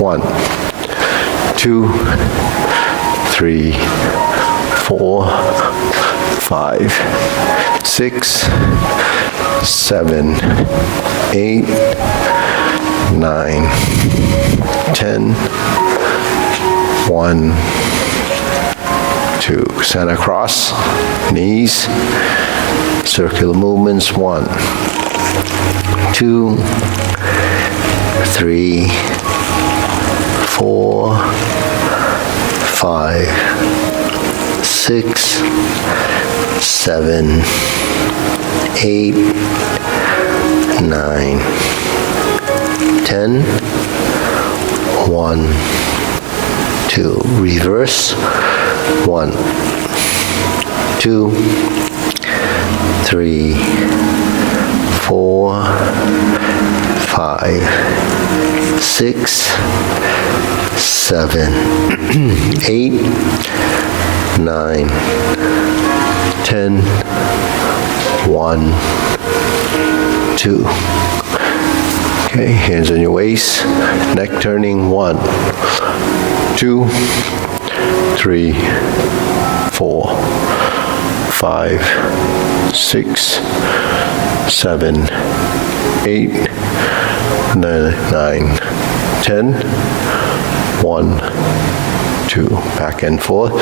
1, 2, 3, 4, 5, 6, 7, 8, 9, 10, 1, 2. Center cross, knees, circular movements, 1, 2, 3, 4, 5, 6, 7, 8, 9, 10, 1, 2. Reverse, 1, 2, 3, 4, 5, 6, 7, 8, 9, 10, 1, 2. Okay, hands on your waist, neck turning, 1, 2, 3, 4, 5, 6, 7, 8, 9, 10, 1, 2. Back and forth,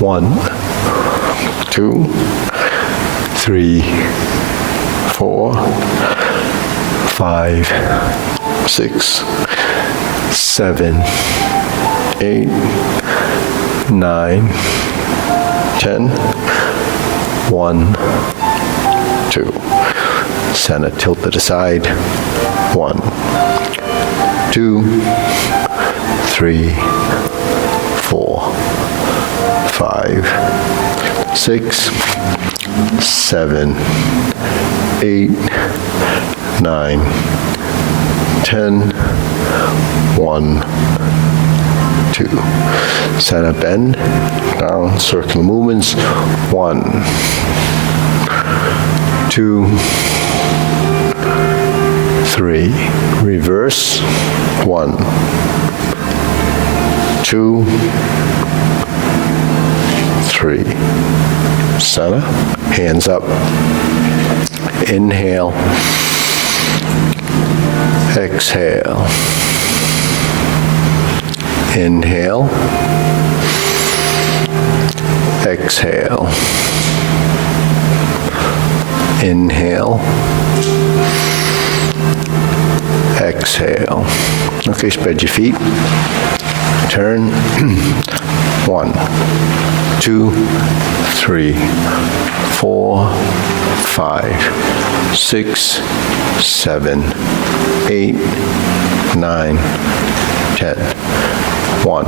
1, 2, 3, 4, 5, 6, 7, 8, 9, 10, 1, 2. Center tilt to the side, 1, 2, 3, 4, 5, 6, 7, 8, 9, 10, 1, 2. Center bend, down, circular movements, 1, 2, 3. Reverse, 1, 2, 3. Center, hands up. Inhale. Exhale. Inhale. Exhale. Inhale. Exhale. Okay, spread your feet. Turn. 1, 2, 3, 4, 5, 6, 7, 8, 9, 10. 1,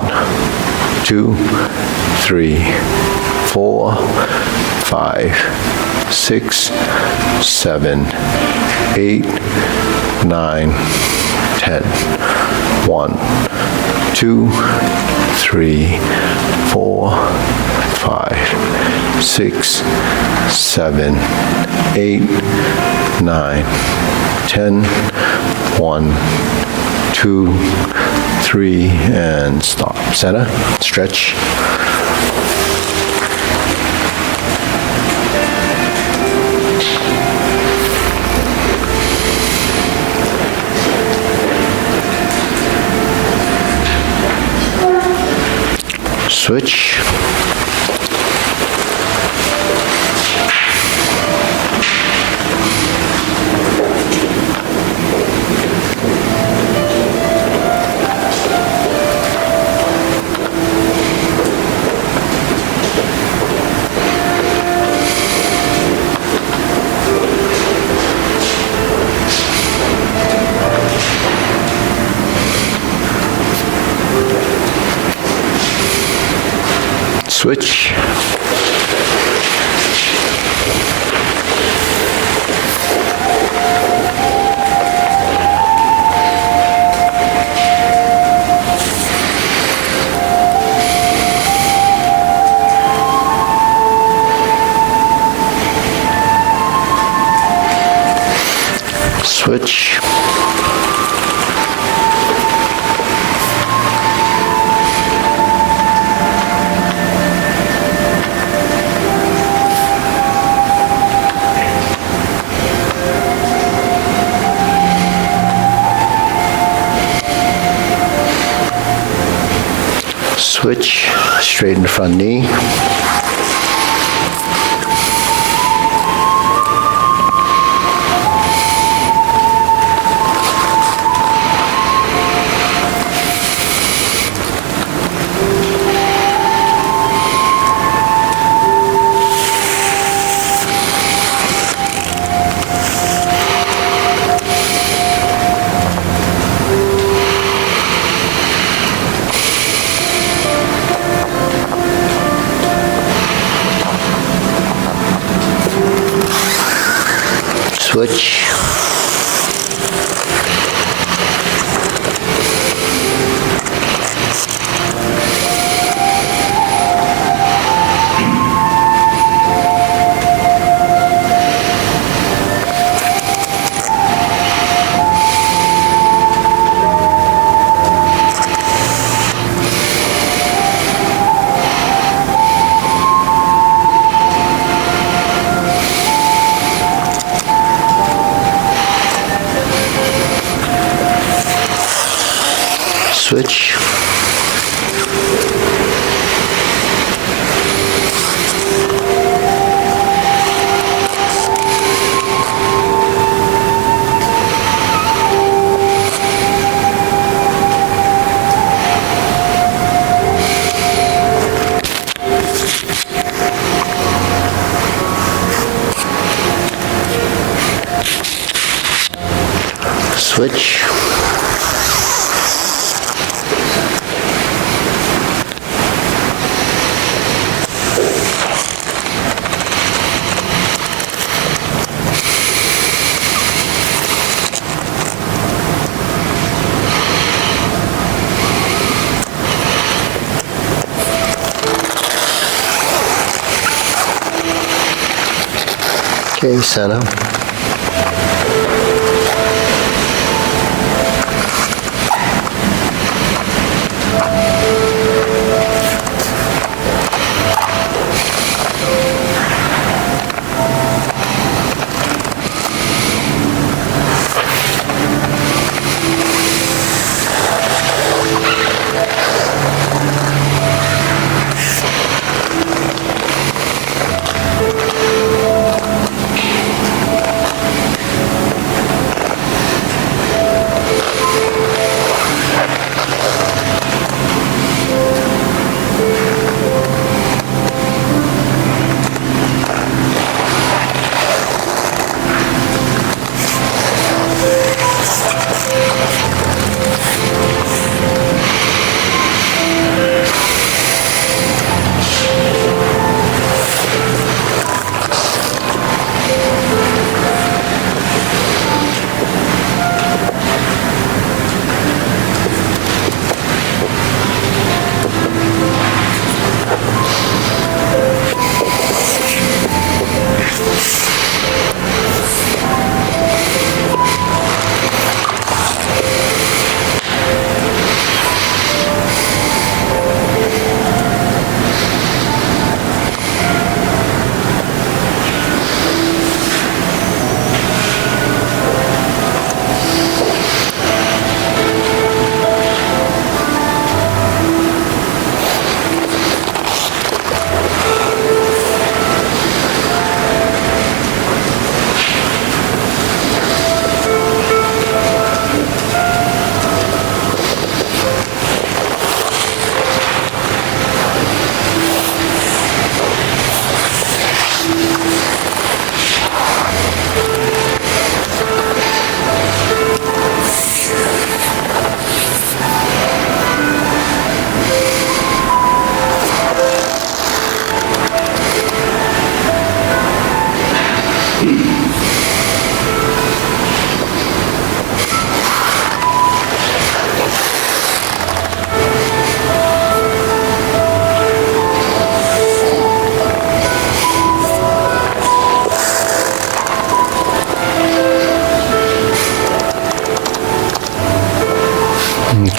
2, 3, 4, 5, 6, 7, 8, 9, 10. 1, 2, 3, 4, 5, 6, 7, 8, 9, 10. 1, 2, 3, and stop. Center, stretch. Switch. Switch. Switch. Switch, straighten the front knee. Switch. Switch. Switch. Okay, center.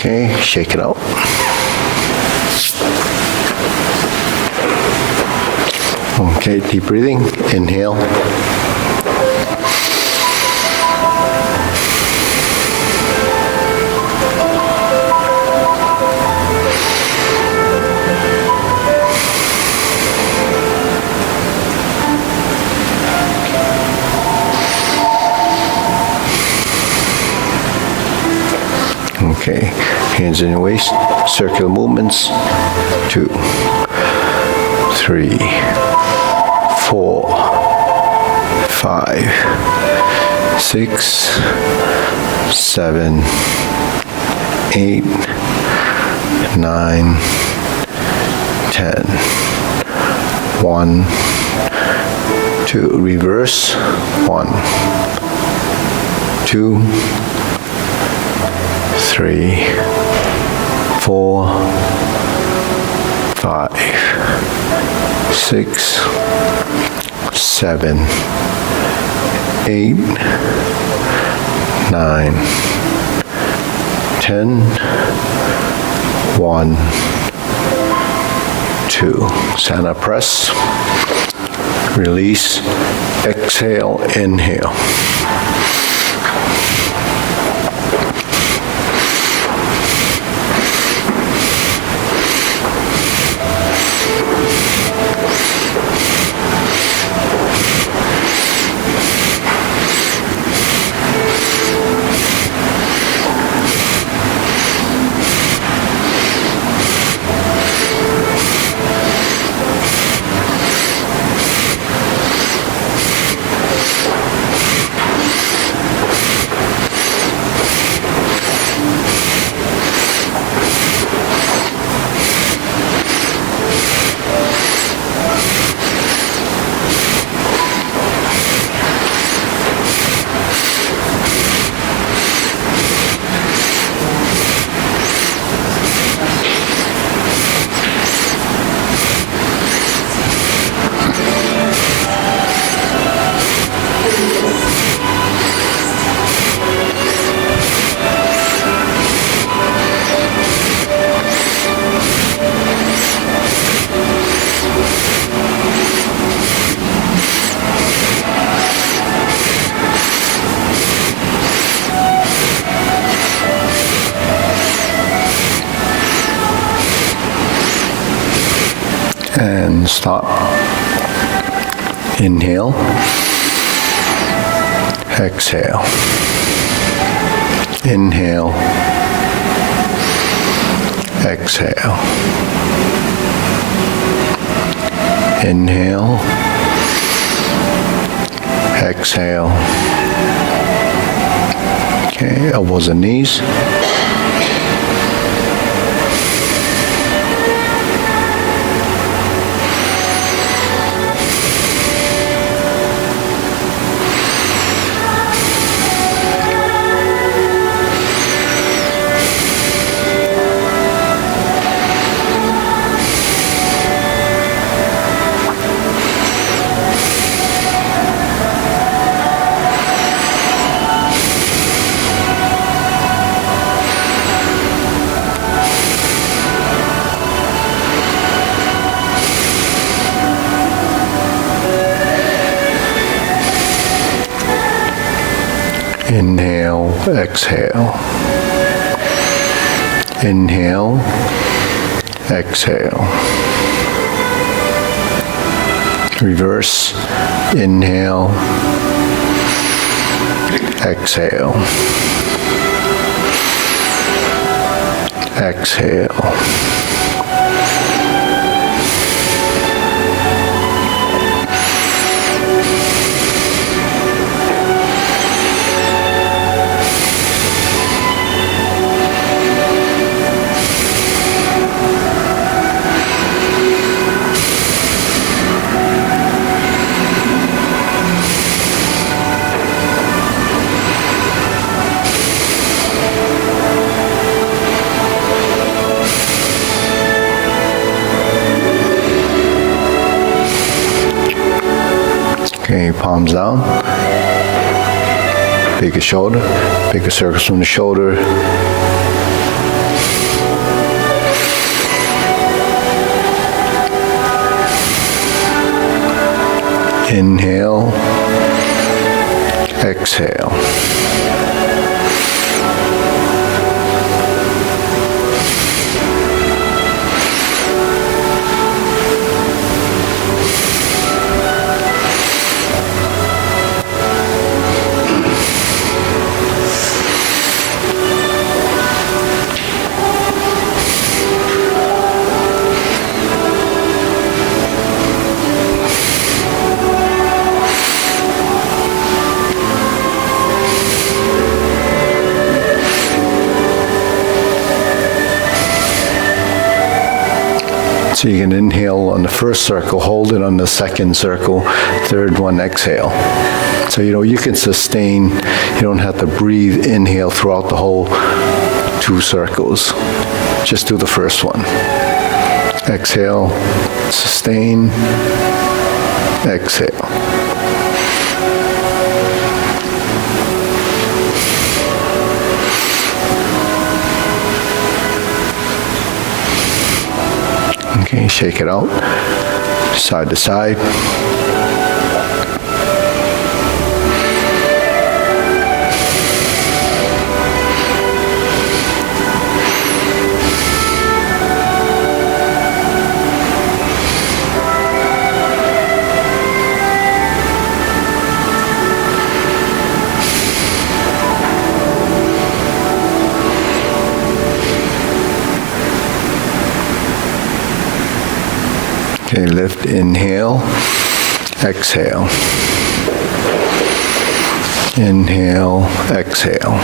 Okay, shake it out. Okay, deep breathing. Inhale. Hands in your waist, circular movements. 2, 3, 4, 5, 6, 7, 8, 9, 10. 1, 2, reverse. 1, 2, 3, 4, 5, 6, 7, 8, 9, 10, 1, 2. Sana press. Release. Exhale, inhale. And stop. Inhale. Exhale. Inhale. Exhale. Inhale. Exhale. Okay, elbows and knees. Inhale, exhale. Inhale, exhale. Reverse. Inhale, exhale. Exhale. Okay, palms down. Bigger shoulder, bigger circles from the shoulder. Inhale, exhale. So you can inhale on the first circle, hold it on the second circle, third one, exhale. So, you can sustain, you don't have to breathe, inhale throughout the whole 2 circles. Just do the first one. Exhale, sustain, exhale. Okay, shake it out, side to side. Okay, lift, inhale, exhale. Inhale, exhale.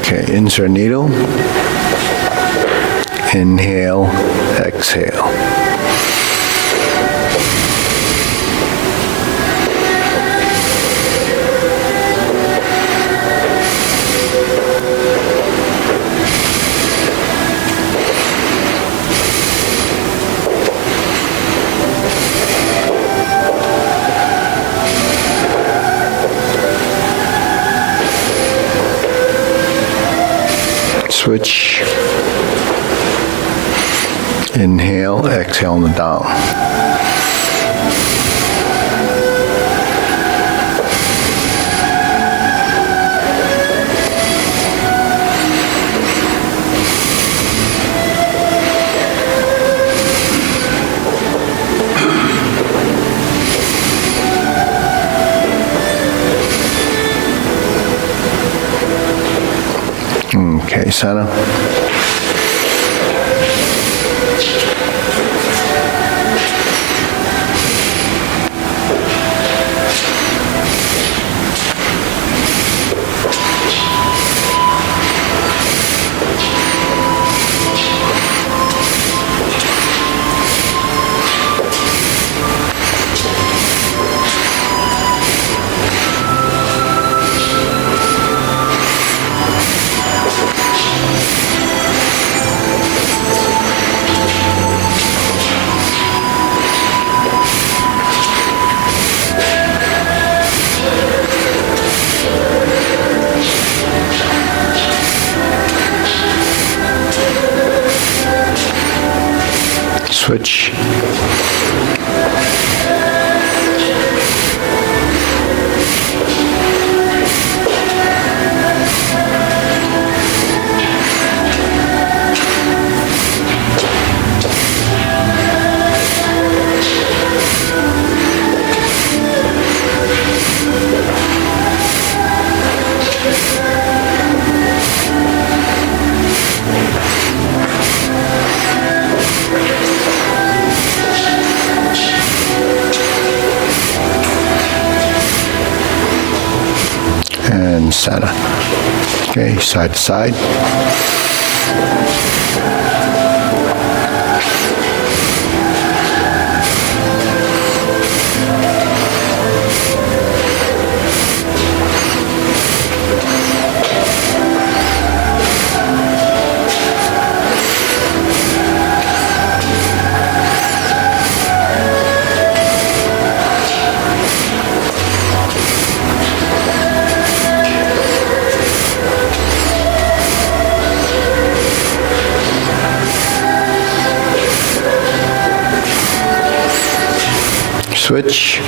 Okay, insert needle. Inhale, exhale. Switch. Inhale, exhale on the down. Okay, center. Switch. And center. Okay, side to side. Switch.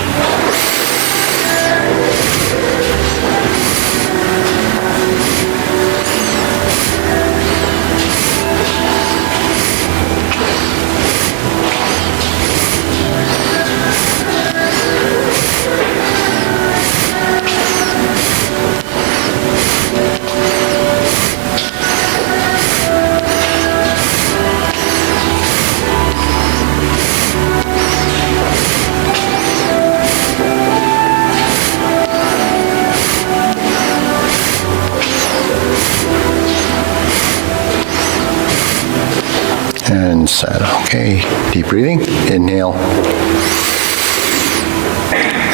center. Okay, deep breathing. Inhale.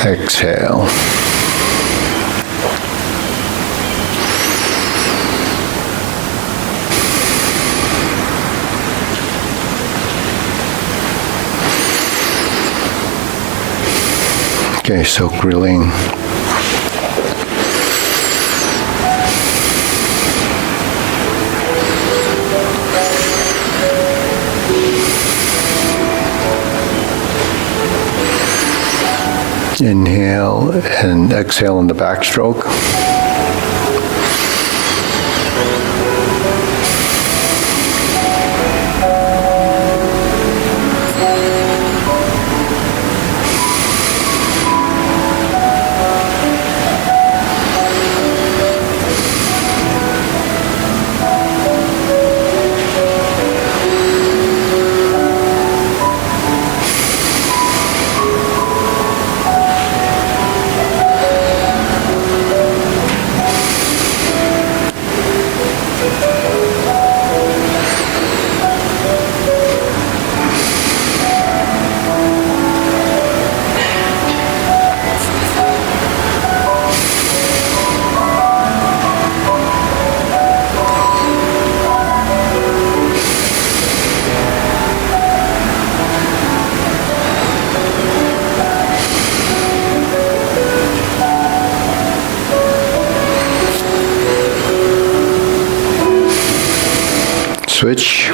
Exhale. Okay, so grilling. Inhale and exhale in the backstroke. Switch.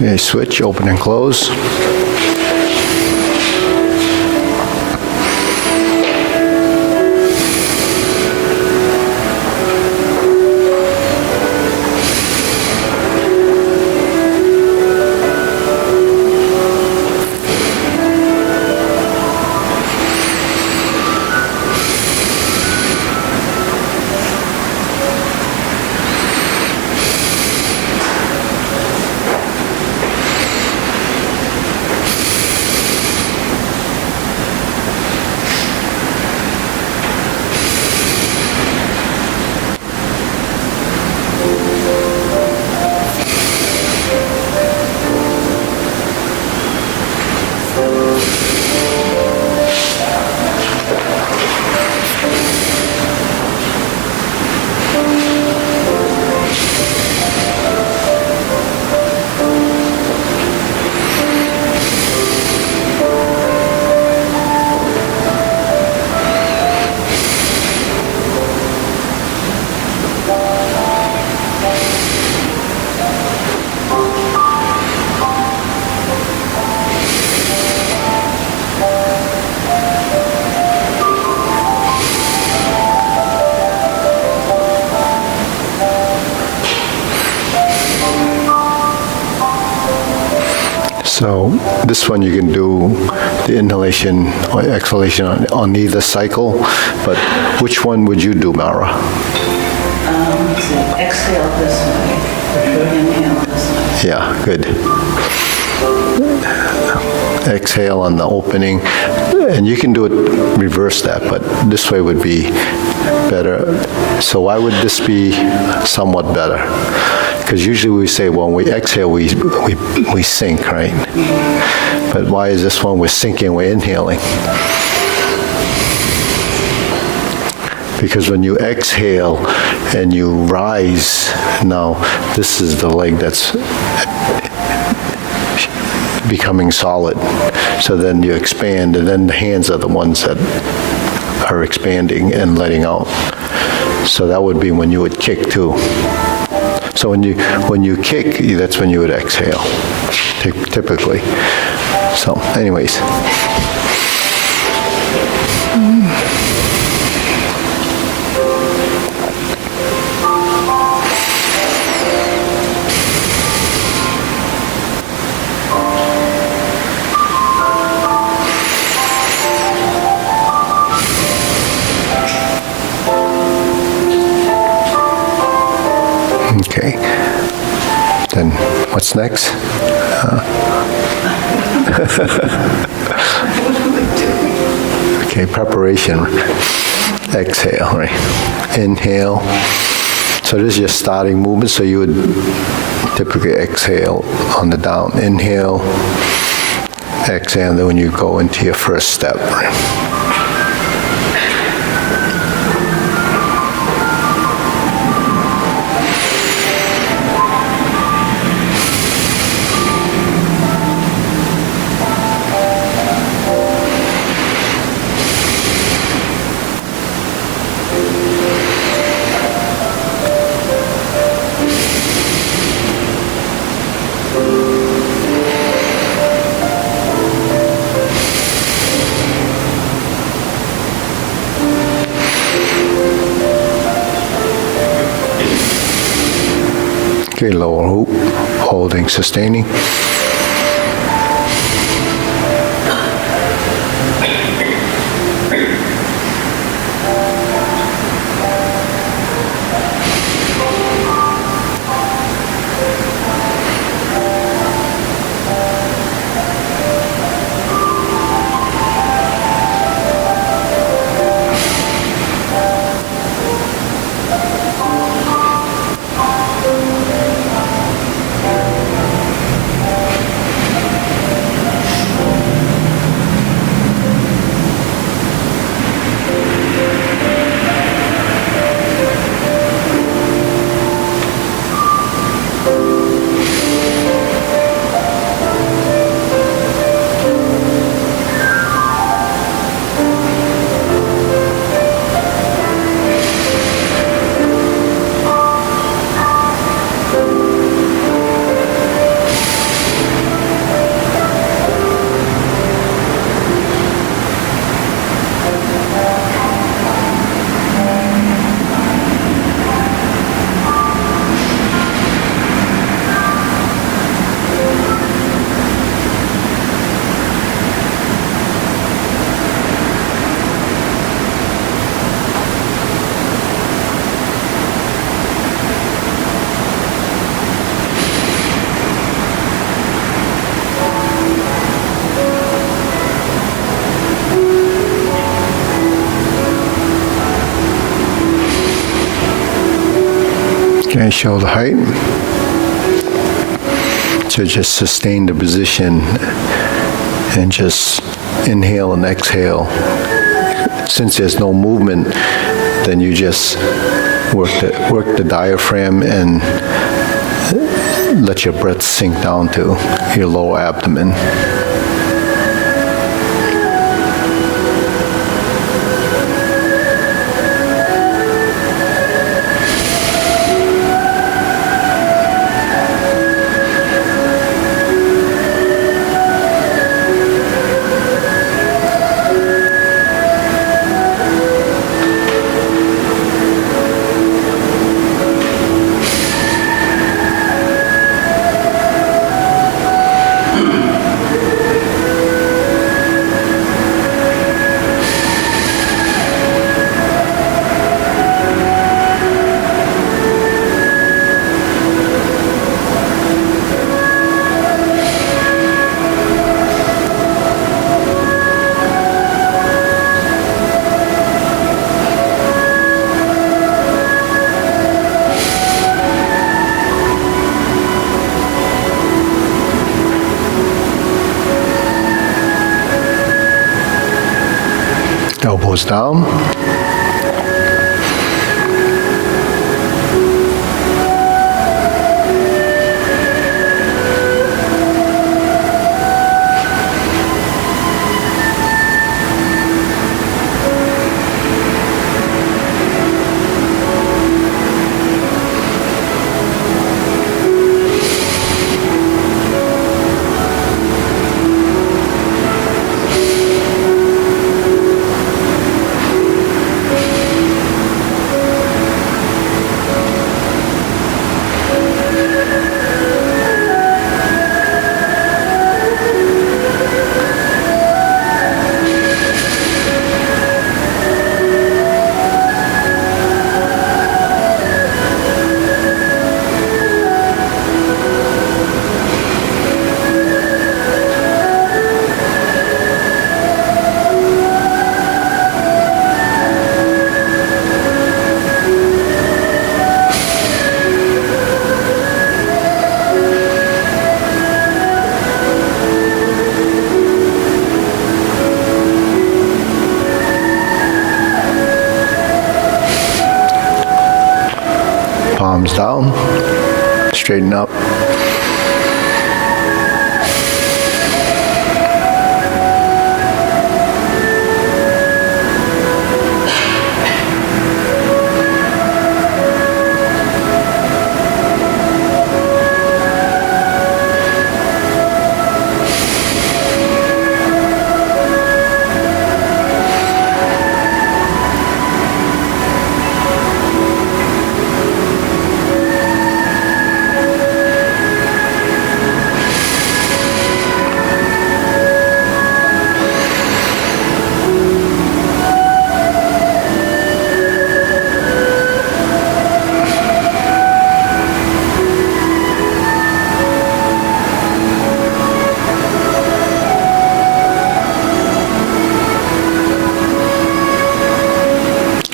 Okay, switch, open and close. So this one you can do the inhalation or exhalation on either cycle, but which one would you do, Mara? Exhale this way, inhale this way. Yeah, good. Exhale on the opening, and you can do it, reverse that, but this way would be better. So why would this be somewhat better? Because usually we say, well, when we exhale, we sink, right? But why is this one we're sinking, we're inhaling? Because when you exhale and you rise, now this is the leg that's becoming solid. So then you expand, and then the hands are the ones that are expanding and letting out. So that would be when you would kick too. So when you kick, that's when you would exhale, typically. So anyways. Okay, then what's next? Okay, preparation. Exhale, right? Inhale. So this is your starting movement, so you would typically exhale on the down. Inhale, exhale, and then when you go into your first step, right? Okay, lower hoop, holding, sustaining. Okay, shoulder height. So just sustain the position and just inhale and exhale. Since there's no movement, then you just work the diaphragm and let your breath sink down to your lower abdomen. Elbows down. Palms down, straighten up.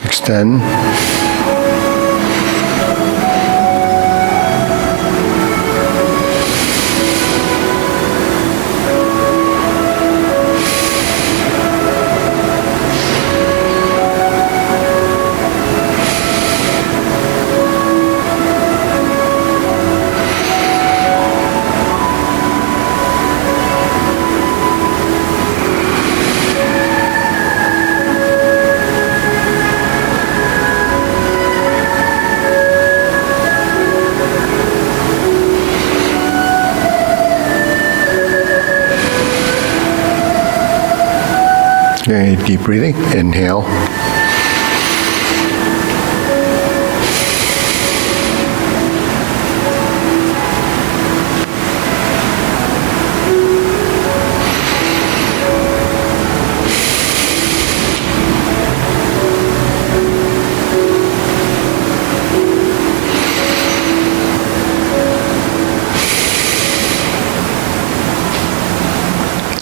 Extend. Okay, deep breathing. Inhale.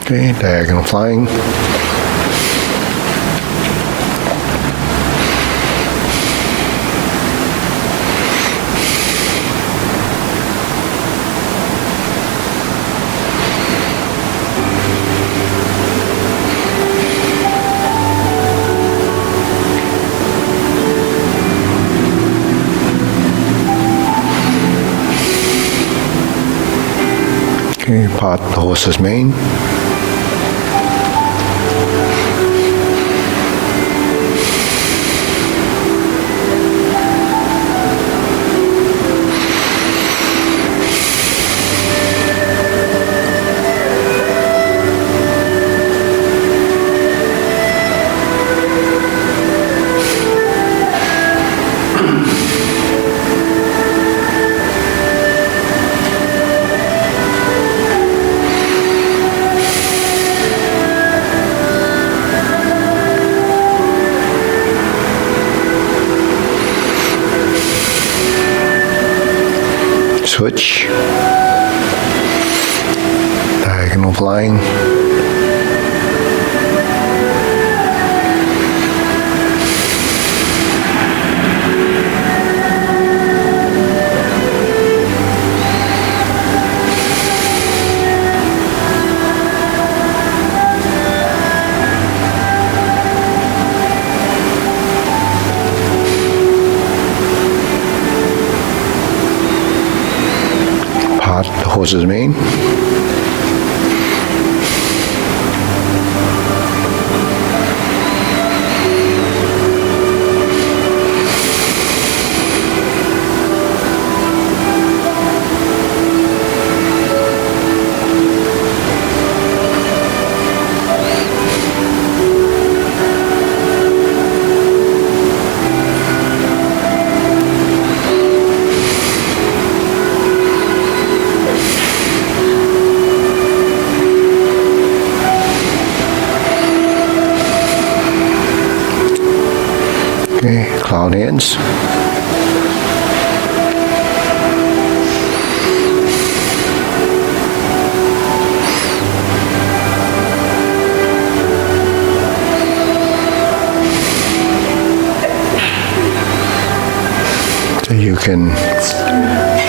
Okay, diagonal flying. Okay, part the horse's mane. Switch. Diagonal flying. start the horse's mane. Okay, cloud hands. So you can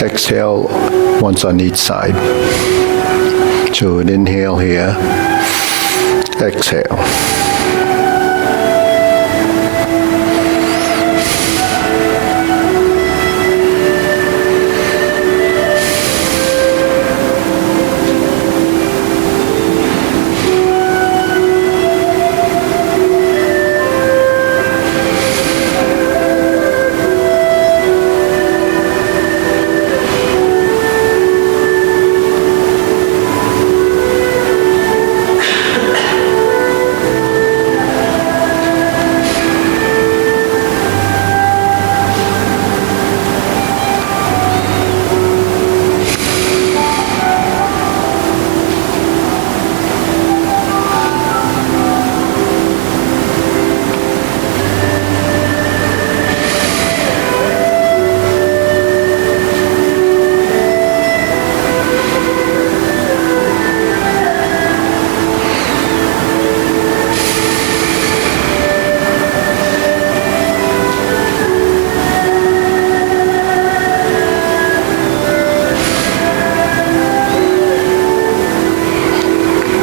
exhale once on each side. So an inhale here, exhale.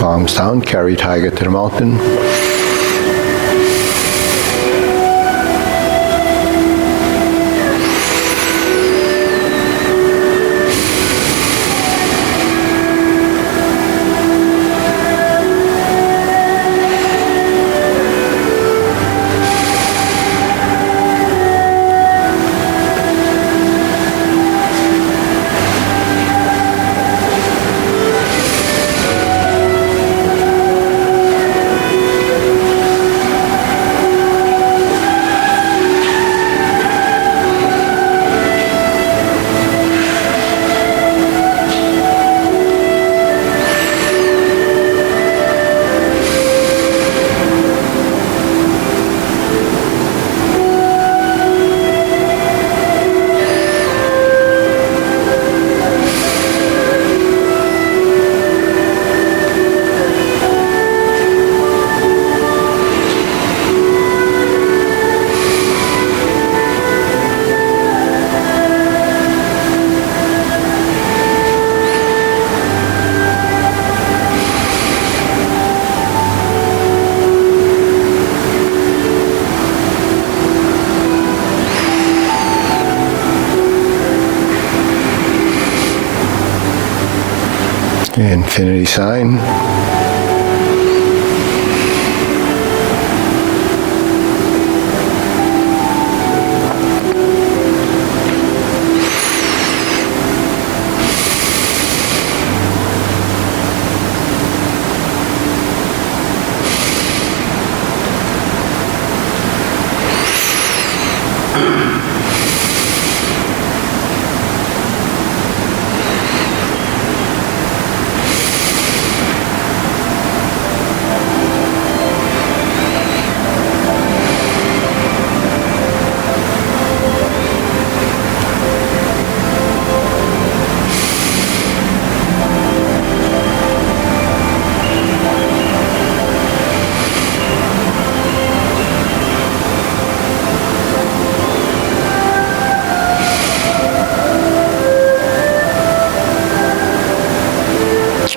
Palms down, carry tiger to the mountain. Infinity sign.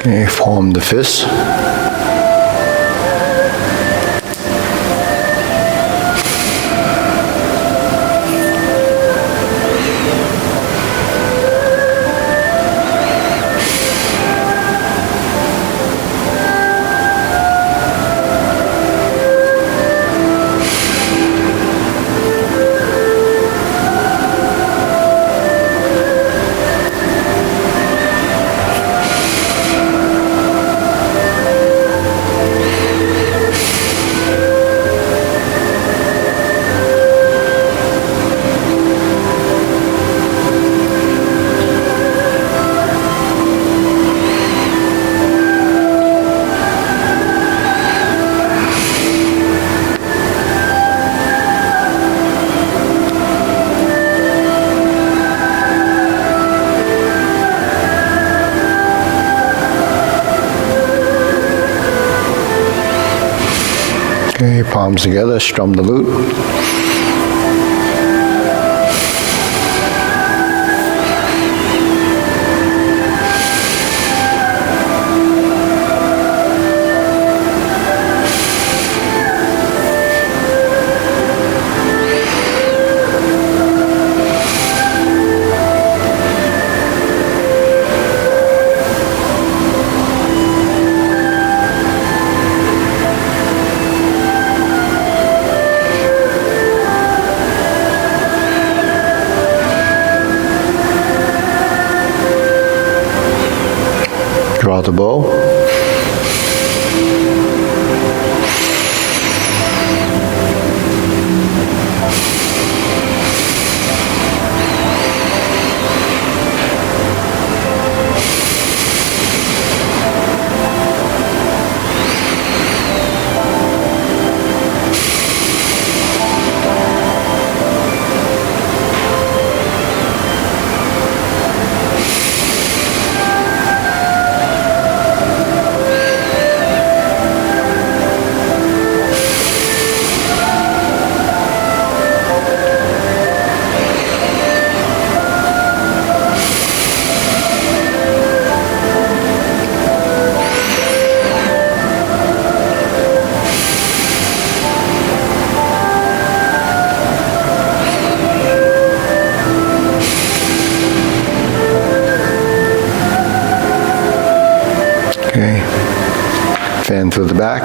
Okay, form the fist. Okay, palms together, strum the lute. Draw the bow. Okay. Fan through the back.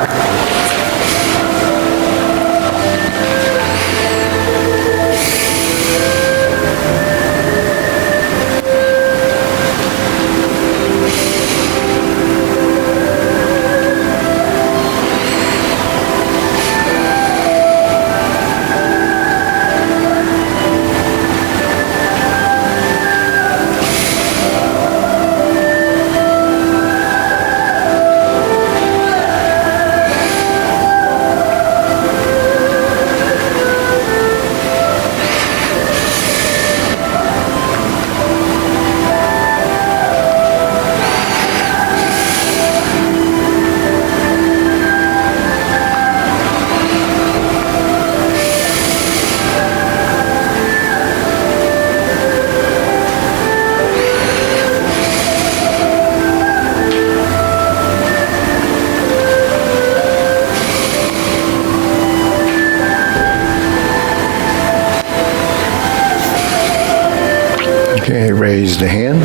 Okay, raise the hand.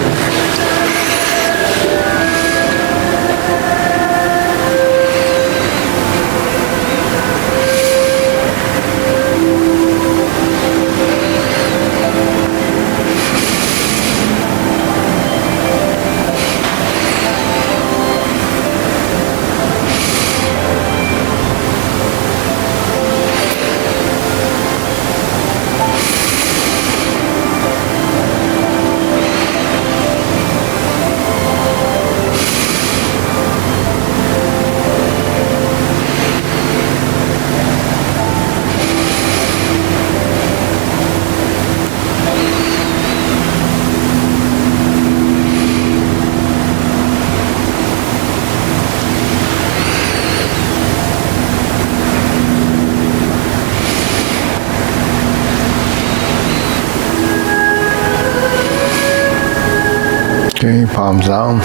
Okay, palms down.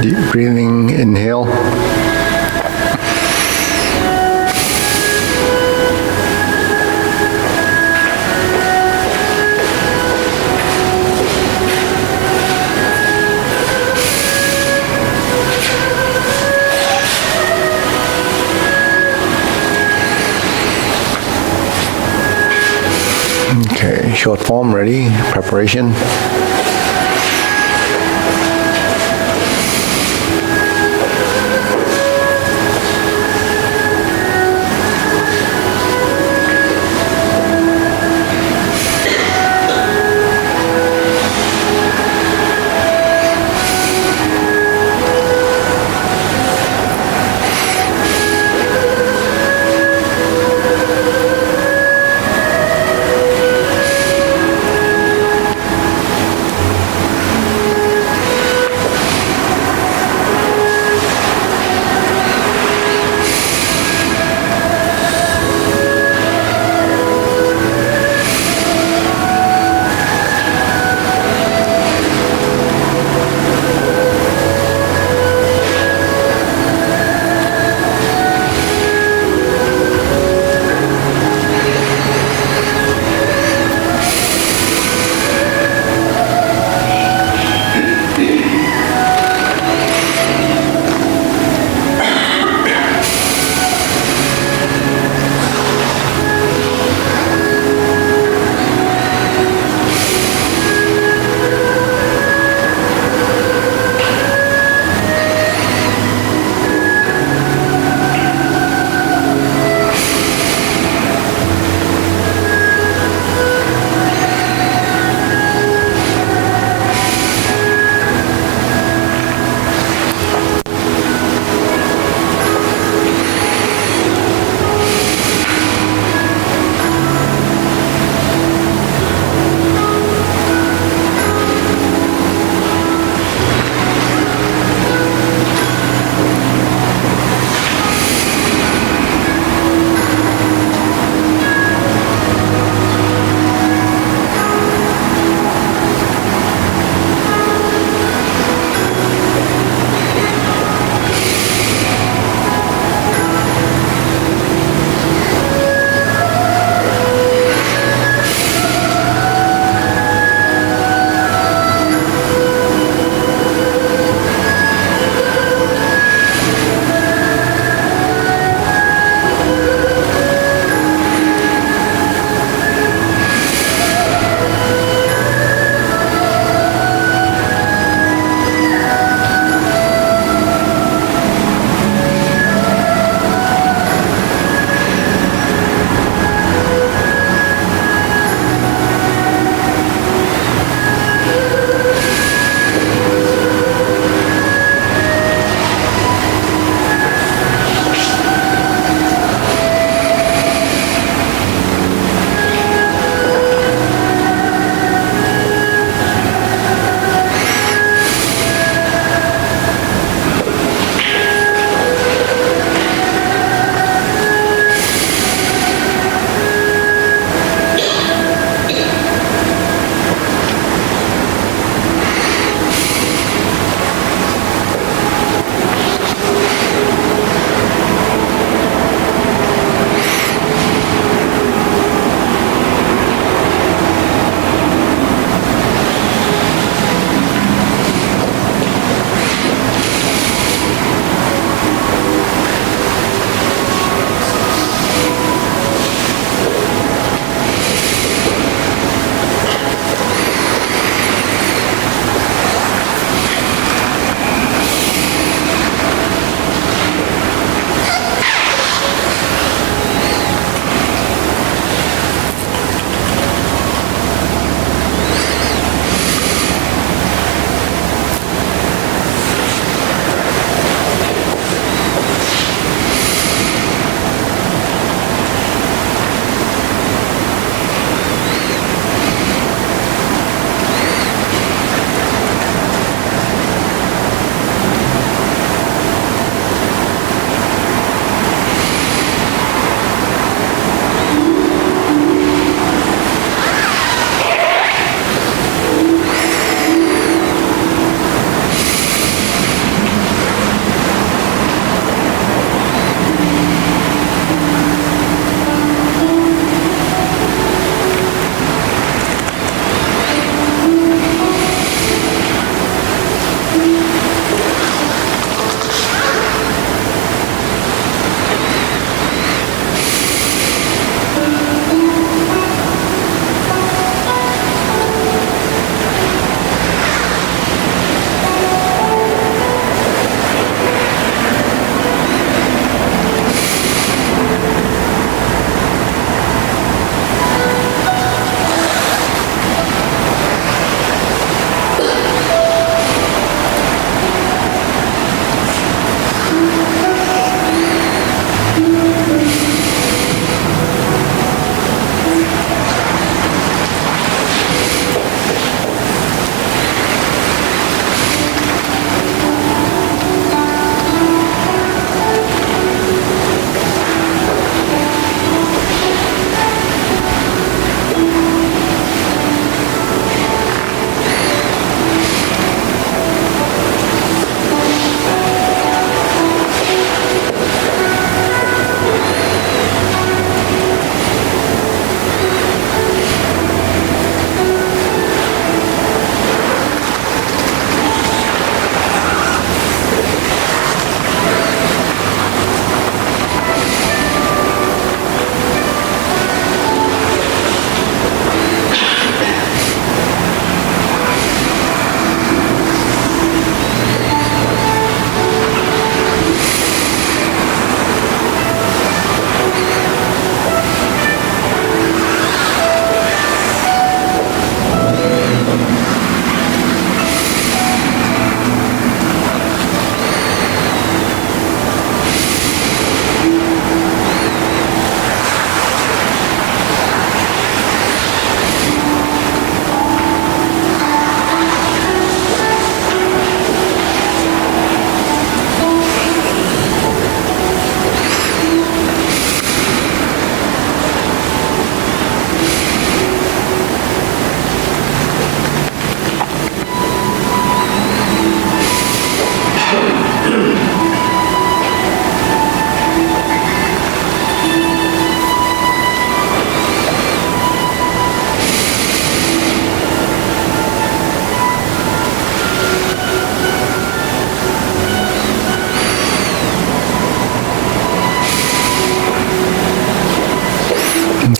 Deep breathing, inhale. Okay, short form ready, preparation.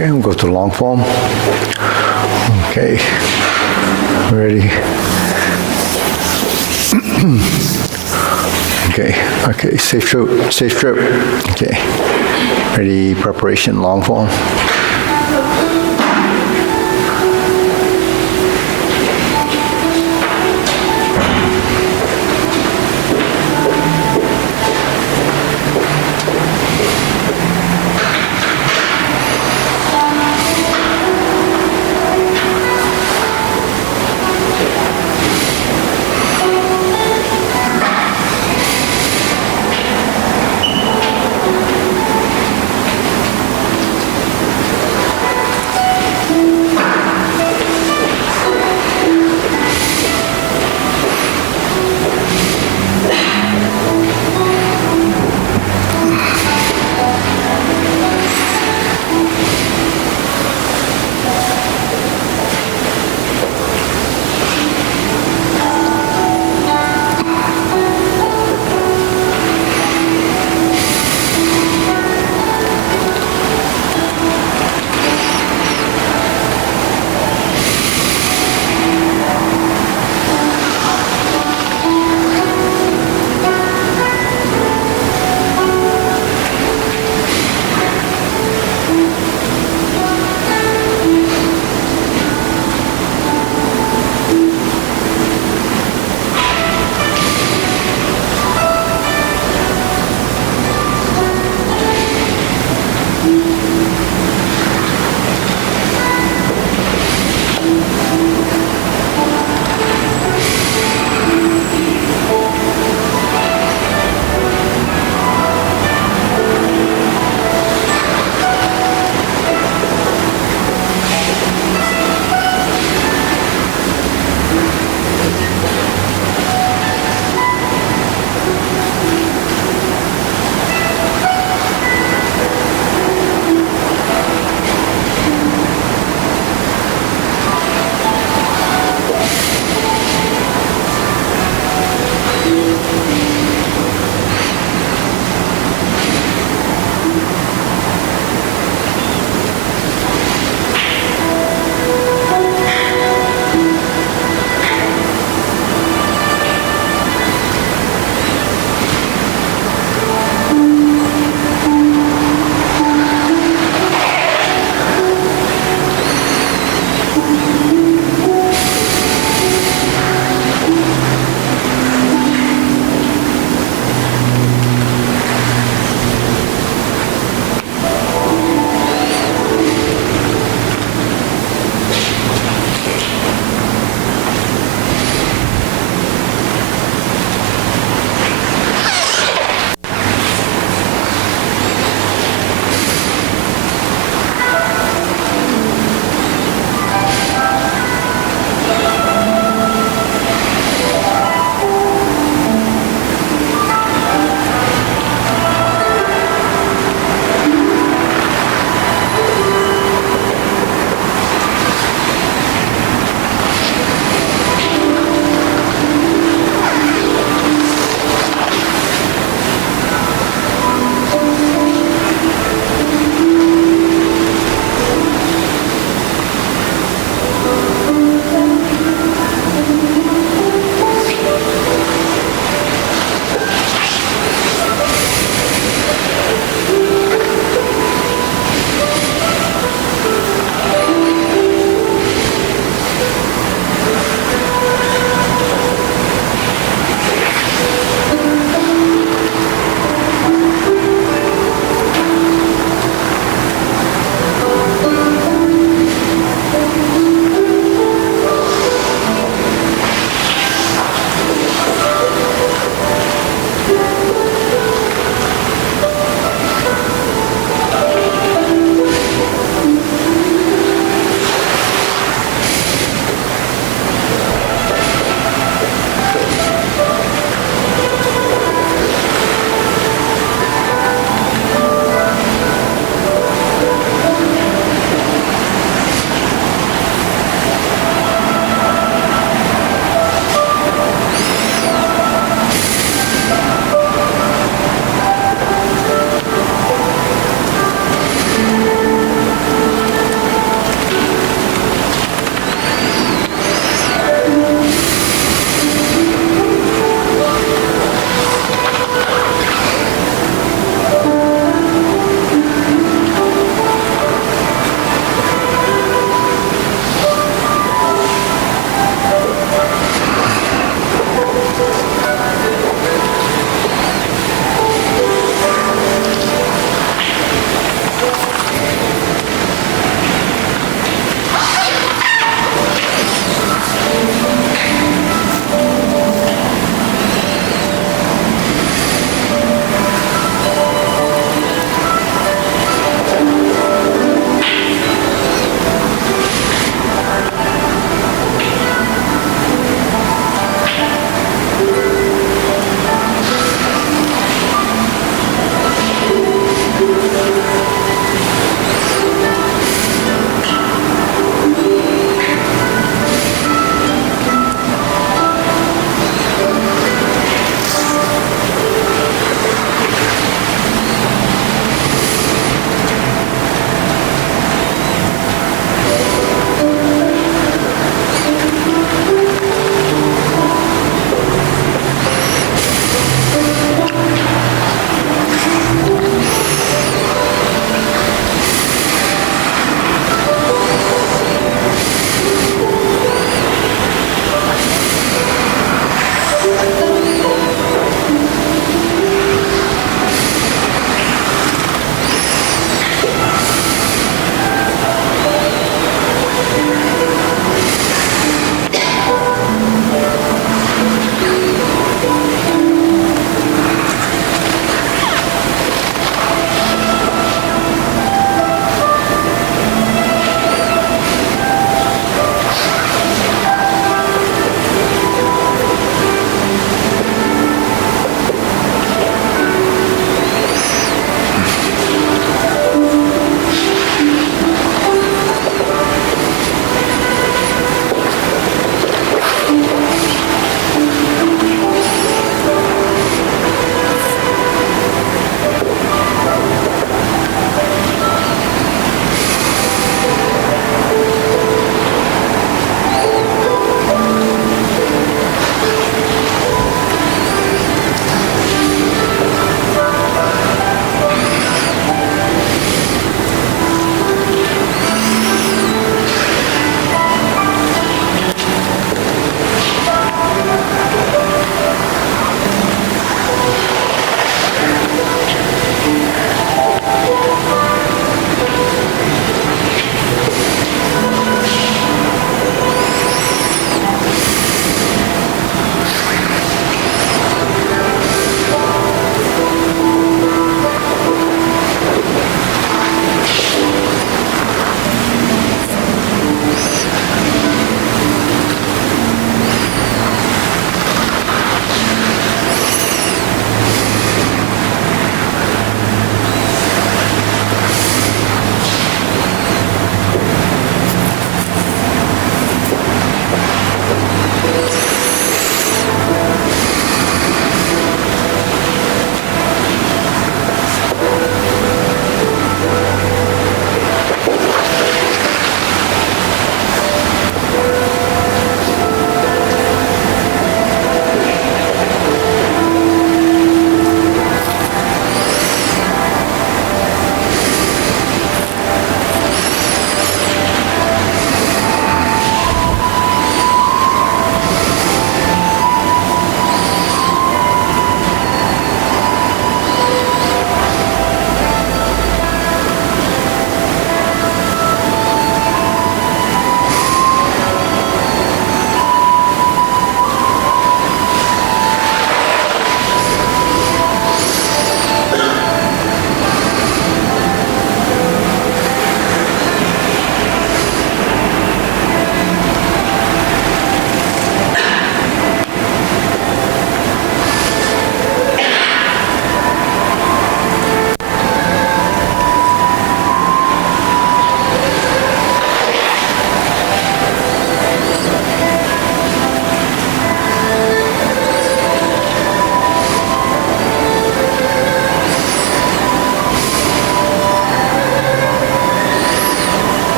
Okay, we'll go to long form. Okay, ready. Okay, safe stroke. Okay, ready, preparation, long form.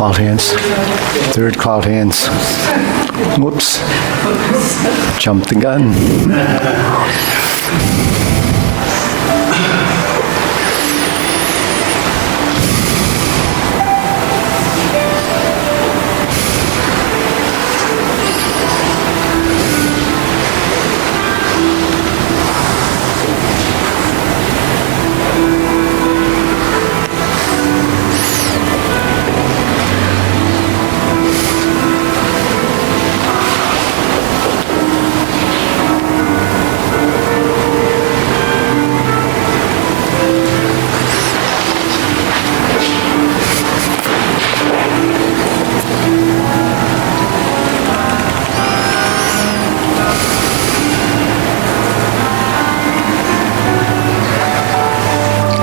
cloud hands. Third cloud hands. Whoops. Jumped the gun.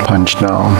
Punch down.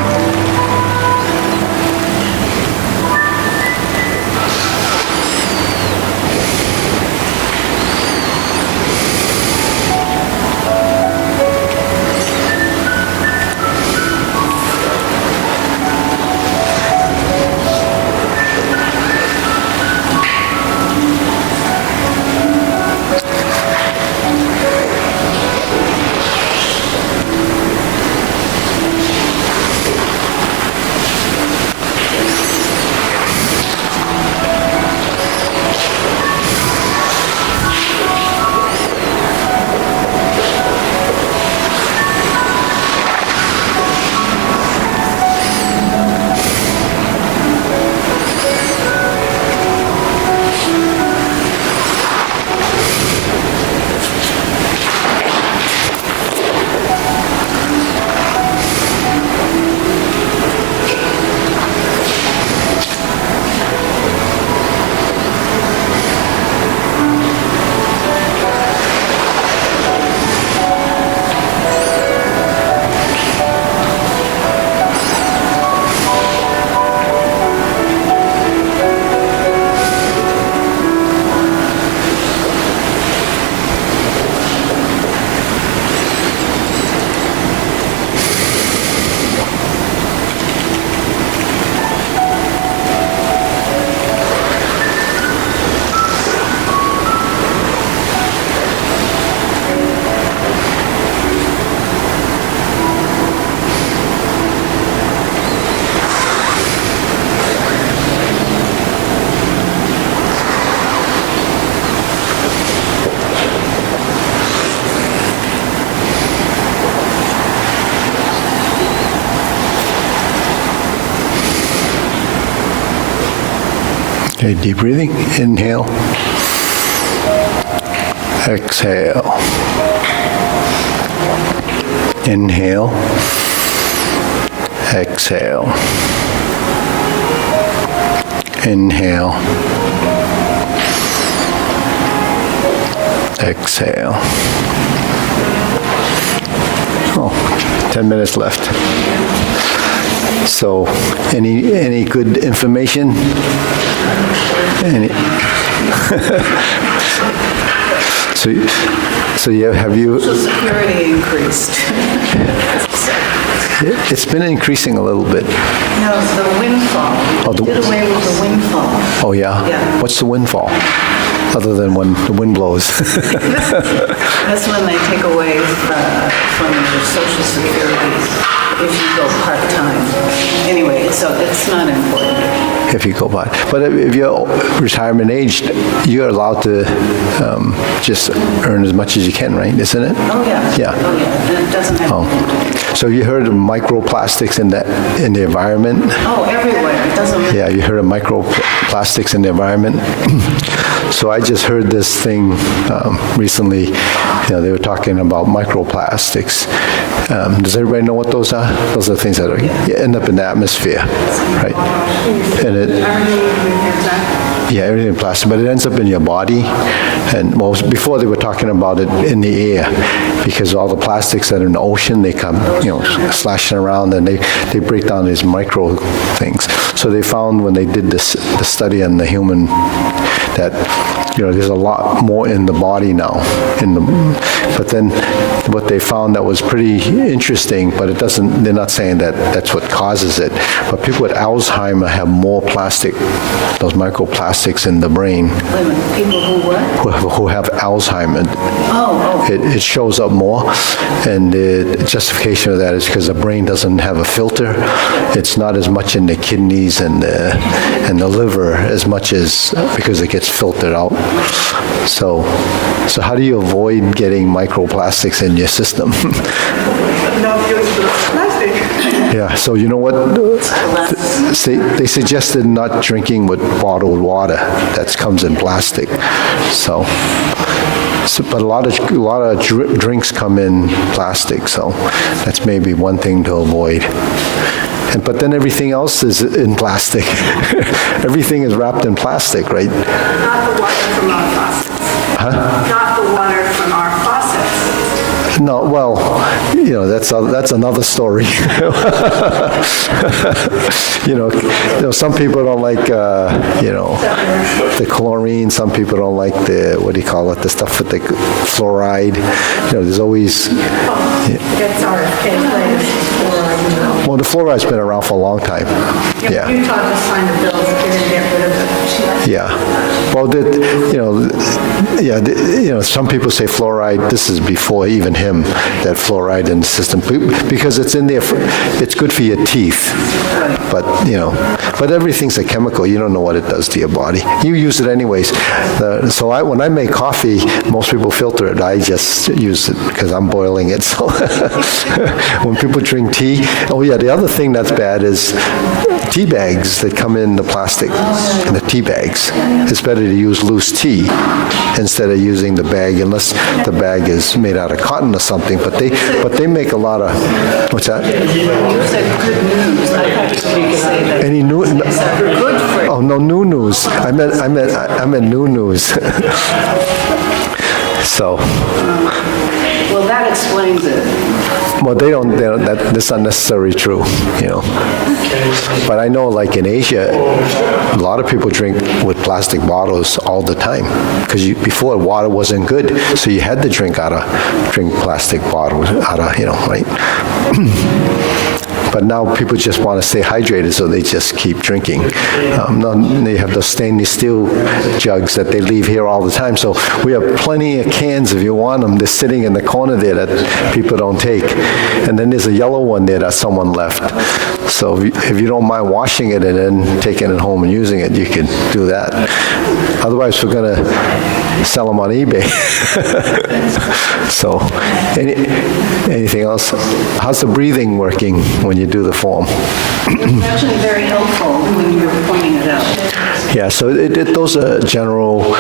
Okay, deep breathing. Inhale. Exhale. Inhale. Exhale. Inhale. Exhale. Oh, 10 minutes left. So, any good information? Any? so have you? Social Security increased. It's been increasing a little bit. No, the windfall. We did away with the windfall. Oh, yeah? Yeah. What's the windfall? Other than when the wind blows. That's when they take away from your Social Security if you go part-time. Anyway, so it's not important. If you go part. But if you're retirement age, you're allowed to just earn as much as you can, right? Isn't it? Oh, yeah. Yeah. Oh, yeah. And it doesn't have... So you heard of microplastics in the environment? Oh, everywhere. It doesn't matter. Yeah, you heard of microplastics in the environment? So I just heard this thing recently. They were talking about microplastics. Does everybody know what those are? Those are things that end up in the atmosphere, right? And Yeah, everything plastic, but it ends up in your body. And well, before they were talking about it in the air, because all the plastics that are in the ocean, they come, slashing around, and they break down these micro things. So they found when they did the study on the human that there's a lot more in the body now. But then what they found that was pretty interesting, but it doesn't. They're not saying that that's what causes it. But people with Alzheimer have more plastic, those microplastics in the brain. Wait a minute, people who what? Who have Alzheimer. Oh. It shows up more, and the justification of that is because the brain doesn't have a filter. It's not as much in the kidneys and the liver as much as because it gets filtered out. So how do you avoid getting microplastics in your system? Not use plastic. Yeah, so you know what? They suggested not drinking with bottled water that comes in plastic. But a lot of drinks come in plastic, so that's maybe one thing to avoid. But then everything else is in plastic. Everything is wrapped in plastic, right? Not the water from our faucets. Huh? Not the water from our faucets. No, well, that's another story. Some people don't like, the chlorine. Some people don't like the stuff with the fluoride. There's always. That's RFK latest fluoride. Well, the fluoride's been around for a long time. Yeah. You taught us sign the bills if you didn't get rid of it. Yeah. Well, some people say fluoride, this is before even him, that fluoride in the system, because it's in there, it's good for your teeth. But everything's a chemical. You don't know what it does to your body. You use it anyways. When I make coffee, most people filter it. I just use it because I'm boiling it. So when people drink tea, the other thing that's bad is tea bags that come in the plastic, in the tea bags. It's better to use loose tea instead of using the bag, unless the bag is made out of cotton or something. But they make a lot of, what's that? You said good news. I thought you were say that. Any new? It's good for you. Oh no, new news. I meant new news. So. Well, that explains it. Well, that's not necessarily true, But I know, like in Asia, a lot of people drink with plastic bottles all the time because before water wasn't good, so you had to drink plastic bottles right? But now people just want to stay hydrated, so they just keep drinking. They have those stainless steel jugs that they leave here all the time. So we have plenty of cans if you want them. They're sitting in the corner there that people don't take. And then there's a yellow one there that someone left. So if you don't mind washing it and then taking it home and using it, you can do that. Otherwise, we're going to sell them on eBay. So anything else? How's the breathing working when you do the form? It's actually very helpful when you were pointing it out. Yeah, so those are general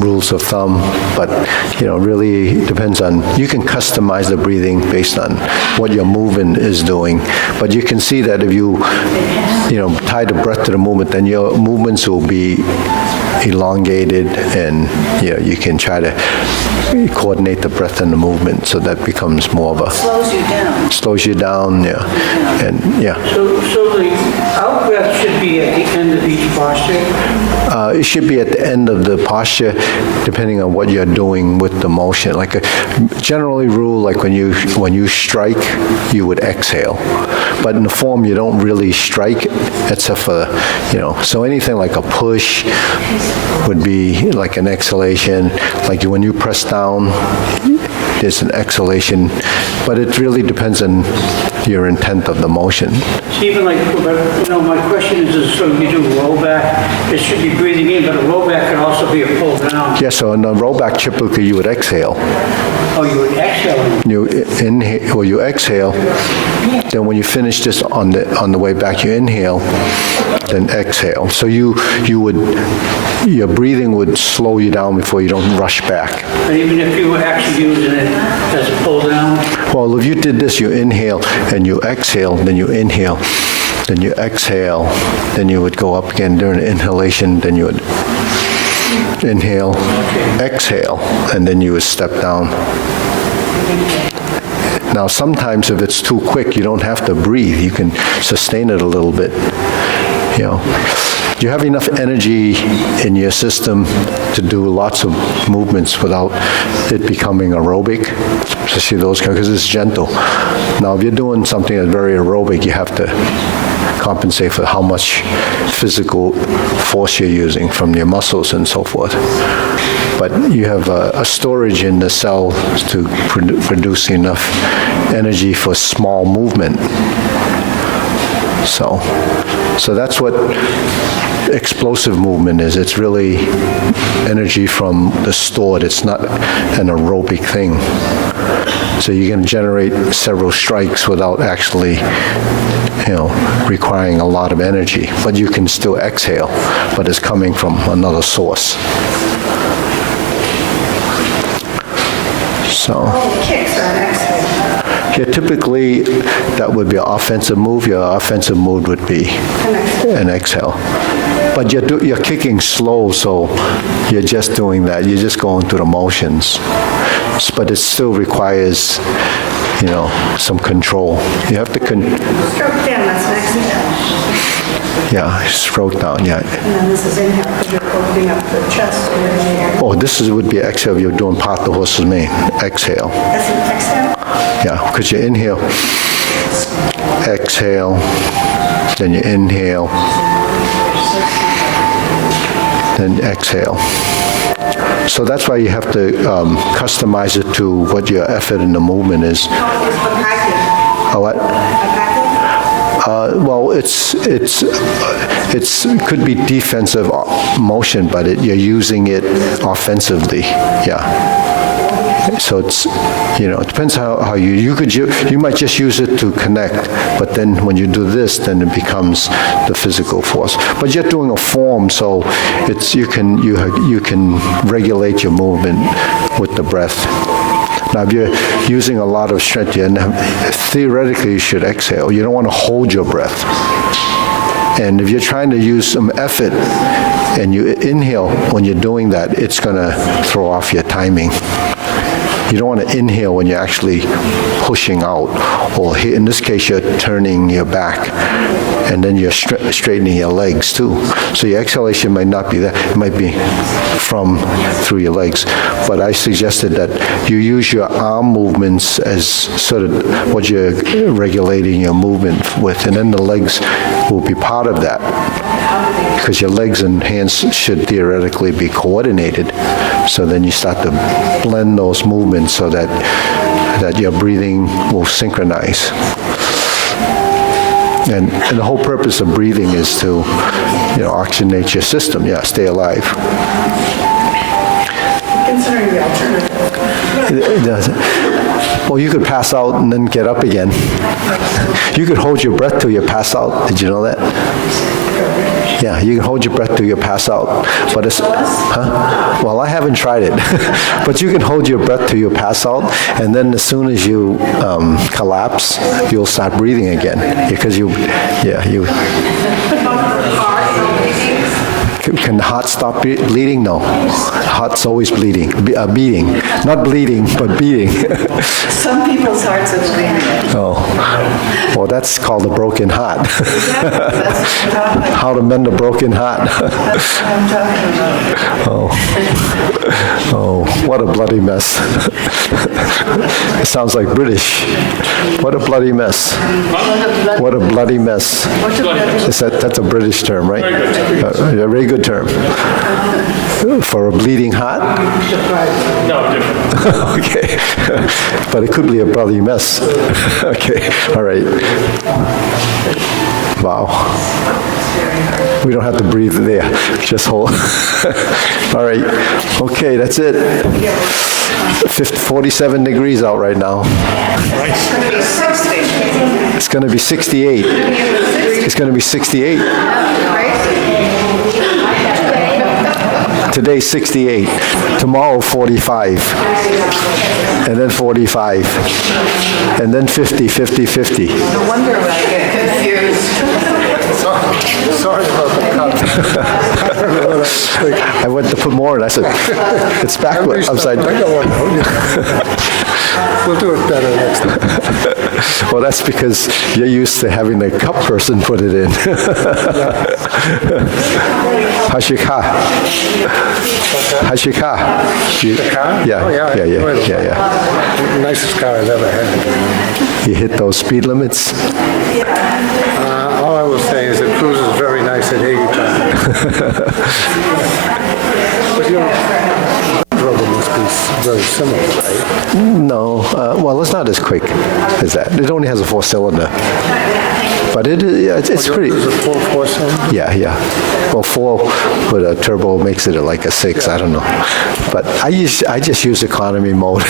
rules of thumb, but really depends on, you can customize the breathing based on what your movement is doing, but you can see that if you tie the breath to the movement, then your movements will be elongated, and you can try to coordinate the breath and the movement, so that becomes more of a Slows you down. slows you down, and So the out breath should be at the end of each posture? It should be at the end of the posture, depending on what you're doing with the motion. Like generally rule, like when you strike, you would exhale. But in the form, you don't really strike, except for, so anything like a push would be like an exhalation. Like when you press down, there's an exhalation. But it really depends on your intent of the motion. So even like, my question is, so you do rollback, it should be breathing in, but a rollback can also be a pull down. Yeah, so in a rollback, typically you would exhale. Oh, you would exhale? You inhale, or you exhale. Then when you finish this on the way back, you inhale, then exhale. So your breathing would slow you down before you don't rush back. But even if you were actually using it as a pull down? Well, if you did this, you inhale and you exhale, then you inhale. then you exhale, then you would go up again during the inhalation, then you would inhale, exhale, and then you would step down. Now, sometimes if it's too quick, you don't have to breathe. You can sustain it a little bit, you know. You have enough energy in your system to do lots of movements without it becoming aerobic, especially those, because it's gentle. Now, if you're doing something that's very aerobic, you have to compensate for how much physical force you're using from your muscles and so forth. But you have a storage in the cell to produce enough energy for small movement. So that's what explosive movement is. It's really energy from the stored. It's not an aerobic thing. So you can generate several strikes without actually, you know, requiring a lot of energy. But you can still exhale, but it's coming from another source. So. Kicks are an exhale. Yeah, typically, that would be an offensive move. Your offensive move would be an exhale. But you're kicking slow, so you're just doing that. You're just going through the motions. But it still requires, you know, some control. You have to Stroke down, that's an exhale. yeah, stroke down, yeah. And then this is inhale, because you're opening up the chest and the air. Oh, would be exhale. You're doing part the horse's mane. Exhale. That's an exhale? Yeah, because you inhale, exhale, then you inhale, then exhale. So that's why you have to customize it to what your effort in the movement is. Oh, what? Well, it could be defensive motion, but you're using it offensively. Yeah. So it's, you know, it depends how you might just use it to connect, but then when you do this, then it becomes the physical force. But you're doing a form, so it's you can regulate your movement with the breath. Now, if you're using a lot of strength, theoretically you should exhale. You don't want to hold your breath. And if you're trying to use some effort and you inhale when you're doing that, it's going to throw off your timing. You don't want to inhale when you're actually pushing out, or in this case, you're turning your back, and then you're straightening your legs too. So your exhalation might not be that, it might be through your legs. But I suggested that you use your arm movements as sort of what you're regulating your movement with, and then the legs will be part of that, because your legs and hands should theoretically be coordinated. So then you start to blend those movements so that your breathing will synchronize. And the whole purpose of breathing is to, you know, oxygenate your system, stay alive. Considering the alternative. Well, you could pass out and then get up again. You could hold your breath till you pass out. Did you know that? Yeah, you can hold your breath till you pass out. But it's, well, I haven't tried it. But you can hold your breath till you pass out, and then as soon as you collapse, you'll start breathing again. Because Can the heart stop bleeding? No. Heart's always bleeding, beating. Not bleeding, but beating. Some people's hearts are bleeding. Oh, well, that's called a broken heart. Exactly, that's what I'm talking about. How to mend a broken heart. That's what I'm talking about. Oh, what a bloody mess. It sounds like British. What a bloody mess. What a bloody mess. That's a British term, right? A very good term. For a bleeding heart? No, different. Okay. But it could be a bloody mess. Okay, all right. Wow. We don't have to breathe there. Just hold. All right. Okay, that's it. 47 degrees out right now. It's going to be 68. It's going to be 68. Today's 68. Tomorrow, 45. And then 45. And then 50, 50, 50. No wonder I get confused. Sorry about the cut. I don't know what I was thinking. I went to put more, and I said, it's backward, upside I down. got one. We'll do it better next time. Well, that's because you're used to having the cup person put it in. How's your car? How's your car? The car? Yeah, Oh, yeah. yeah, yeah, yeah, yeah. Nicest car I've ever had. You hit those speed limits? All I will say is it cruises very nice at 85. But your rubber must be very similar, right? No, well, it's not as quick as that. It only has a 4-cylinder. But it's pretty, Yours is a full 4-cylinder? yeah, yeah. Well, 4 with a turbo makes it like a 6, I don't know. But I just use economy mode.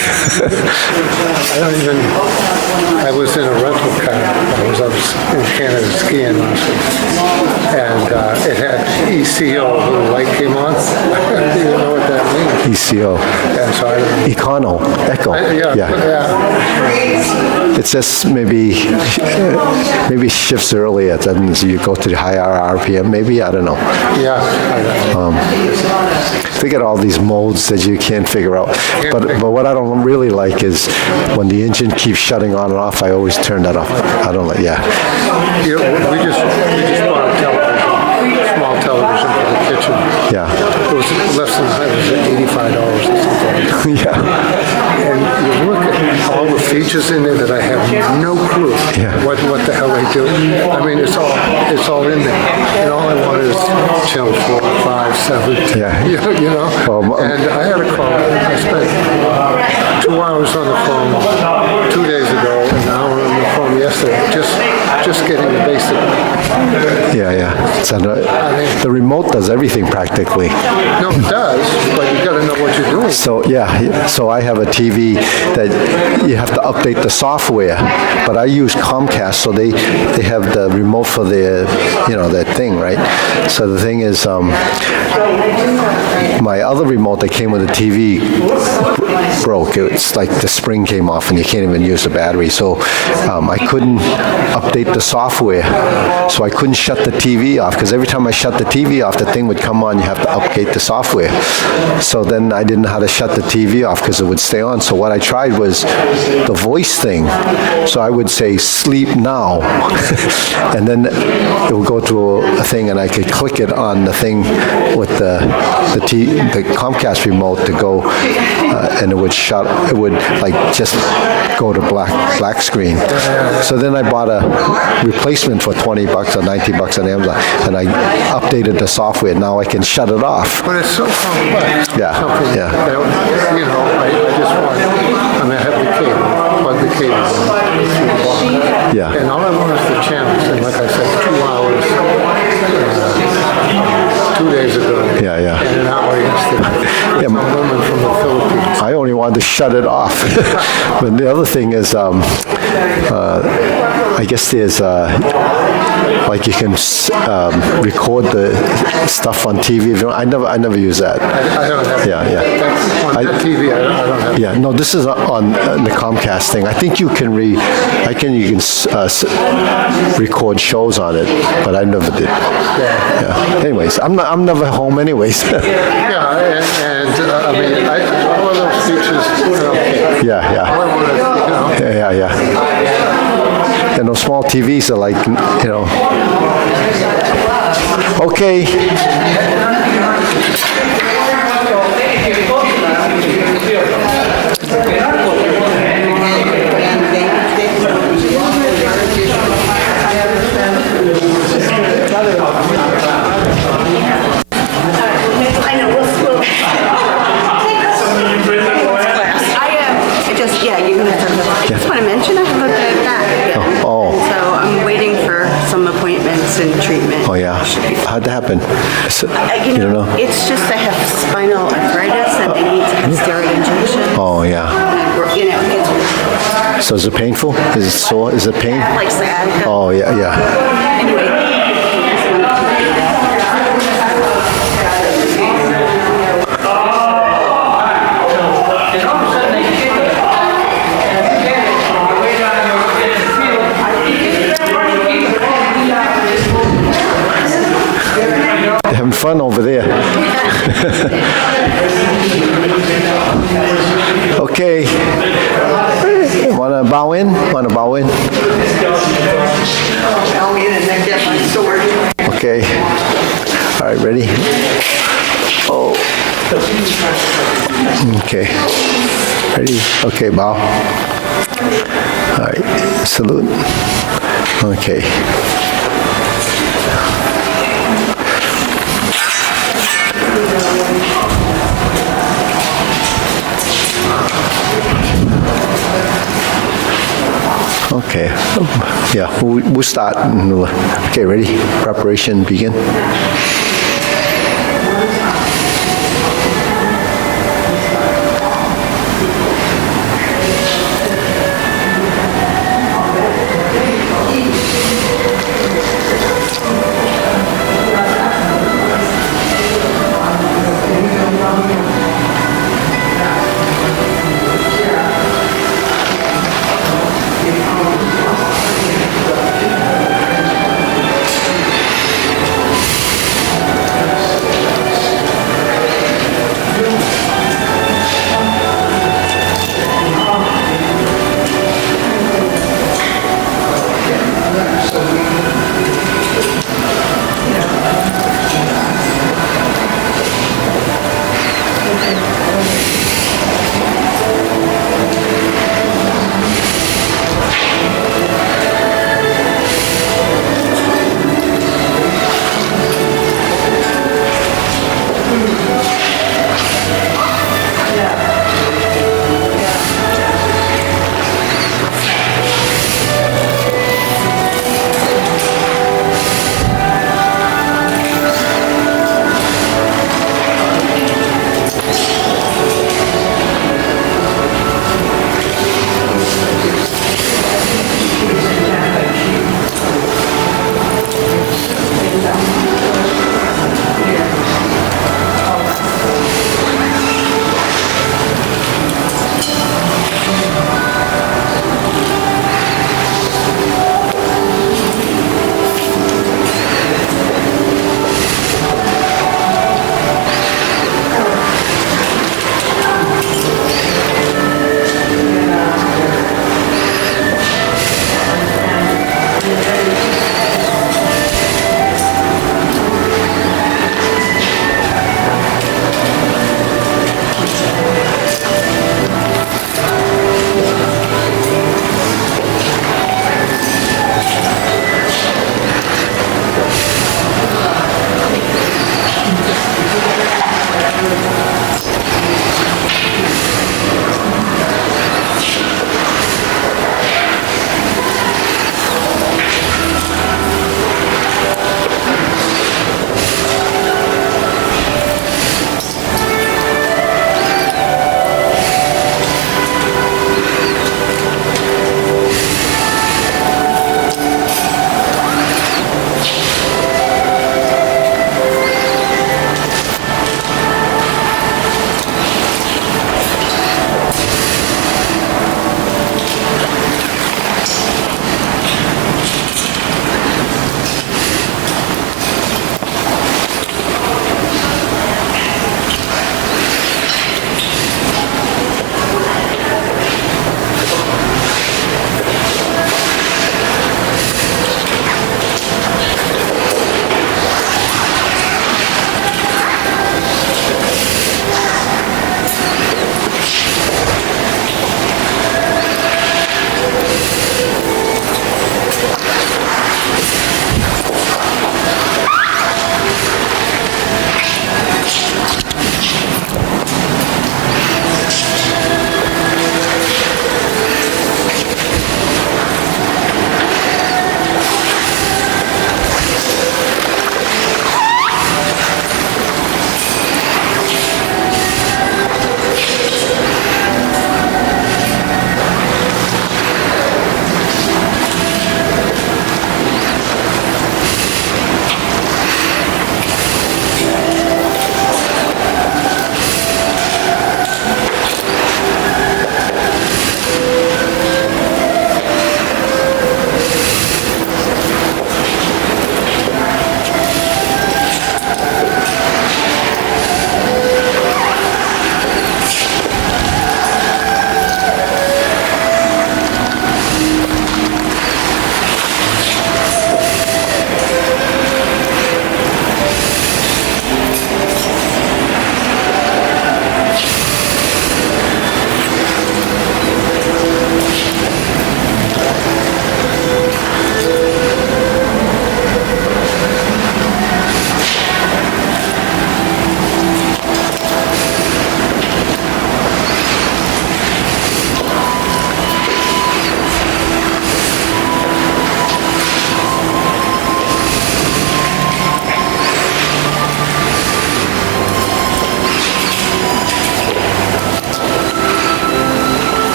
I was in a rental car. I was up in Canada skiing last week. And it had ECO, the light came on. Do you know what that means? ECO, And so Econo, Echo, yeah. It's just maybe shifts earlier, then you go to the higher RPM, maybe, I don't know. Yeah. They got all these modes that you can't figure out. But what I don't really like is when the engine keeps shutting on and off, I always turn that off. I don't like, yeah. You know, we just bought a television, small television for the kitchen. Yeah. It was less than, it was $85 or something. Yeah. And you look at all the features in there that I have no clue what the hell they do. I mean, it's all in there. And all I want is channel 4, 5, 7. Yeah. You know? And I had a call. I spent 2 hours on the phone 2 days ago, and an hour on the phone yesterday, just getting the basic. Yeah. So the remote does everything practically. No, it does, but you got to know what you're doing. So so I have a TV that you have to update the software, but I use Comcast, so they have the remote for their that thing, right? So the thing is, my other remote that came with the TV broke. It's like the spring came off and you can't even use the battery. So I couldn't update the software, so I couldn't shut the TV off, because every time I shut the TV off, the thing would come on. You have to update the software. So then I didn't know how to shut the TV off because it would stay on. So what I tried was the voice thing. So I would say, sleep now. And then it would go to a thing and I could click it on the thing with the Comcast remote to go, and it would like just go to black screen. So then I bought a replacement for $20 or $90 on Amazon, and I updated the software. Now I can shut it off. But it's so complex. Yeah, Something yeah. That, I just want, I have the cable, plug the cable in. Yeah. And all I want is the channels. And like I said, 2 hours 2 days ago. Yeah. And an hour yesterday. With a woman from the Philippines. I only wanted to shut it off. But the other thing is, I guess there's like you can record the stuff on TV. I never use that. I don't have Yeah. On that TV, I don't have. Yeah, no, this is on the Comcast thing. I think you can record shows on it, but I never did. Yeah. Anyways, I'm never home anyways. Yeah, and I mean, all of those features are okay. Yeah. All I want is, Yeah. And those small TVs are like, okay. I know, we'll I just want to mention I have a bad back. Oh. So I'm waiting for some appointments and treatment. Oh, yeah. How'd that happen? You don't know? It's just I have spinal arthritis and they need to have steroid injection. Oh, yeah. It's So is it painful? Is it sore? Is it pain? like sciatica. Oh, yeah. Anyway. Okay. Want to bow in? Want to bow in? I'll in and then get my sword. Okay. All right, ready? Oh. Okay. Ready? Okay, bow. All right, salute. Okay. Okay. Yeah, we'll start. Okay, ready? Preparation, begin.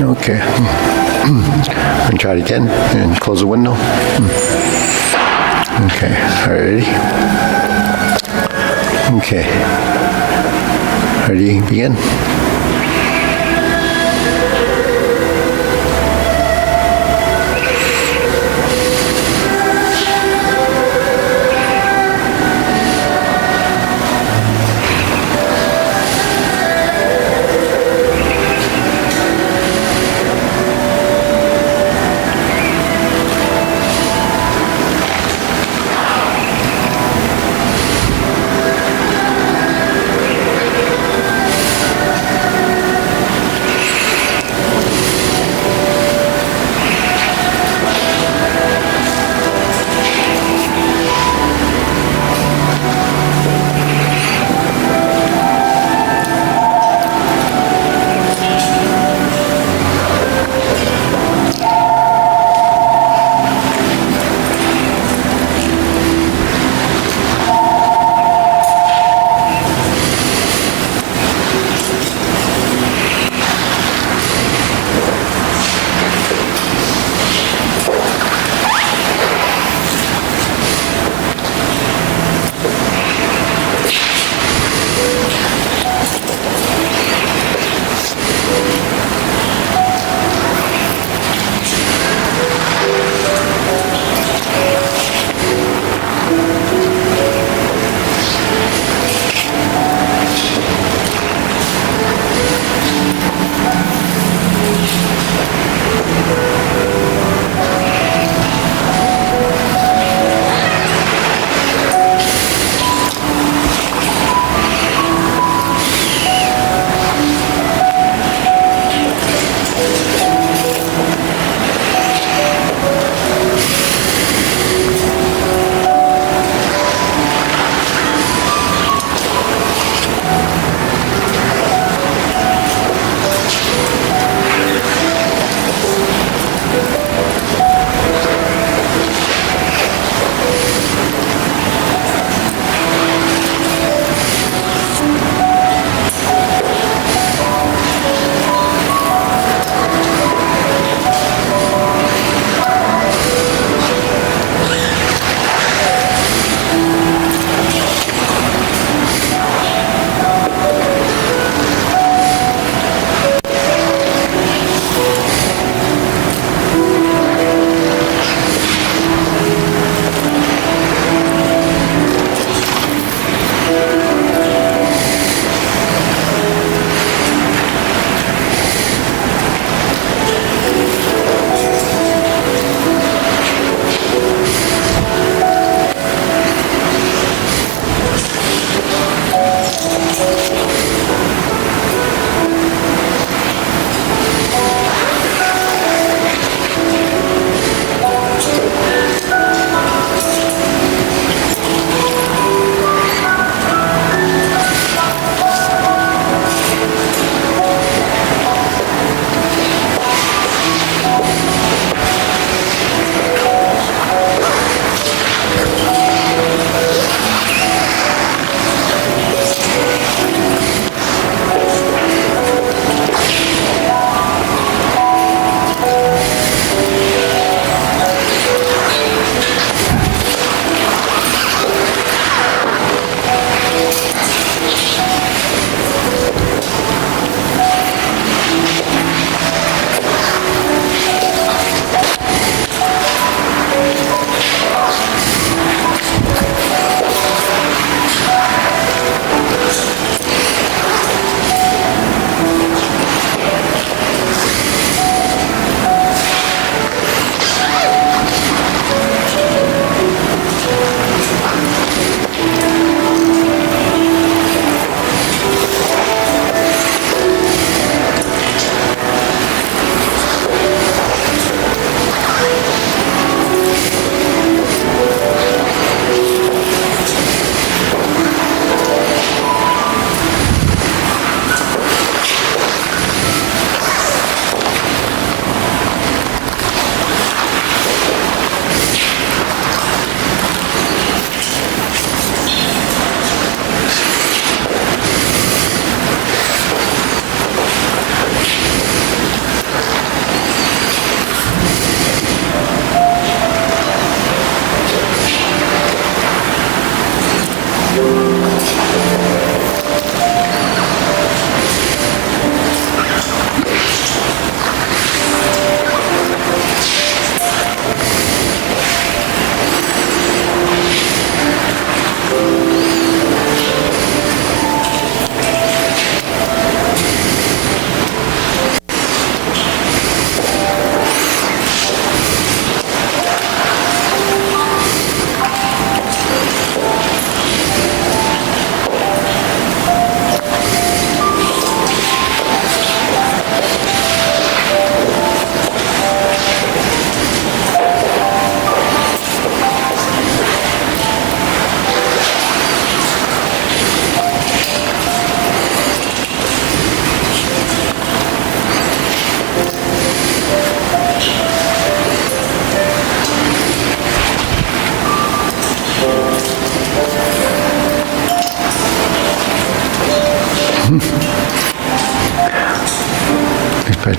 Okay. And try it again and close the window. Okay, ready? Okay. Ready, begin?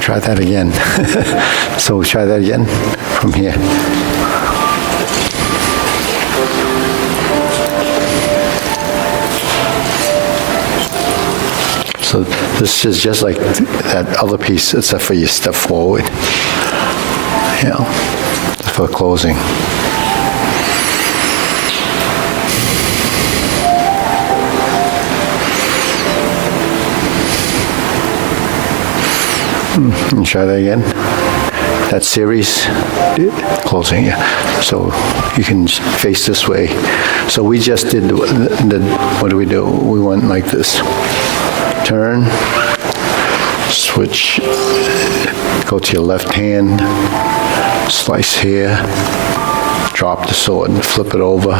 Try that again. So try that again from here. So this is just like that other piece, except for you step forward. Yeah, for closing. And try that again. That series, closing, yeah. So you can face this way. So we just did, what do? We went like this. Turn, switch, go to your left hand, slice here, drop the sword and flip it over.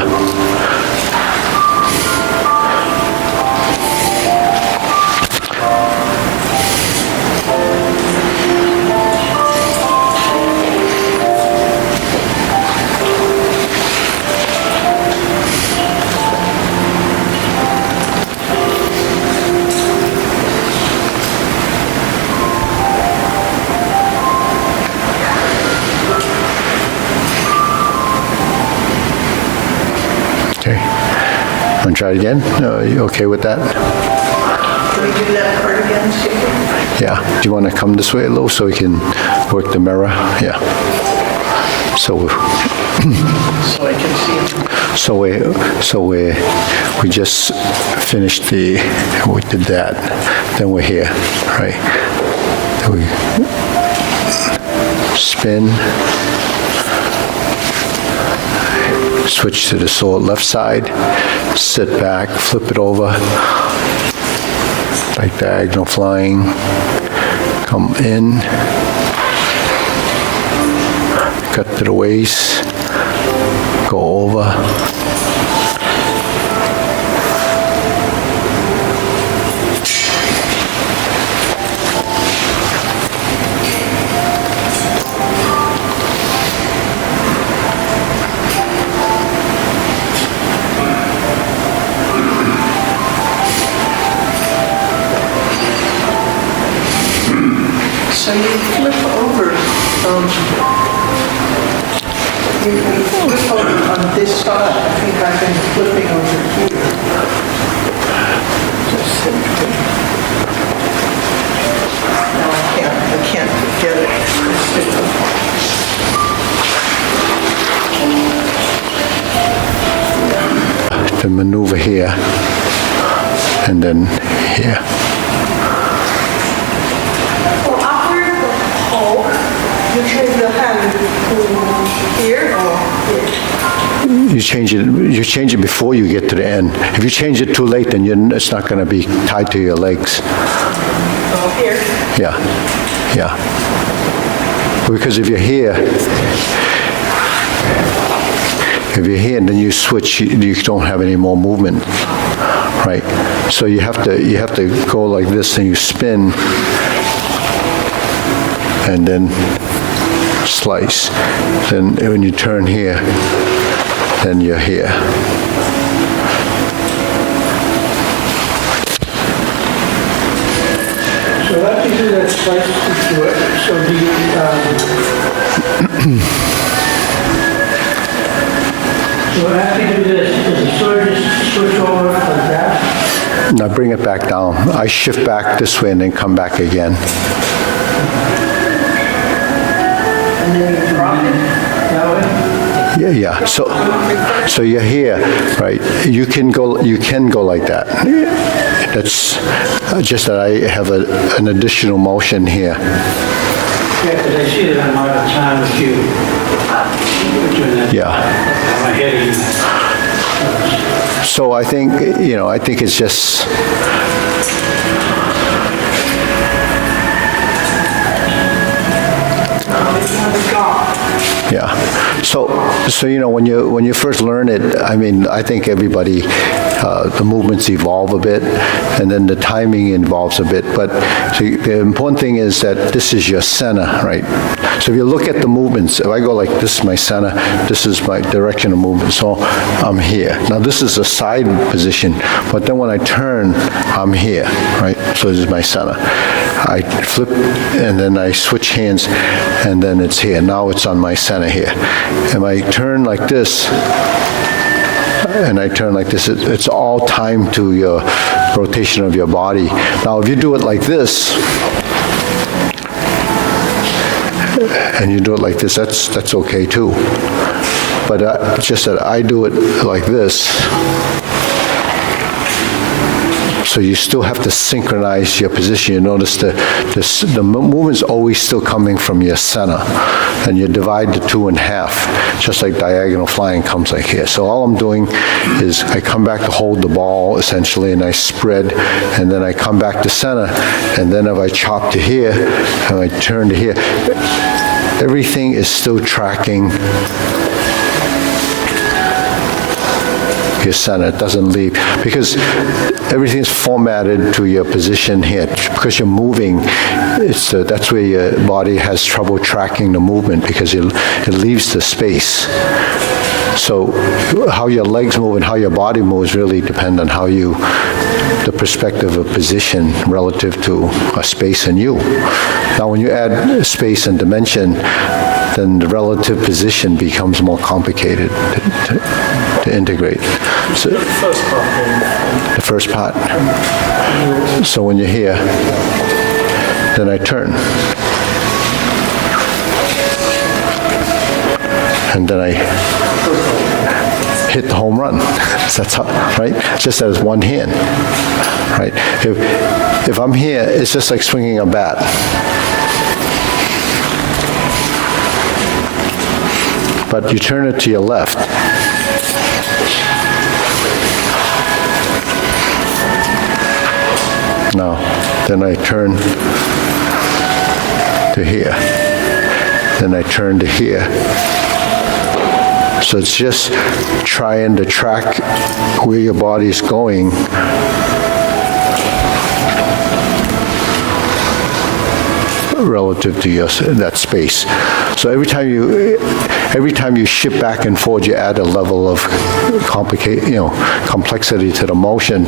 Okay. Want to try it again? Are you okay with that? Can we do that part again, Steve? Yeah. Do you want to come this way a little so we can work the mirror? Yeah. So So I can see. we just finished we did that. Then we're here, right? Then we spin. Switch to the sword left side, sit back, flip it over, like diagonal flying, come in, cut to the waist, go over, So you flip over, you flip over on this side. I think I've been flipping over here. Just sit there. No, I can't get it. to maneuver here, and then here. Well, after the hold, you change the hand to here or here? You change it before you get to the end. If you change it too late, then it's not going to be tied to your legs. Oh, here. Yeah, yeah. Because if you're here, and then you switch, you don't have any more movement, right? So you have to go like this, and you spin, and then slice. Then when you turn here, then you're here. So after you do that slice to it, so do you, so after you do this, does the sword just switch over like that? Now bring it back down. I shift back this way and then come back again. And then you drop it. That way? Yeah. So you're here, right? You can go like that. That's just that I have an additional motion here. Yeah, because I see that I'm out of time with you. Doing that. Yeah. I'm ahead of you. So I think it's just. Yeah. So when you first learn it, I mean, I think everybody, the movements evolve a bit, and then the timing involves a bit. But the important thing is that this is your center, right? So if you look at the movements, if I go like this is my center, this is my direction of movement. So I'm here. Now this is a side position, but then when I turn, I'm here, right? So this is my center. I flip, and then I switch hands, and then it's here. Now it's on my center here. If I turn like this, and I turn like this, it's all timed to your rotation of your body. Now, if you do it like this, and you do it like this, that's okay too. But just that I do it like this, so you still have to synchronize your position. You notice the movement's always still coming from your center, and you divide the two in half, just like diagonal flying comes like here. So all I'm doing is I come back to hold the ball, essentially, and I spread, and then I come back to center, and then if I chop to here, and I turn to here, everything is still tracking your center. It doesn't leave, because everything's formatted to your position here. Because you're moving, that's where your body has trouble tracking the movement, because it leaves the space. So how your legs move and how your body moves really depend on how the perspective of position relative to a space and you. Now when you add space and dimension, then the relative position becomes more complicated to integrate. So, the first part. So when you're here, then I turn. And then I hit the home run. That's how, right? Just as one hand, right? If I'm here, it's just like swinging a bat. But you turn it to your left. Now, then I turn to here. Then I turn to here. So it's just trying to track where your body's going relative to that space. So every time you shift back and forth, you add a level of complexity to the motion.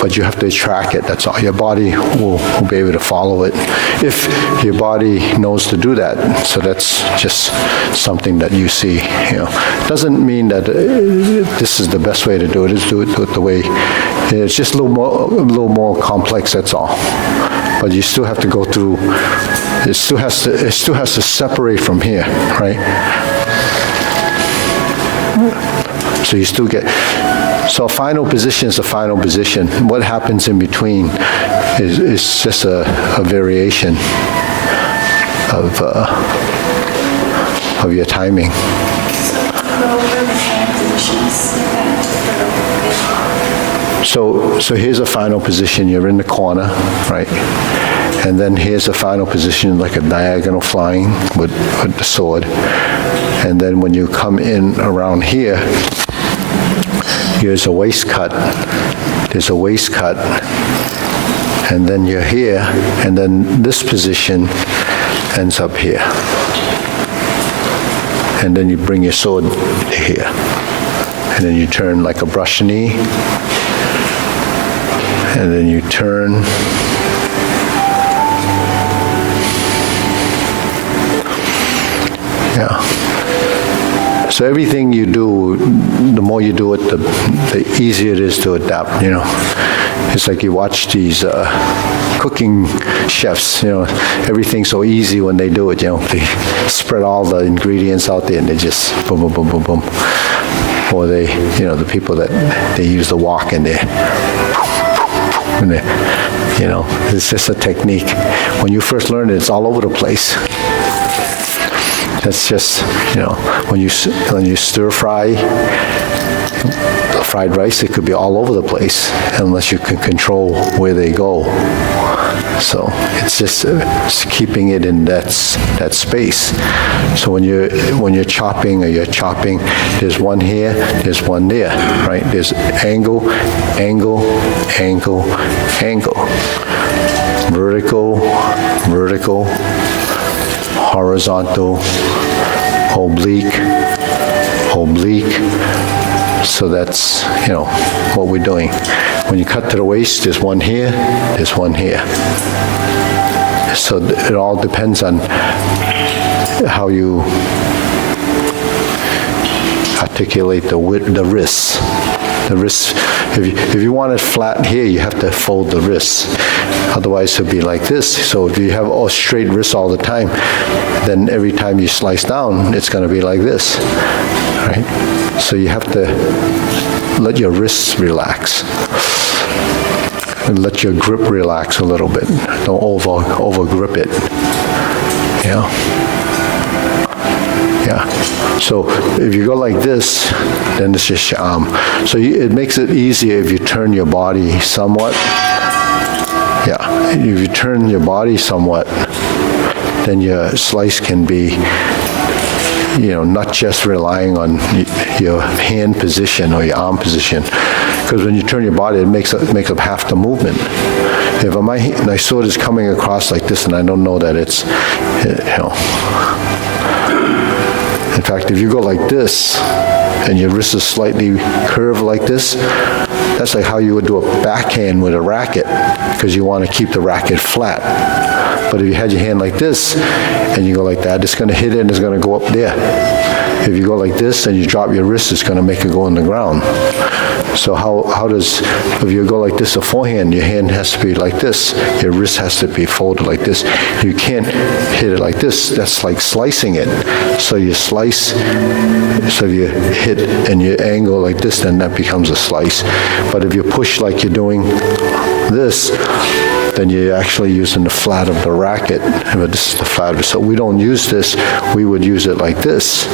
But you have to track it. That's all. Your body will be able to follow it if your body knows to do that. So that's just something that you see. Doesn't mean that this is the best way to do it. Is do it the way. It's just a little more complex. That's all. But you still have to go through. It still has to separate from here, right? So you still get. So a final position is a final position. What happens in between is just a variation of your timing. So here's a final position. You're in the corner, right? And then here's a final position, like a diagonal flying with the sword. And then when you come in around here, here's a waist cut. There's a waist cut. And then you're here, and then this position ends up here. And then you bring your sword to here. And then you turn like a brush knee. And then you turn. Yeah. So everything you do, the more you do it, the easier it is to adapt, It's like you watch these cooking chefs, everything's so easy when they do it, They spread all the ingredients out there and they just boom, boom, boom, boom, boom. Or they, the people that they use the wok in there. And it's just a technique. When you first learn it, it's all over the place. That's just, when you stir fry fried rice, it could be all over the place unless you can control where they go. So it's just keeping it in that space. So when you're chopping, there's one here, there's one there, right? There's angle, angle, angle, angle. Vertical, vertical, horizontal, oblique, oblique, So that's, what we're doing. When you cut to the waist, there's one here, there's one here. So it all depends on how you articulate the wrists. The wrists, if you want it flat here, you have to fold the wrists. Otherwise, it'll be like this. So if you have all straight wrists all the time, then every time you slice down, it's going to be like this, right? So you have to let your wrists relax. And let your grip relax a little bit. Don't over grip it. Yeah. So if you go like this, then it's just your arm. So it makes it easier if you turn your body somewhat. Yeah. If you turn your body somewhat, then your slice can be, not just relying on your hand position or your arm position. Because when you turn your body, it makes up half the movement. If my sword is coming across like this and I don't know that it's, in fact, if you go like this and your wrist is slightly curved like this, that's like how you would do a backhand with a racket, because you want to keep the racket flat. But if you had your hand like this and you go like that, it's going to hit it and it's going to go up there. If you go like this and you drop your wrist, it's going to make it go on the ground. So if you go like this, a forehand, your hand has to be like this. Your wrist has to be folded like this. You can't hit it like this. That's like slicing it. So you slice, so you hit and you angle like this, then that becomes a slice. But if you push like you're doing this, then you're actually using the flat of the racket. But this is the flat. So we don't use this. We would use it like this.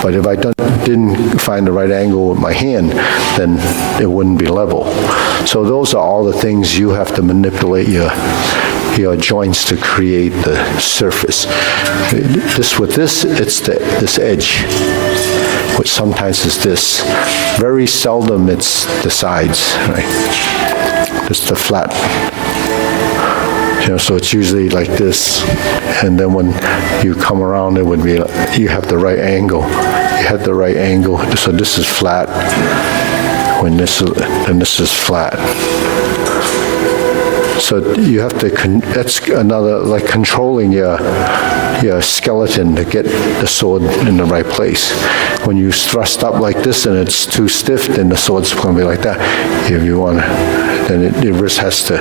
But if I didn't find the right angle with my hand, then it wouldn't be level. So those are all the things you have to manipulate your joints to create the surface. With this, it's this edge, which sometimes is this. Very seldom it's the sides, right? It's the flat. So it's usually like this, and then when you come around, it would be like, you have the right angle. You have the right angle. So this is flat. When this is flat. So you have to. That's another, like controlling your skeleton to get the sword in the right place. When you thrust up like this and it's too stiff, then the sword's going to be like that. If you want to, then your wrist has to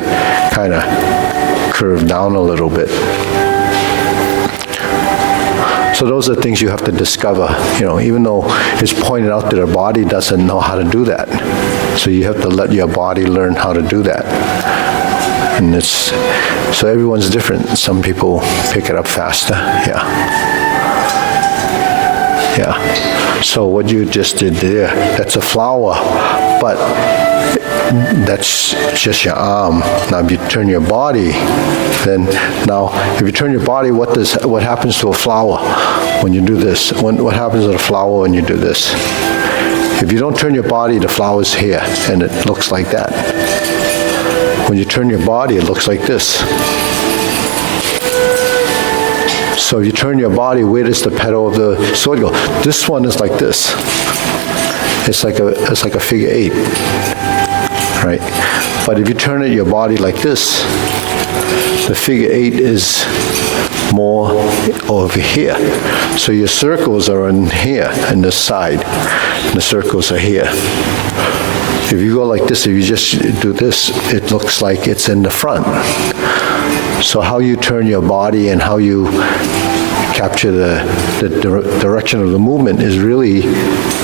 kind of curve down a little bit. So those are things you have to discover, even though it's pointed out that our body doesn't know how to do that. So you have to let your body learn how to do that. And so everyone's different. Some people pick it up faster, yeah. So what you just did there, that's a flower, but that's just your arm. Now if you turn your body, then if you turn your body, what happens to a flower when you do this? What happens to the flower when you do this? If you don't turn your body, the flower's here, and it looks like that. When you turn your body, it looks like this. So if you turn your body, where does the petal of the sword go? This one is like this. It's like a figure 8. Right? But if you turn your body like this, the figure 8 is more over here. So your circles are in here, in this side, and the circles are here. If you go like this, if you just do this, it looks like it's in the front. So how you turn your body and how you capture the direction of the movement is really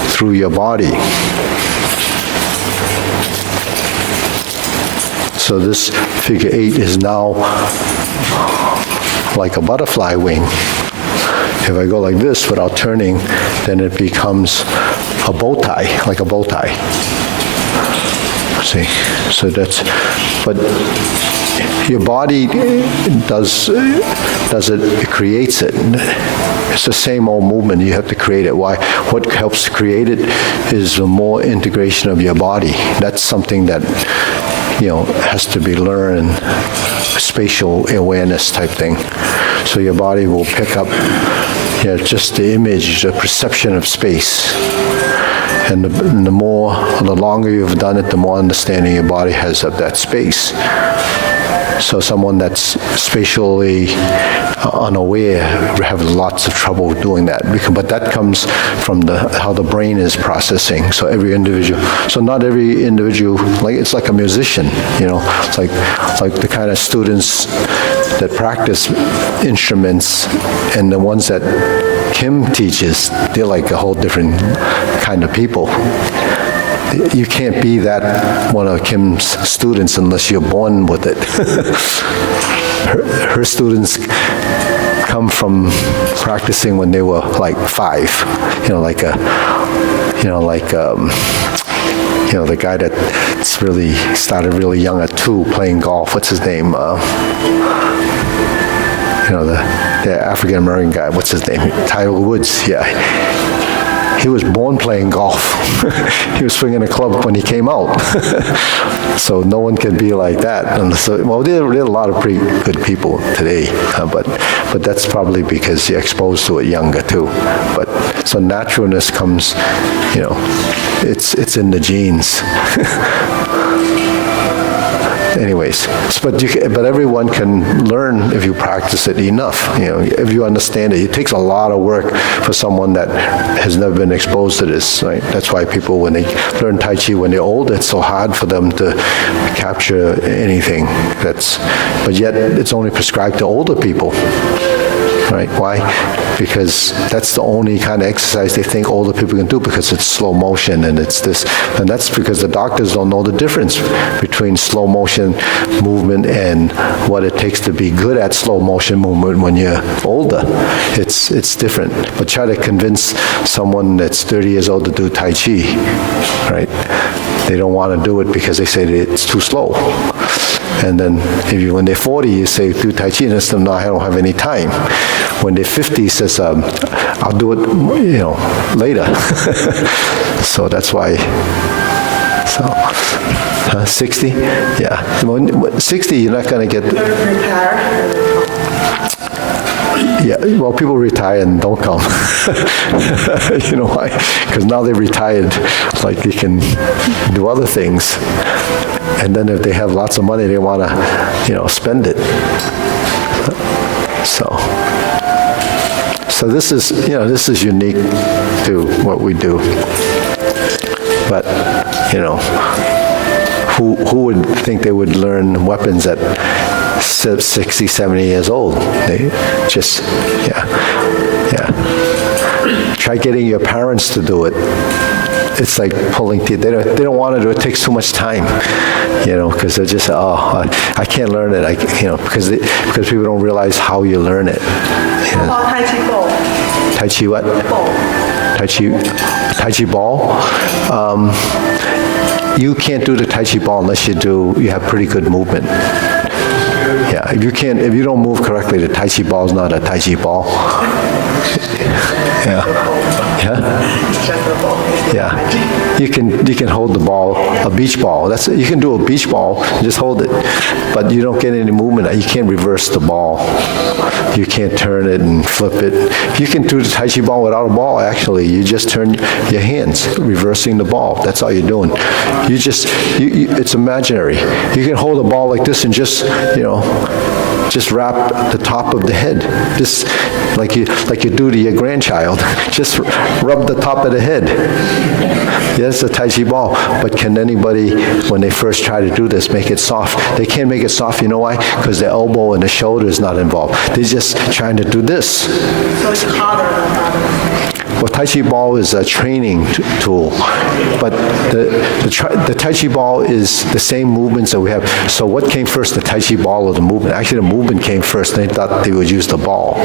through your body. So this figure 8 is now like a butterfly wing. If I go like this without turning, then it becomes a bow tie, like a bow tie. See, so but your body does it, it creates it. It's the same old movement, you have to create it. Why? What helps create it is the more integration of your body. That's something that has to be learned, spatial awareness type thing. So your body will pick up just the image, the perception of space. And the longer you've done it, the more understanding your body has of that space. So someone that's spatially unaware have lots of trouble doing that. But that comes from how the brain is processing. So not every individual, it's like a musician, It's like the kind of students that practice instruments and the ones that Kim teaches, they're like a whole different kind of people. You can't be that one of Kim's students unless you're born with it. Her students come from practicing when they were like 5, the guy that's really started really young at 2 playing golf. What's his name? The African American guy. What's his name? Tiger Woods. Yeah. He was born playing golf. He was swinging a club when he came out. So no one can be like that. And so, there are a lot of pretty good people today, but that's probably because you're exposed to it younger too. But so naturalness comes, it's in the genes. Anyways, but everyone can learn if you practice it enough. If you understand it. It takes a lot of work for someone that has never been exposed to this. Right? That's why people, when they learn Tai Chi when they're older, it's so hard for them to capture anything. But yet it's only prescribed to older people. Right? Why? Because that's the only kind of exercise they think older people can do, because it's slow motion and it's this. And that's because the doctors don't know the difference between slow motion movement and what it takes to be good at slow motion movement when you're older. It's different. But try to convince someone that's 30 years old to do Tai Chi, right? They don't want to do it because they say that it's too slow. And then when they're 40, you say, do Tai Chi, and they say, no, I don't have any time. When they're 50, he says, I'll do it, later. So that's why, 60? Yeah. 60, you're not going to get... Yeah, well, people retire and don't come. You know why? Because now they're retired, like they can do other things. And then if they have lots of money, they want to, spend it. So this is unique to what we do. But, who would think they would learn weapons at 60, 70 years old? They just, Try getting your parents to do it. It's like pulling teeth. They don't want to do it. It takes too much time, because they're just, I can't learn it. Because people don't realize how you learn it. How about Tai Chi ball? Tai Chi what? Ball. Tai Chi ball. You can't do the Tai Chi ball unless you have pretty good movement. Yeah, if you don't move correctly, the Tai Chi ball is not a Tai Chi ball. Yeah. You can hold the ball, a beach ball. You can do a beach ball, just hold it, but you don't get any movement. You can't reverse the ball. You can't turn it and flip it. You can do the Tai Chi ball without a ball, actually. You just turn your hands, reversing the ball. That's all you're doing. It's imaginary. You can hold a ball like this and just wrap the top of the head, just like you do to your grandchild. Just rub the top of the head. Yes, a Tai Chi ball. But can anybody, when they first try to do this, make it soft? They can't make it soft. You know why? Because the elbow and the shoulder is not involved. They're just trying to do this. So it's harder than harder. Well, Tai Chi ball is a training tool, but the Tai Chi ball is the same movements that we have. So what came first, the Tai Chi ball or the movement? Actually, the movement came first. They thought they would use the ball.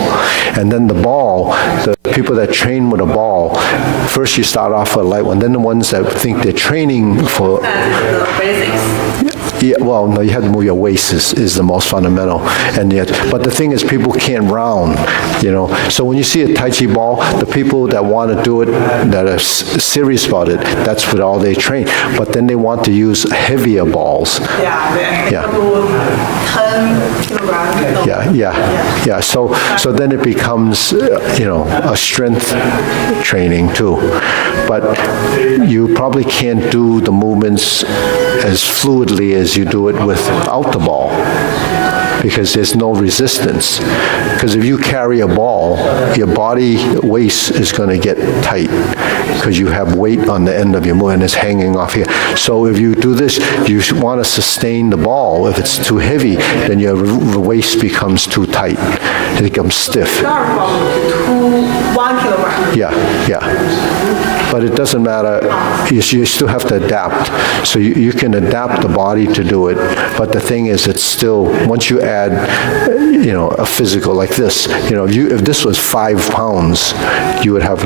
And then the ball, the people that train with a ball, first you start off with a light one, then the ones that think they're training for... And the basics. Yeah, well, no, you have to move your waist is the most fundamental. And yet, but the thing is, people can't round, you know. So when you see a Tai Chi ball, the people that want to do it, that are serious about it, that's what all they train. But then they want to use heavier balls. Yeah. 10 kilograms. Yeah. So then it becomes, you know, a strength training too. But you probably can't do the movements as fluidly as you do it without the ball, because there's no resistance. Because if you carry a ball, your body waist is going to get tight because you have weight on the end of your movement and it's hanging off here. So if you do this, you want to sustain the ball. If it's too heavy, then your waist becomes too tight. It becomes stiff. Start from 1 kilogram. Yeah. But it doesn't matter, you still have to adapt. So you can adapt the body to do it, but the thing is, it's still, once you add, you know, a physical like this, you know, if this was 5 pounds, you would have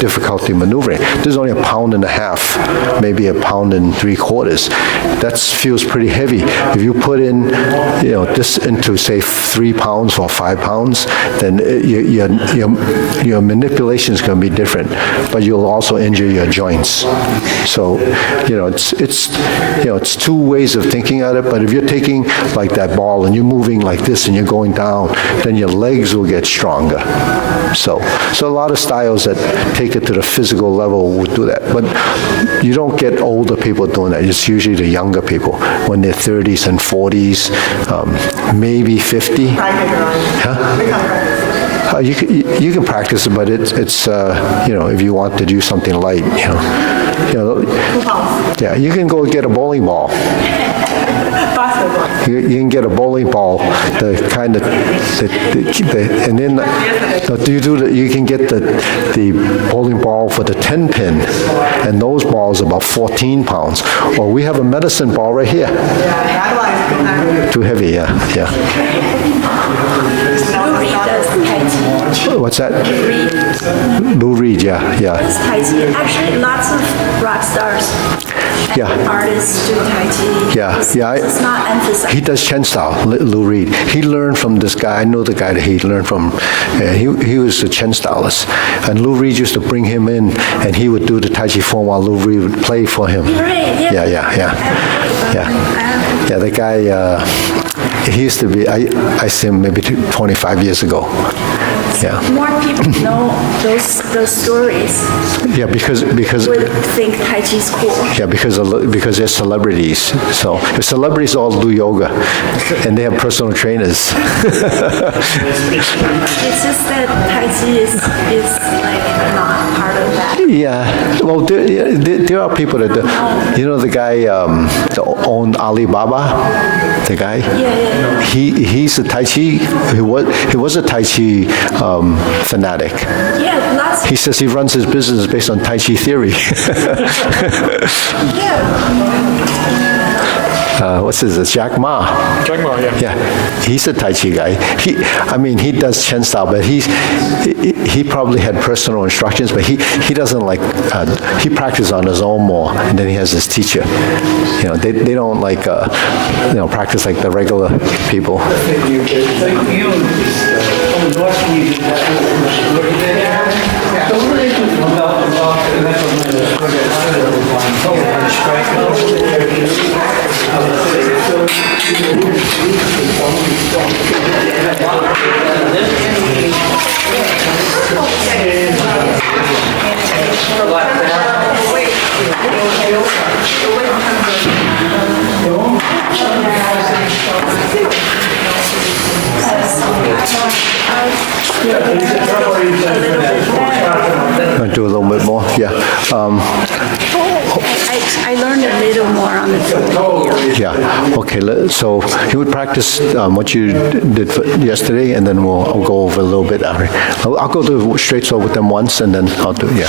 difficulty maneuvering. This is only 1.5 pounds, maybe 1.75 pounds. That feels pretty heavy. If you put in, you know, this into, say, 3 pounds or 5 pounds, then your manipulation is going to be different, but you'll also injure your joints. So, you know, it's two ways of thinking at it, but if you're taking like that ball and you're moving like this and you're going down, then your legs will get stronger. So a lot of styles that take it to the physical level would do that, but you don't get older people doing that. It's usually the younger people when they're 30s and 40s, maybe 50. You can practice it, but it's you know, if you want to do something light, you know, yeah, you can go get a bowling ball. You can get a bowling ball, the kind of, and then you can get the bowling ball for the 10-pin, and those balls are about 14 pounds. Or we have a medicine ball right here. Too heavy, yeah. What's that? Lou Reed, yeah. Does Tai Chi. Actually, lots of rock stars, artists do Tai Chi. Yeah. It's not emphasized. He does Chen style, Lou Reed. He learned from this guy. I know the guy that he learned from. He was a Chen stylist. And Lou Reed used to bring him in, and he would do the Tai Chi form while Lou Reed would play for him. Right, yeah. Yeah, the guy, he used to be, I see him maybe 25 years ago. Yeah. More people know those stories. Yeah, because Would think Tai Chi's cool. yeah, because they're celebrities. So the celebrities all do yoga, and they have personal trainers. It's just that Tai Chi is like not part of that. Yeah, well, there are people that do. You know the guy that owned Alibaba, the guy? Yeah. He's a Tai Chi, he was a Tai Chi fanatic. Yeah, lots. He says he runs his business based on Tai Chi theory. What's his? Jack Ma. Jack Ma, yeah. Yeah, he's a Tai Chi guy. He does Chen style, but he probably had personal instructions, but he doesn't like, he practices on his own more, and then he has his teacher. You know, they don't like, you know, practice like the regular people. Do a little bit more, yeah. I learned a little more on the video. Yeah, okay, so you would practice what you did yesterday, and then I'll go over a little bit. I'll go to straight sword with them once, and then I'll do, yeah.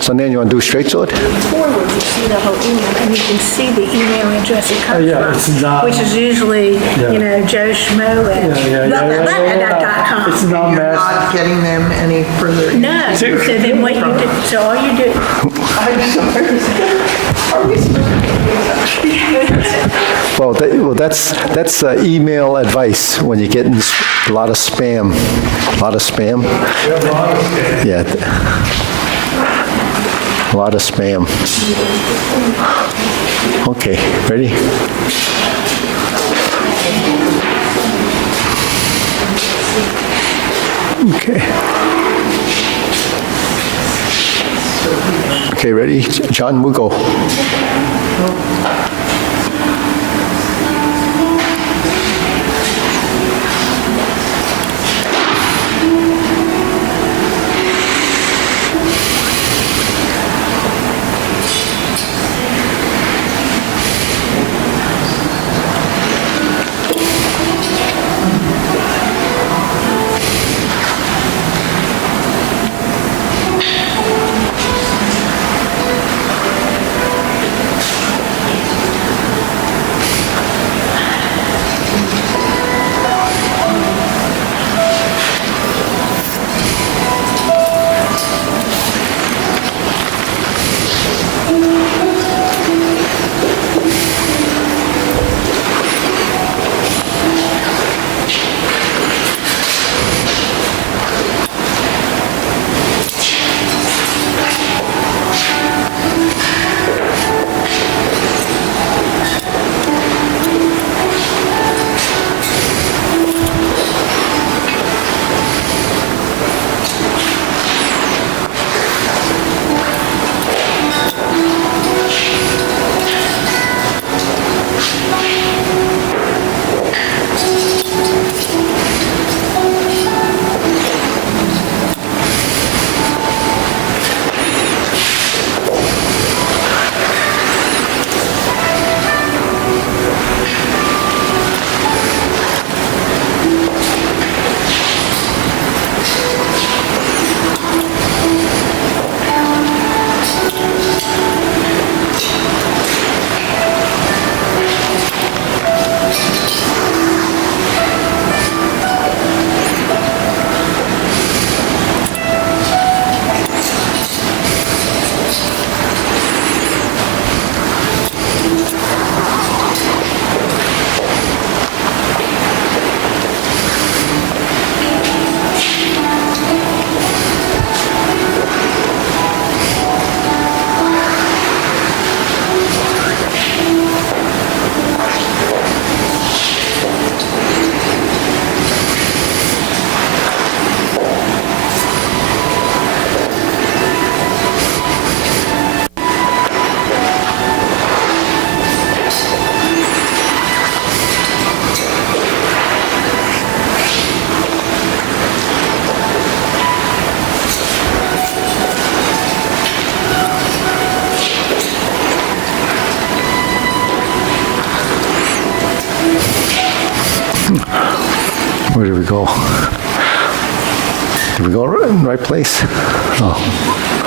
So then you want to do straight sword? Forward, you see the whole email, and you can see the email address it comes from, which is usually, you know, Joe Schmo at .com. It's not You're not getting them any further. No, so then what you do, so all you do, I'm sorry. Well, that's email advice when you get a lot of spam. A lot of spam? Yeah. A lot of spam. Okay, ready? Okay. Okay, ready? John, we'll go. Where did we go? Did we go in the right place? Oh.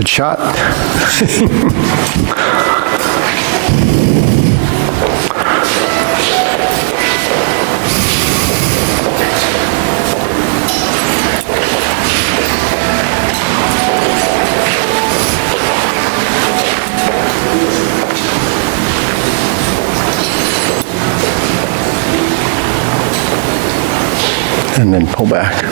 Good shot. And then pull back.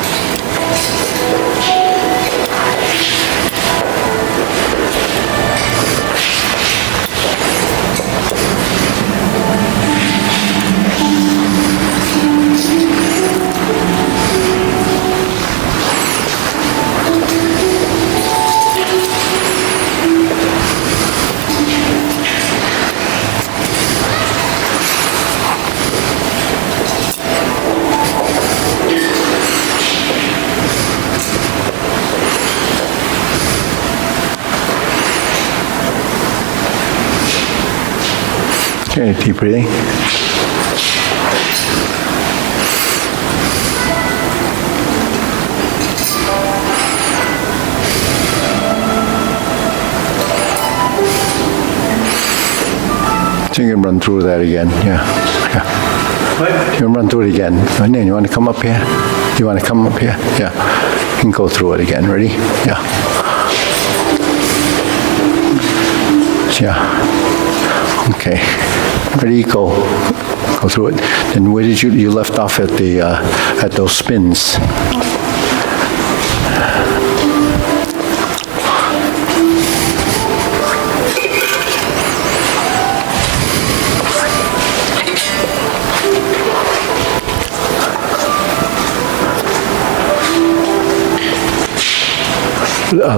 Okay, deep breathing. So you can run through that again, yeah. What? You can run through it again. Onion, you want to come up here? You want to come up here? Yeah. You can go through it again. Ready? Yeah. Yeah. Okay. Ready? Go. Go through it. Then where did you left off at the at those spins?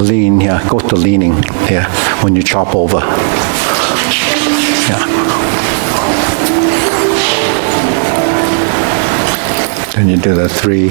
Lean, yeah, go to leaning, yeah, when you chop over. Yeah. Then you do the 3.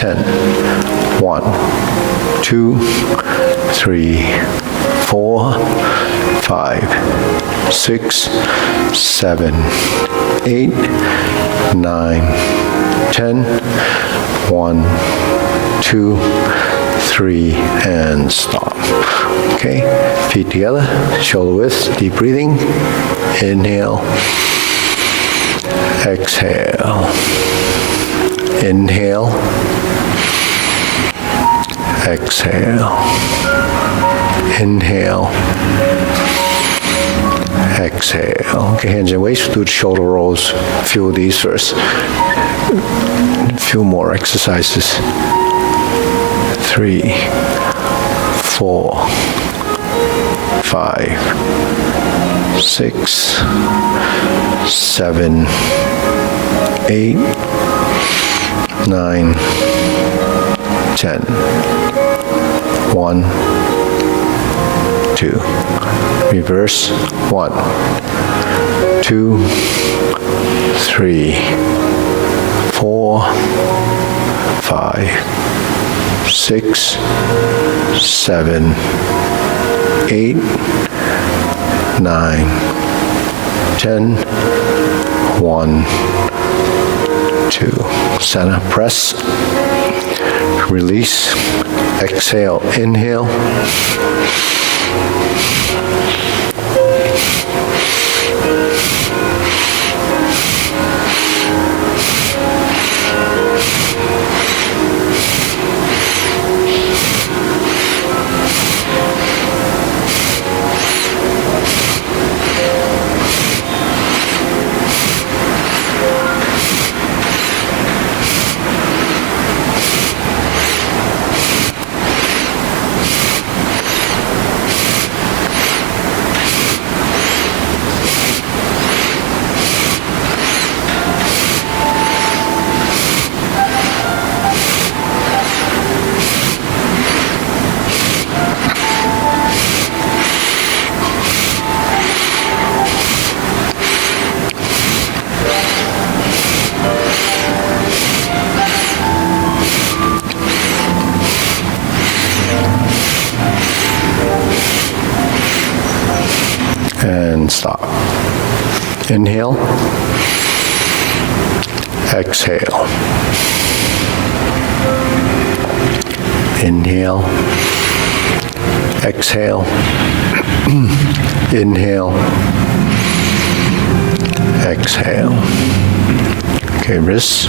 10. 1, 2, 3, 4, 5, 6, 7, 8, 9, 10. 1, 2, 3, and stop. Okay, feet together, shoulder width, deep breathing. Inhale, exhale. Inhale, exhale. Inhale, exhale. Okay, hands and waist, do the shoulder rolls. A few of these first. A few more exercises. 3, 4, 5, 6, 7, 8, 9, 10. 1, 2. Reverse. 1, 2, 3, 4, 5, 6, 7, 8, 9, 10. 1, 2. Center press. Release. Exhale. Inhale. And stop. Inhale. Exhale. Inhale. Exhale. Inhale. Exhale. Okay, wrists.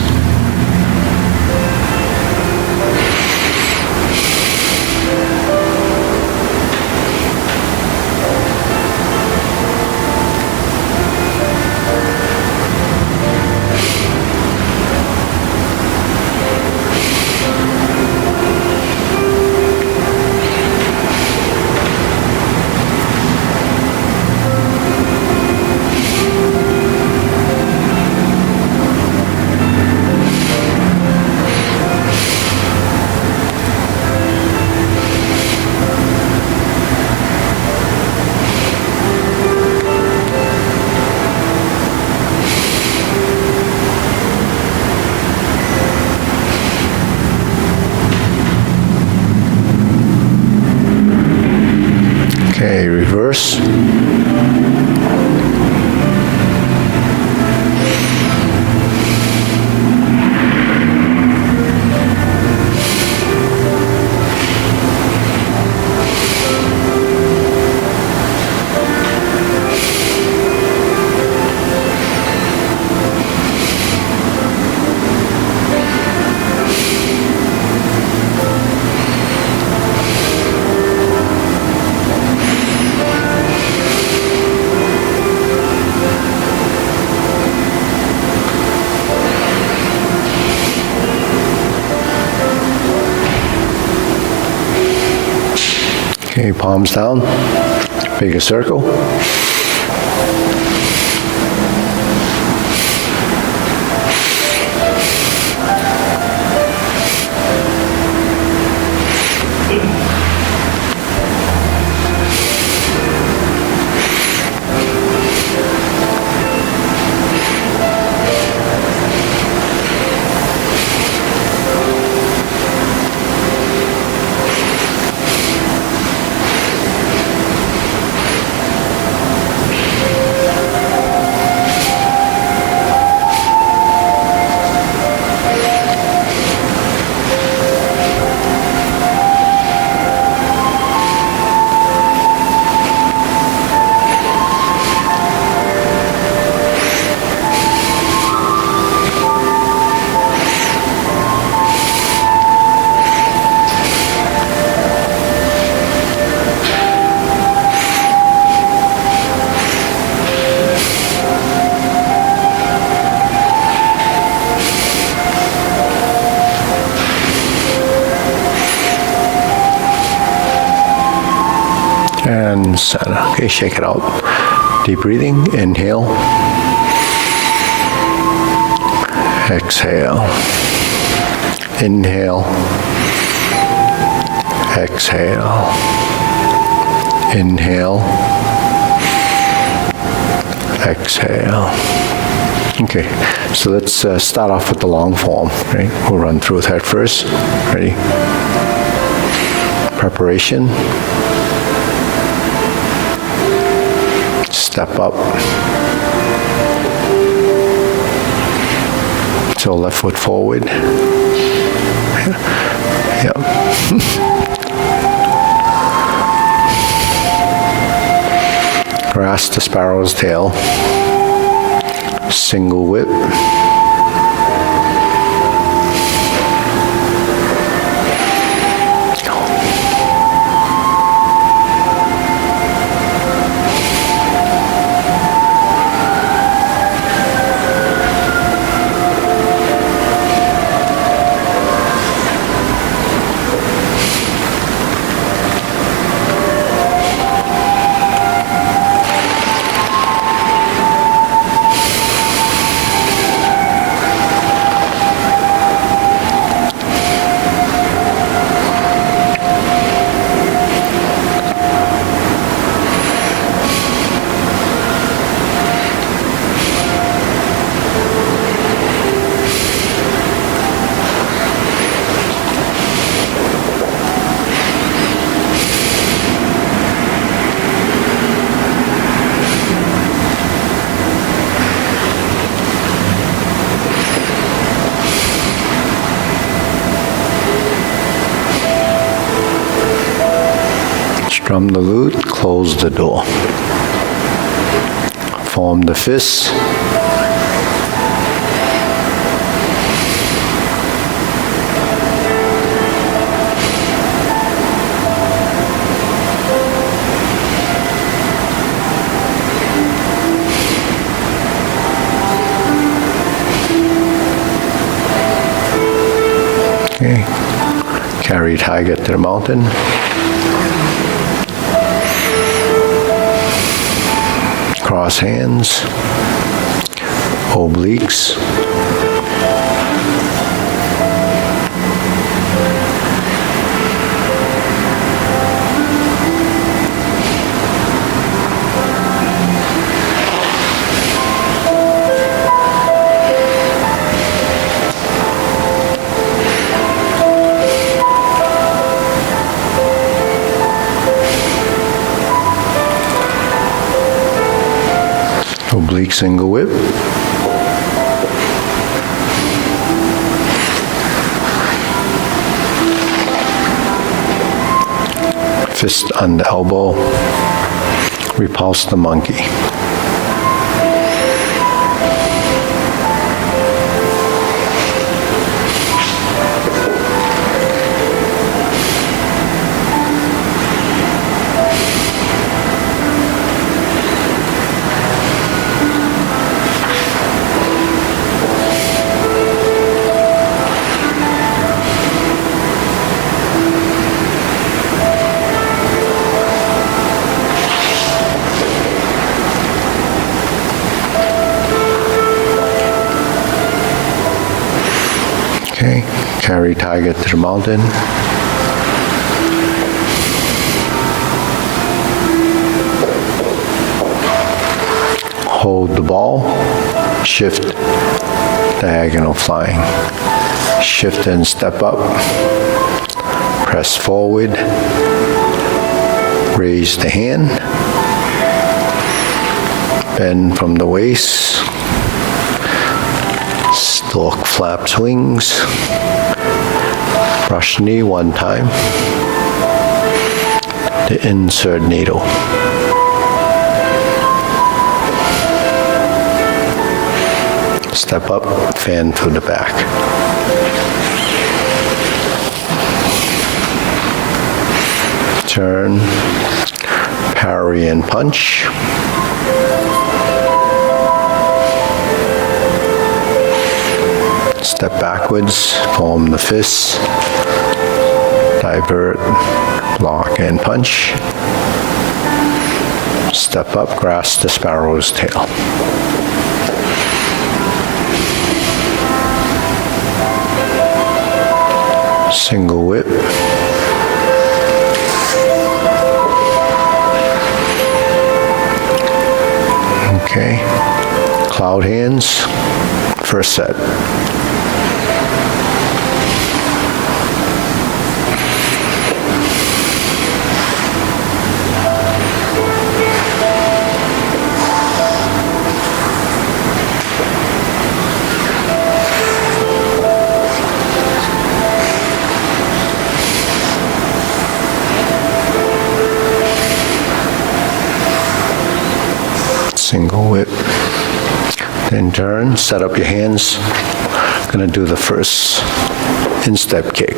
Okay, reverse. Okay, palms down, make a circle. center. Okay, shake it out. Deep breathing, inhale. Exhale. Inhale. Exhale. Inhale. Exhale. Okay, so let's start off with the long form, right? We'll run through that first. Ready? Preparation. Step up. So left foot forward. Yep. Grasp the sparrow's tail. Single whip. Strum the lute, close the door. Form the fists. Okay. Carry tiger to the mountain. Cross hands, obliques, oblique single whip. Fist under elbow. Repulse the monkey. Okay, carry tiger to the mountain. Hold the ball, shift, diagonal flying. Shift and step up, press forward, raise the hand, bend from the waist, stork flaps wings, brush knee one time, the insert needle. Step up, fan to the back. Turn, parry and punch. Step backwards, form the fists, divert, block and punch. Step up, grasp the sparrow's tail. Single whip. Okay. Cloud hands. First set. Single whip. Then turn, set up your hands. Gonna do the first instep kick.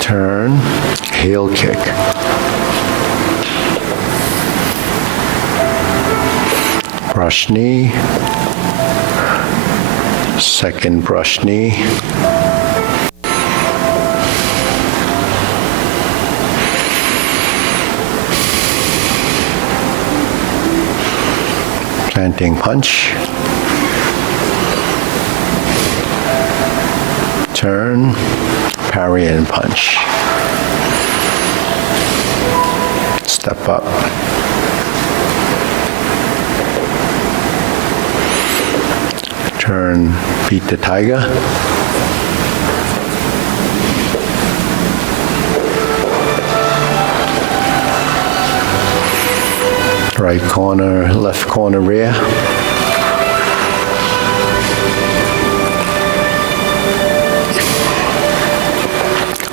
Turn, heel kick. Brush knee, second brush knee, planting punch, turn, parry and punch, step up. Turn, beat the tiger. Right corner, left corner rear.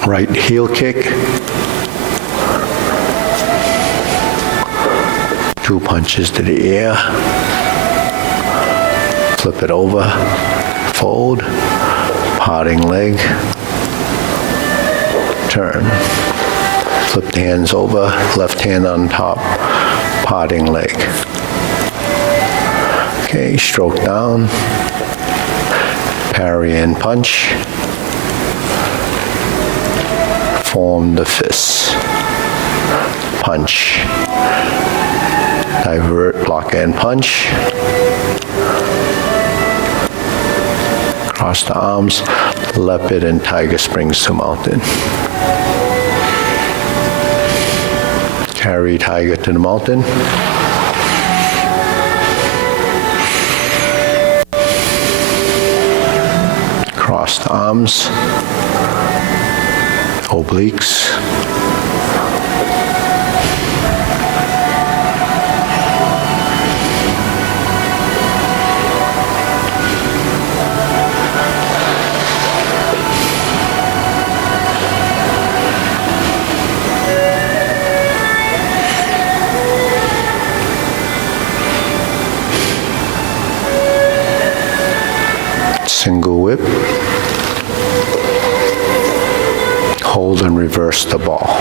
Right heel kick. Two punches to the ear. Flip it over, fold, parting leg, turn. Flip the hands over, left hand on top, parting leg. Okay, stroke down, parry and punch, form the fists, punch, divert, block and punch, cross the arms, leopard and tiger springs to mountain. Carry tiger to the mountain. Cross the arms, obliques. Single whip, hold and reverse the ball.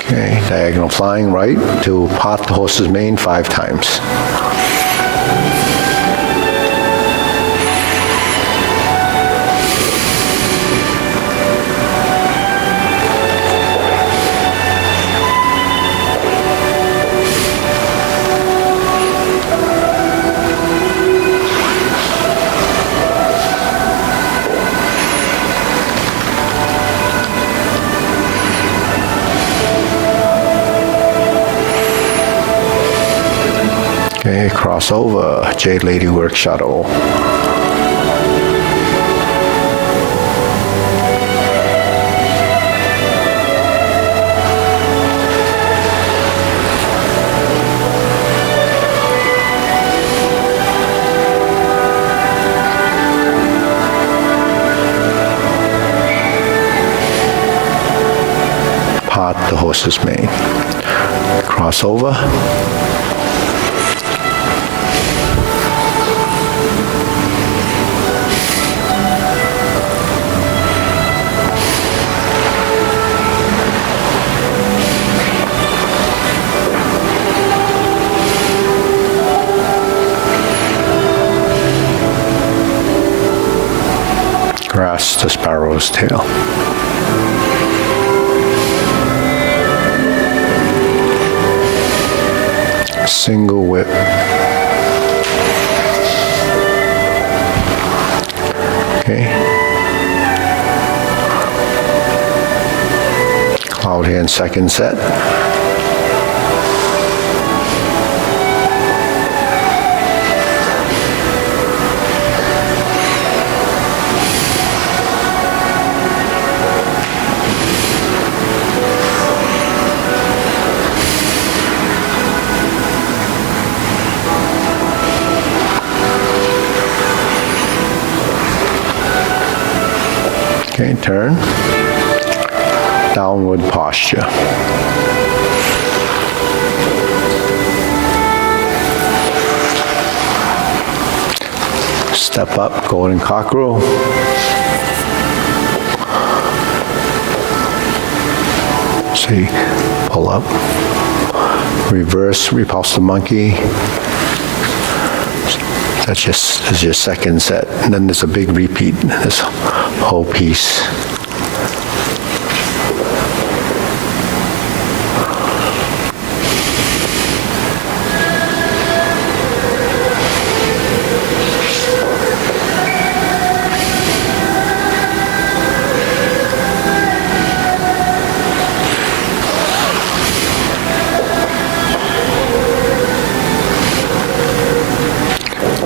Okay, diagonal flying right to part the horse's mane 5 times. Okay, cross over, Jade Lady work shuttle. Part the horse's mane. Cross over. grasp the sparrow's tail. Single whip. Okay. Cloud hand, second set. Okay, turn. Downward posture. Step up, golden cockerel. See, pull up. Reverse, repulse the monkey. That's your second set. And then there's a big repeat, this whole piece.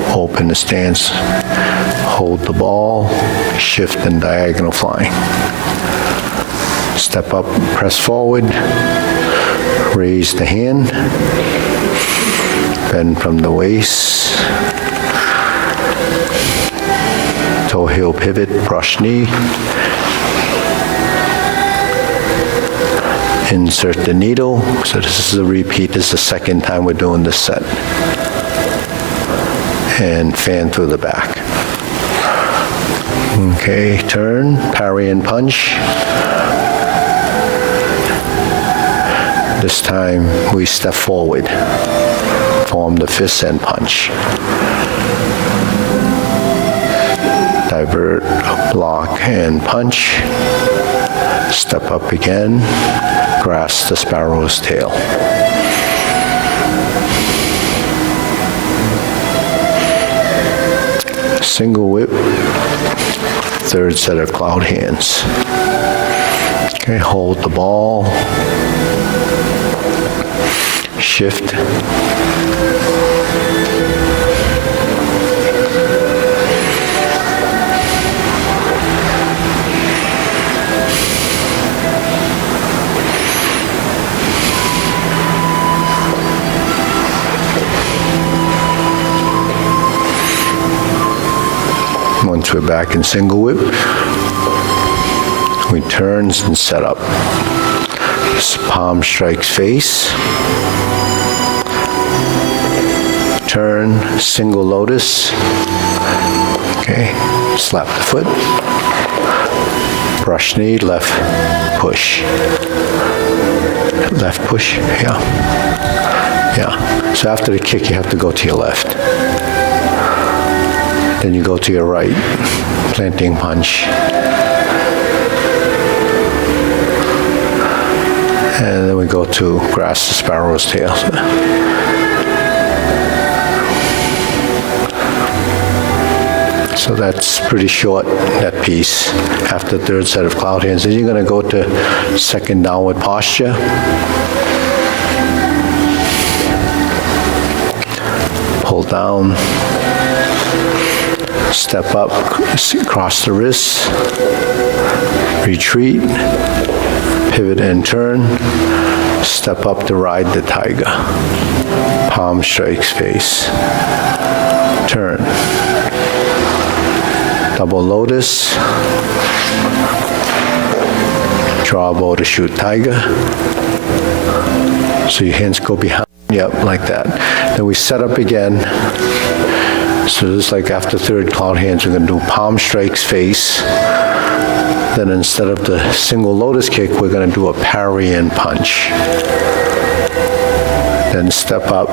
Open the stance, hold the ball, shift and diagonal flying. Step up, press forward, raise the hand, bend from the waist, toe heel pivot, brush knee, insert the needle. So this is a repeat, this is the second time we're doing this set. And fan through the back. Okay, turn, parry and punch. This time we step forward, form the fist and punch. Divert, block and punch. Step up again, grasp the sparrow's tail. Single whip, third set of cloud hands. Okay, hold the ball, shift, once we're back in single whip, we turns and set up. Palm strikes face. Turn, single lotus. Okay, slap the foot. Brush knee, left push. Left push, yeah. Yeah, so after the kick, you have to go to your left. Then you go to your right, planting punch. And then we go to grasp the sparrow's tail. So that's pretty short, that piece, after third set of cloud hands. Then you're going to go to second downward posture. Pull down. Step up, cross the wrists, retreat, pivot and turn, step up to ride the tiger. Palm strikes face, turn. Double lotus, draw bow to shoot tiger. So your hands go behind, yep, like that. Then we set up again. So just like after third cloud hands, we're going to do palm strikes face. Then instead of the single lotus kick, we're going to do a parry and punch. Then step up.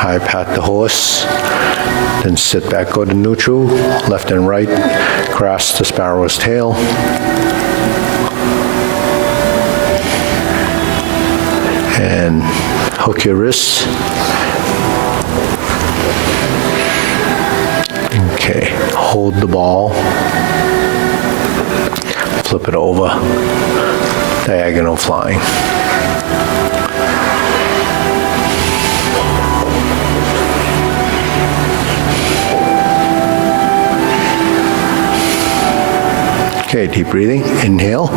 high pat the horse, then sit back, go to neutral, left and right, grasp the sparrow's tail. And hook your wrists. Okay, hold the ball, flip it over, diagonal flying. Okay, deep breathing, inhale.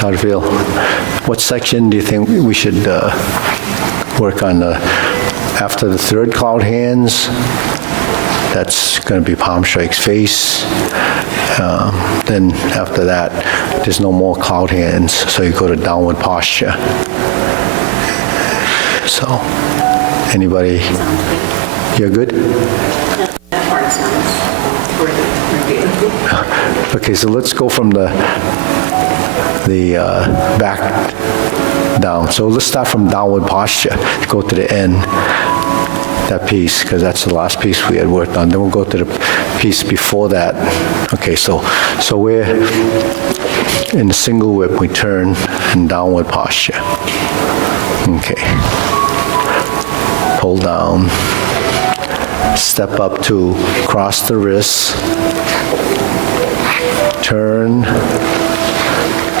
How to feel? What section do you think we should work on? After the third cloud hands, that's going to be palm strikes face. Then after that, there's no more cloud hands, so you go to downward posture. So, anybody, you're good? Okay, so let's go from the back down. So let's start from downward posture, go to the end, that piece, because that's the last piece we had worked on. Then we'll go to the piece before that. Okay, so we're in the single whip, we turn in downward posture. Okay. Pull down, step up to cross the wrists, turn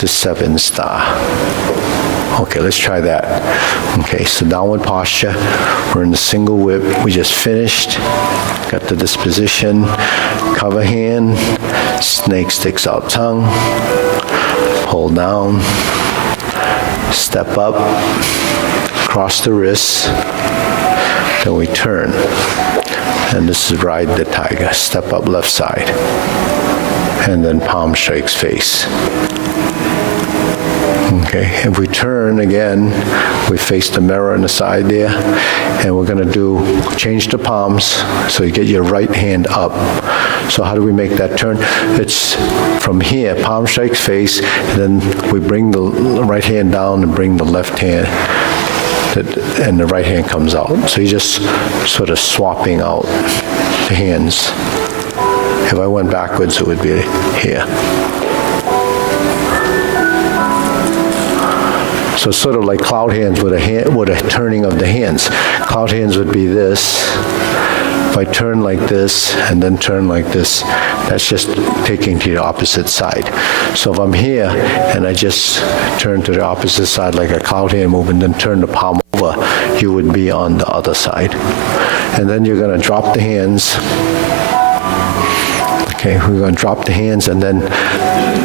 to 7-star. Okay, let's try that. Okay, so downward posture. We're in the single whip. We just finished. Got to this position. Cover hand. Snake sticks out tongue. Pull down. Step up. Cross the wrists. Then we turn. And this is ride the tiger. Step up left side. And then palm strikes face. Okay, if we turn again, we face the mirror on the side there, and we're going to change the palms, so you get your right hand up. So how do we make that turn? It's from here, palm strikes face, and then we bring the right hand down and bring the left hand, and the right hand comes out. So you're just sort of swapping out the hands. If I went backwards, it would be here. So it's sort of like cloud hands with a turning of the hands. Cloud hands would be this. If I turn like this and then turn like this, that's just taking to the opposite side. So if I'm here and I just turn to the opposite side like a cloud hand move and then turn the palm over, you would be on the other side. And then you're going to drop the hands. Okay, we're going to drop the hands and then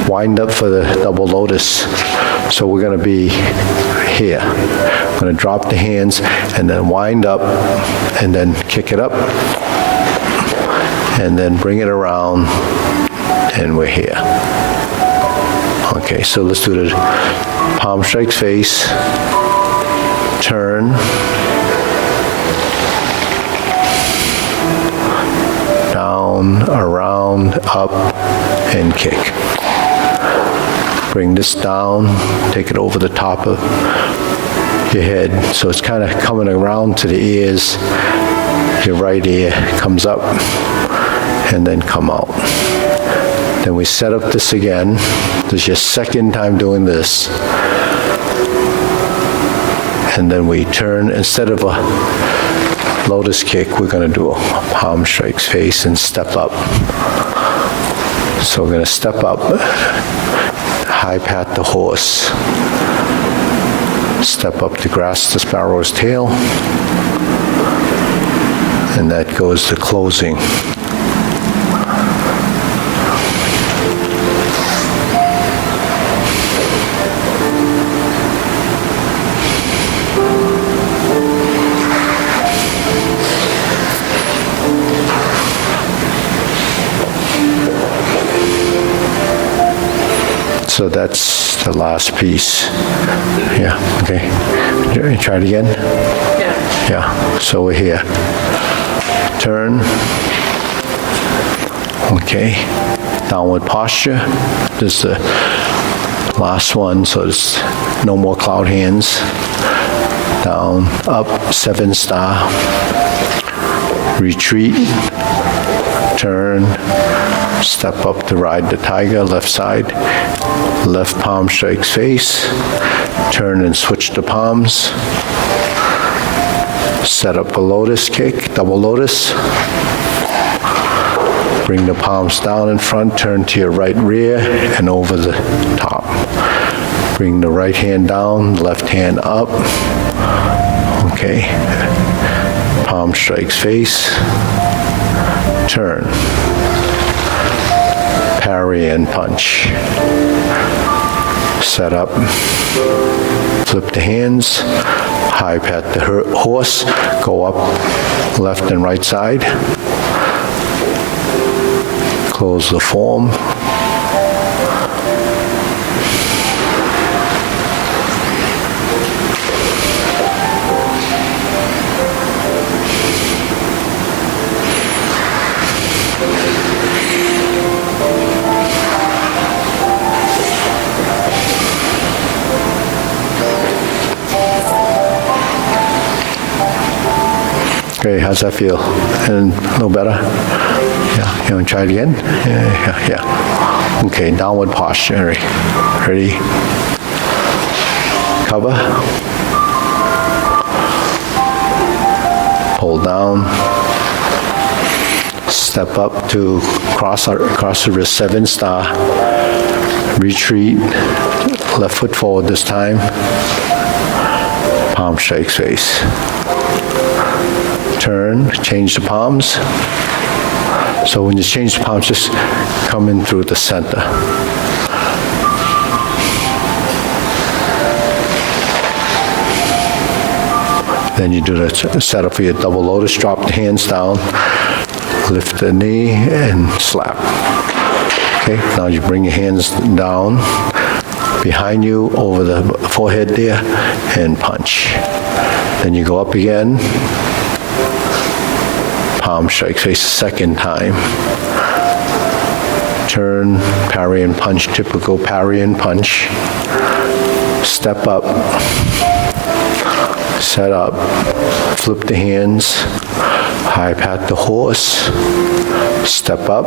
wind up for the double lotus. So we're going to be here. I'm going to drop the hands and then wind up and then kick it up and then bring it around and we're here. Okay, so let's do the palm strikes face, turn, down, around, up, and kick. Bring this down, take it over the top of your head. So it's kind of coming around to the ears. Your right ear comes up and then come out. Then we set up this again. This is your second time doing this. And then we turn, instead of a lotus kick, we're going to do a palm strikes face and step up. So we're going to step up, high pat the horse, step up to grasp the sparrow's tail, and that goes to closing. So that's the last piece. Yeah, okay. Try it again? Yeah. Yeah, so we're here. Turn. Okay, downward posture. This is the last one, so there's no more cloud hands. Down, up, 7-star. Retreat. Turn. Step up to ride the tiger, left side. Left palm strikes face. Turn and switch the palms. Set up a lotus kick, double lotus. Bring the palms down in front, turn to your right rear and over the top. Bring the right hand down, left hand up. Okay. Palm strikes face. Turn. Parry and punch. Set up. Flip the hands. High pat the horse. Go up left and right side. Close the form. Okay, how's that feel? And a little better? Yeah, you want to try it again? Yeah. Okay, downward posture. Ready? Cover. Pull down. Step up to cross the wrist, 7-star. Retreat. Left foot forward this time. Palm strikes face. Turn, change the palms. So when you change the palms, just come in through the center. Then you do the setup for your double lotus, drop the hands down, lift the knee and slap. Okay, now you bring your hands down behind you over the forehead there and punch. Then you go up again. Palm strike face second time. Turn, parry and punch, typical parry and punch. Step up, set up, flip the hands, high pat the horse, step up,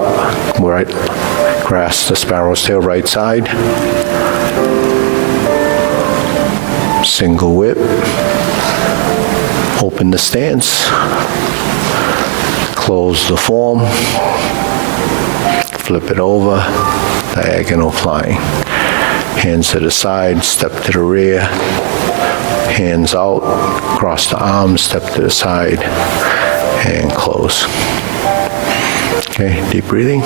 right, grasp the sparrow's tail right side, single whip, open the stance, close the form, flip it over, diagonal flying. Hands to the side, step to the rear, hands out, cross the arms, step to the side, and close. Okay, deep breathing.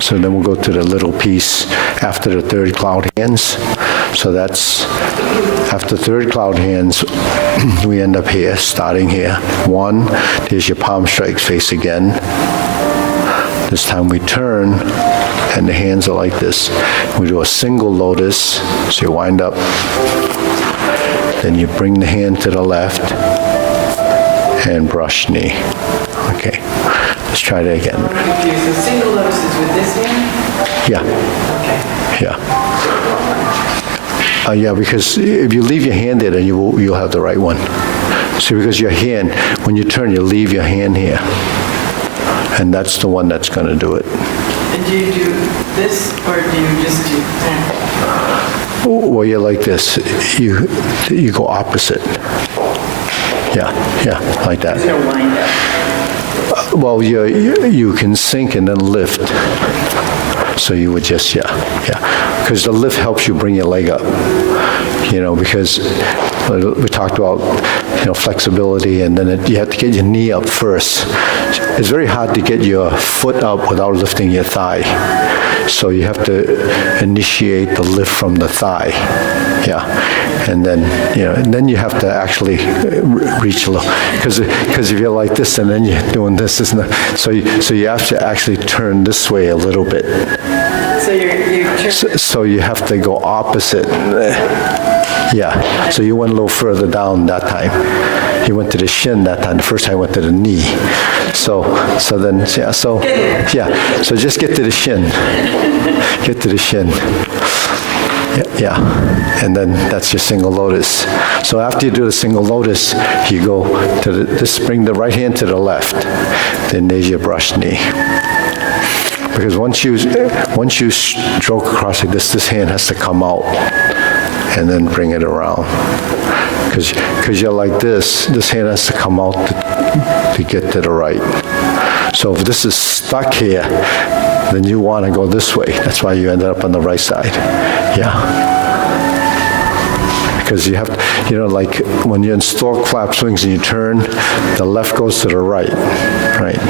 So then we'll go to the little piece after the third cloud hands. So that's after third cloud hands, we end up here, starting here. One, there's your palm strikes face again. This time we turn and the hands are like this. We do a single lotus, so you wind up. Then you bring the hand to the left and brush knee. Okay, let's try that again. The single lotus is with this hand? Yeah. Okay. Yeah. Yeah, because if you leave your hand there, then you'll have the right one. See, because your hand, when you turn, you leave your hand here. And that's the one that's going to do it. And do you do this, or do you just do that? Well, you're like this. You go opposite. Yeah, like that. There's no wind up. Well, you can sink and then lift. So you would just, yeah. Because the lift helps you bring your leg up, because we talked about, flexibility, and then you have to get your knee up first. It's very hard to get your foot up without lifting your thigh. So you have to initiate the lift from the thigh, yeah. And then, and then you have to actually reach a little, because if you're like this and then you're doing this, isn't it? So you have to actually turn this way a little bit. So you're So you have to go opposite. Yeah, so you went a little further down that time. You went to the shin that time. The first time I went to the knee. So just get to the shin. Get to the shin. Yeah, and then that's your single lotus. So after you do the single lotus, you go to bring the right hand to the left. Then there's your brush knee. Because once you stroke across like this hand has to come out and then bring it around. Because you're like this hand has to come out to get to the right. So if this is stuck here, then you want to go this way. That's why you ended up on the right side. Yeah. Because you have, like when you're in stork flap swings and you turn, the left goes to the right, right?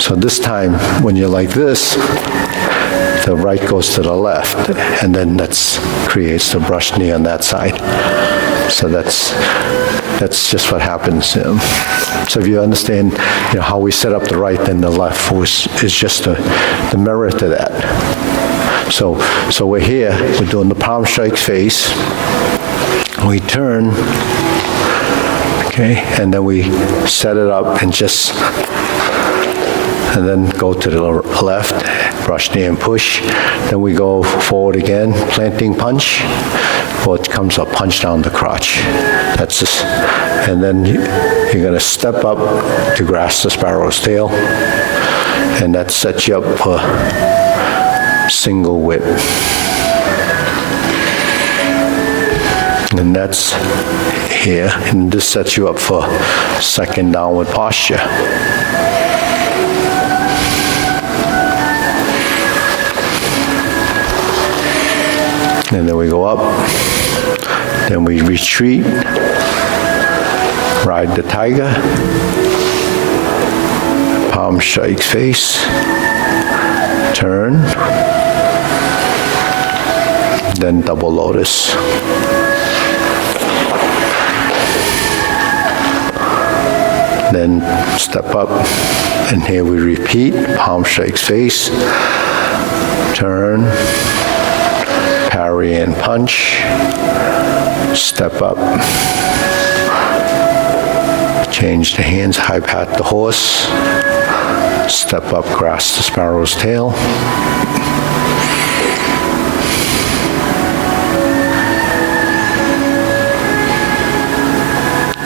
So this time, when you're like this, the right goes to the left, and then that creates the brush knee on that side. So that's just what happens. So if you understand, how we set up the right, then the left is just the mirror to that. So we're here. We're doing the palm strikes face. We turn, okay, and then we set it up and then go to the left, brush knee and push. Then we go forward again, planting punch. Well, it comes a punch down the crotch. That's just, and then you're going to step up to grasp the sparrow's tail, and that sets you up for single whip. And that's here, and this sets you up for second downward posture. And then we go up, then we retreat, ride the tiger, palm strikes face, turn, then double lotus. Then step up, and here we repeat, palm strikes face, turn, parry and punch, step up, change the hands, high pat the horse, step up, grasp the sparrow's tail,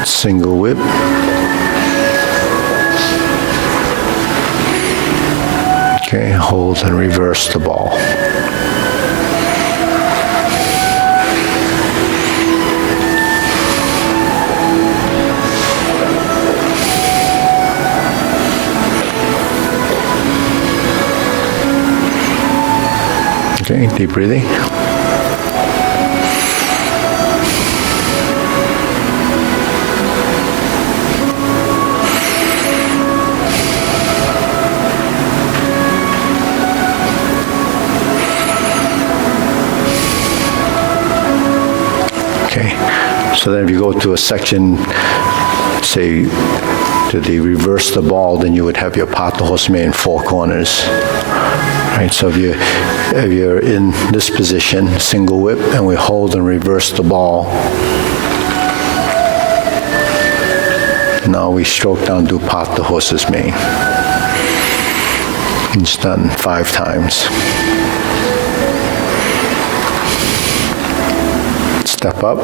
single whip, okay, hold and reverse the ball. Okay, deep breathing. Okay, so then if you go to a section, say, to the reverse the ball, then you would have your pat the horse in four corners. Right, so if you're in this position, single whip, and we hold and reverse the ball. Now we stroke down, do pat the horse's mane. It's done 5 times. Step up,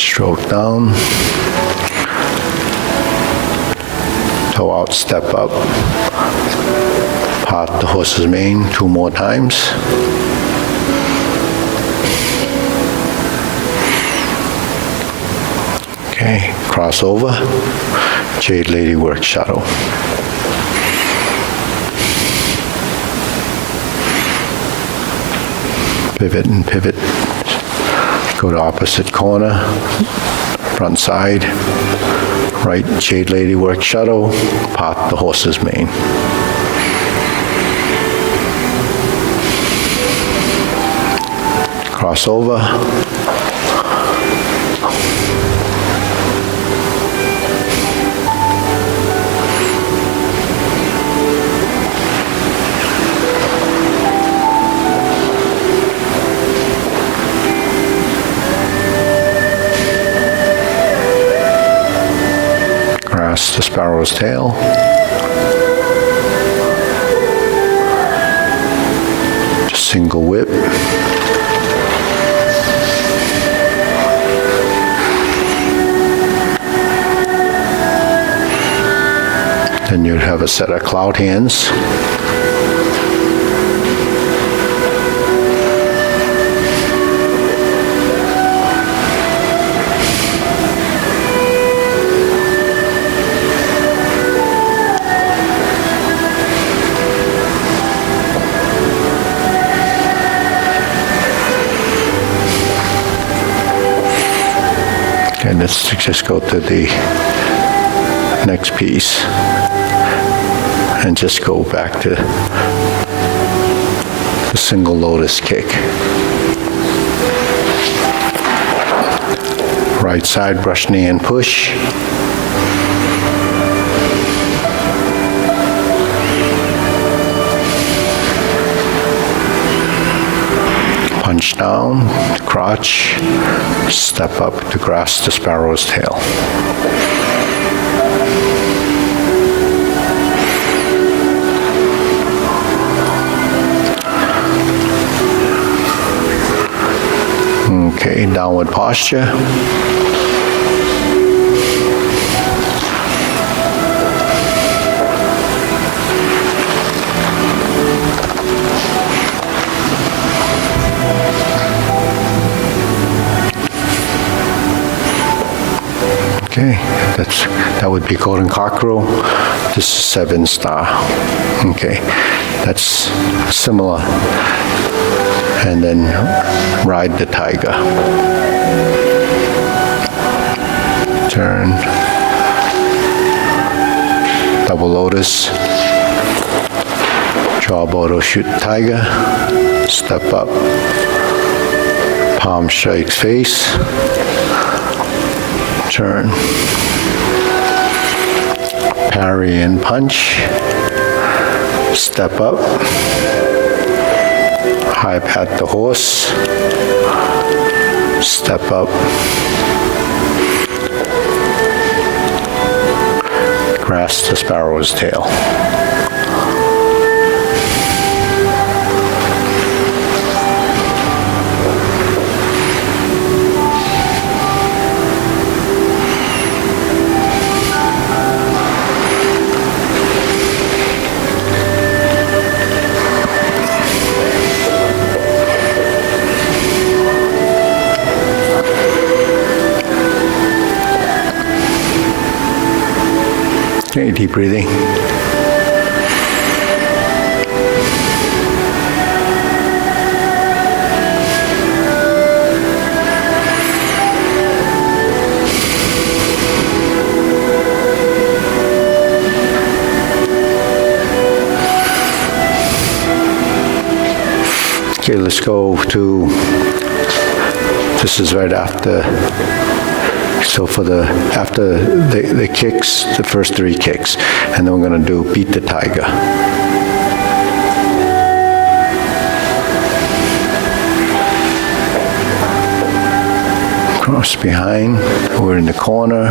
stroke down, toe out, step up, pat the horse's mane 2 more times. Okay, cross over, Jade Lady work shadow. Pivot and pivot. Go to opposite corner, front side, right Jade Lady work shadow, pat the horse's mane. cross over. Grasp the sparrow's tail. Just single whip. Then you'd have a set of cloud hands. And let's just go to the next piece and just go back to the single lotus kick. Right side, brush knee and push. Punch down, crotch, step up to grasp the sparrow's tail. Okay, downward posture. Okay, that would be golden cockerel. This is 7-star. Okay, that's similar. And then ride the tiger. Turn. Double lotus. Draw Bodo shoot tiger. Step up. Palm strikes face. Turn. Parry and punch. Step up. High pat the horse. Step up. Grasp the sparrow's tail. Okay, deep breathing. Okay, let's go to, this is right after. So after the kicks, the first 3 kicks, and then we're going to do beat the tiger. Cross behind, we're in the corner.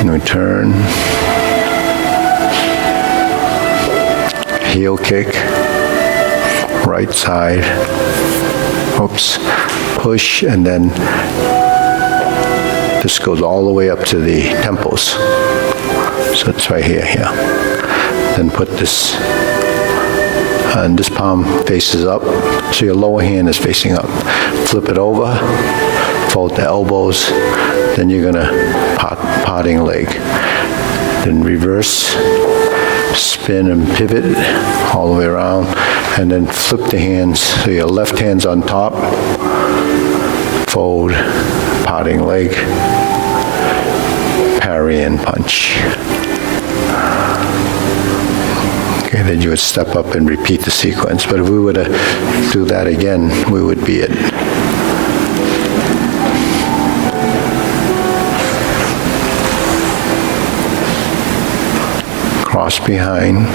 And we turn. Heel kick, right side, oops, push, and then this goes all the way up to the temples. So it's right here. Then put this, and this palm faces up, so your lower hand is facing up. Flip it over, fold the elbows, then you're gonna potting leg. Then reverse, spin and pivot all the way around, and then flip the hands. So your left hand's on top, fold, potting leg, parry and punch. Okay, then you would step up and repeat the sequence. But if we were to do that again, we would be at cross behind.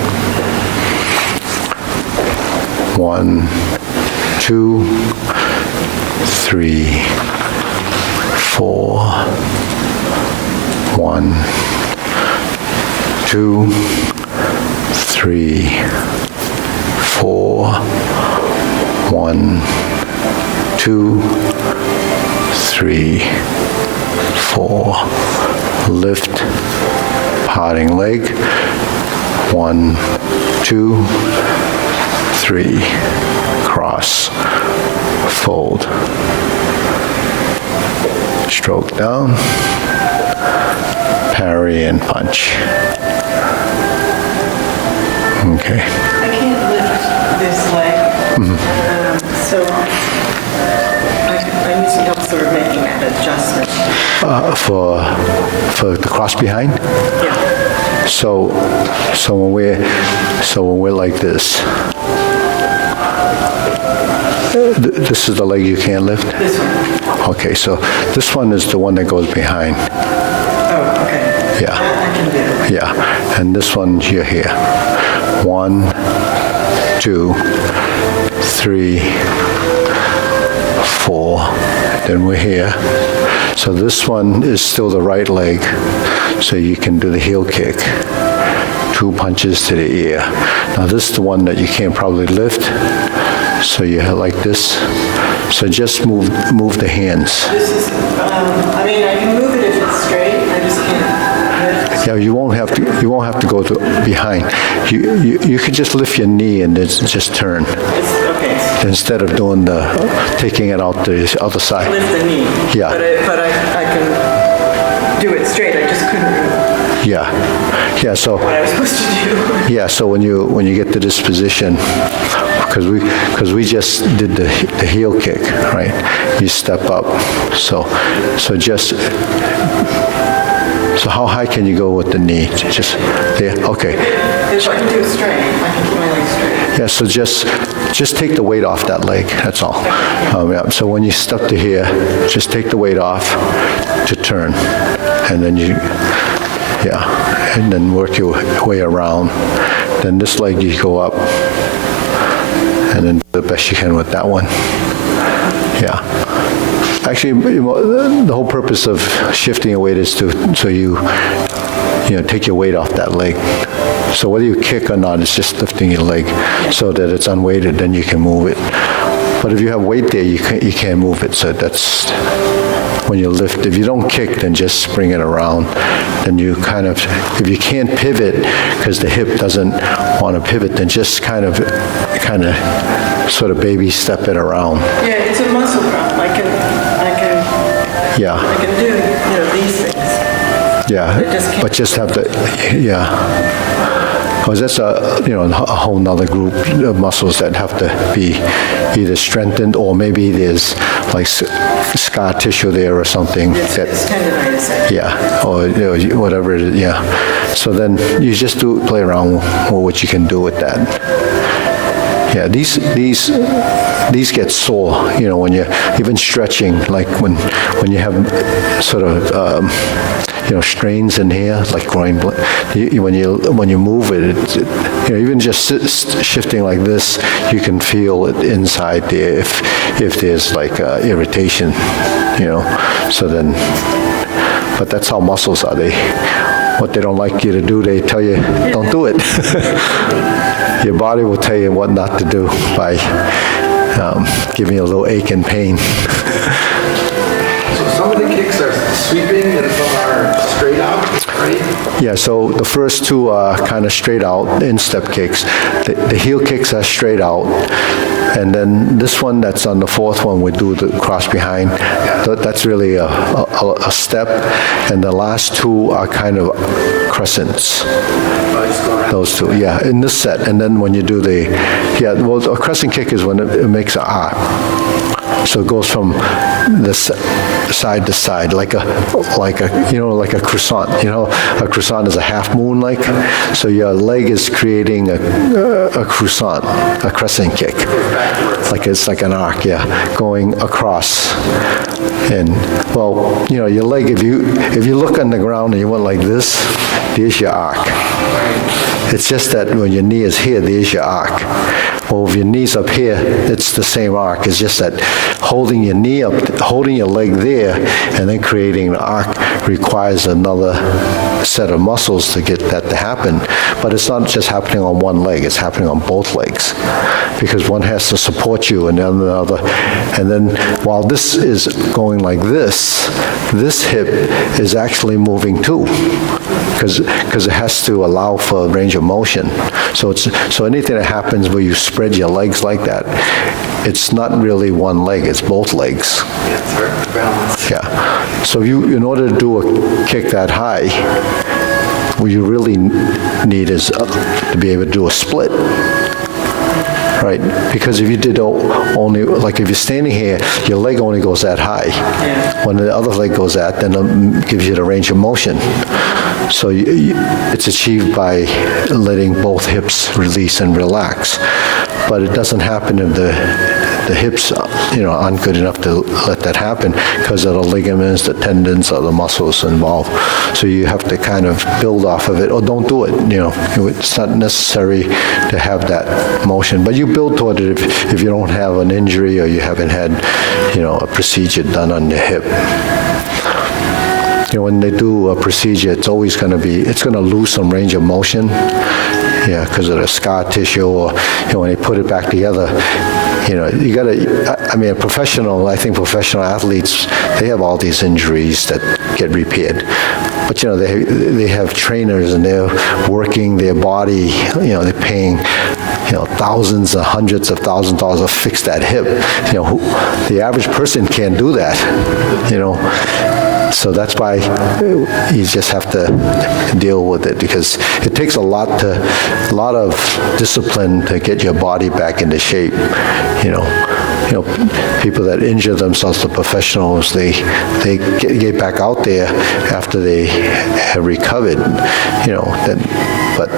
1, 2, 3, 4. 1, 2, 3, 4. 1, 2, 3, 4. Lift, parting leg. 1, 2, 3. Cross, fold. Stroke down, parry and punch. Okay. I can't lift this leg, so I need some help sort of making that adjustment. For the cross behind. Yeah. So when we're like this, this is the leg you can't lift. This one. Okay, so this one is the one that goes behind. Oh, okay. Yeah. I can do. Yeah, and this one you're here. 1, 2, 3, 4. Then we're here. So this one is still the right leg, so you can do the heel kick. 2 punches to the ear. Now this is the one that you can't probably lift, so you like this. So just move the hands. This is, I mean, I can move it if it's straight, I just can't lift. Yeah, you won't have to go behind. You could just lift your knee and then just turn. Okay. Instead of doing taking it out the other side. Lift the knee. Yeah. But I can do it straight, I just couldn't do Yeah, so what I was supposed to do. yeah, so when you get to this position, because we just did the heel kick, right? You step up, so how high can you go with the knee? Just there, okay. If I can do it straight, I can keep my legs straight. Yeah, so just take the weight off that leg, that's all. Yeah, so when you step to here, just take the weight off to turn, and then and then work your way around. Then this leg you go up, and then do the best you can with that one. Yeah. Actually, the whole purpose of shifting your weight is so you take your weight off that leg. So whether you kick or not, it's just lifting your leg so that it's unweighted, then you can move it. But if you have weight there, you can't move it. So that's when you lift. If you don't kick, then just bring it around. Then you kind of, if you can't pivot because the hip doesn't want to pivot, then just kind of sort of baby step it around. Yeah, it's a muscle problem. I can do, these things. Yeah, but just have to, because that's a whole nother group of muscles that have to be either strengthened or maybe there's like scar tissue there or something. It's tendonitis, actually. Yeah, or whatever it is, yeah. So then you just play around with what you can do with that. Yeah, these get sore, when you're even stretching, like when you have sort of, strains in here, like groin, when you move it, even just shifting like this, you can feel it inside there if there's like irritation, so then, but that's how muscles are. What they don't like you to do, they tell you, don't do it. Your body will tell you what not to do by giving you a little ache and pain. So some of the kicks are sweeping and some are straight out, right? Yeah, so the first two are kind of straight out, instep kicks. The heel kicks are straight out. And then this one that's on the fourth one, we do the cross behind. That's really a step. And the last two are kind of crescents. Those two, yeah, in this set. And then when you do a crescent kick is when it makes an arc. So it goes from the side to side, like a croissant. A croissant is a half moon like. So your leg is creating a croissant, a crescent kick. It's like an arc, going across. And well, your leg, if you look on the ground and you went like this, there's your arc. It's just that when your knee is here, there's your arc. Well, if your knee's up here, it's the same arc. It's just that holding your knee up, holding your leg there, and then creating an arc requires another set of muscles to get that to happen. But it's not just happening on one leg, it's happening on both legs. Because one has to support you and then the other. And then while this is going like this hip is actually moving too. Because it has to allow for range of motion. So anything that happens where you spread your legs like that, it's not really one leg, it's both legs. Yeah. So in order to do a kick that high, what you really need is to be able to do a split. Right, because if you did only, like if you're standing here, your leg only goes that high. When the other leg goes that, then it gives you the range of motion. So it's achieved by letting both hips release and relax. But it doesn't happen if the hips, aren't good enough to let that happen because of the ligaments, the tendons, or the muscles involved. So you have to kind of build off of it, or don't do it. It's not necessary to have that motion, but you build toward it if you don't have an injury or you haven't had, a procedure done on the hip. When they do a procedure, it's always going to lose some range of motion, because of the scar tissue, or when they put it back together. You gotta, I think professional athletes, they have all these injuries that get repaired. But, they have trainers and they're working their body, they're paying, thousands or hundreds of thousands of dollars to fix that hip. The average person can't do that, So that's why you just have to deal with it, because it takes a lot of discipline to get your body back into shape. People that injure themselves, the professionals, they get back out there after they have recovered. But.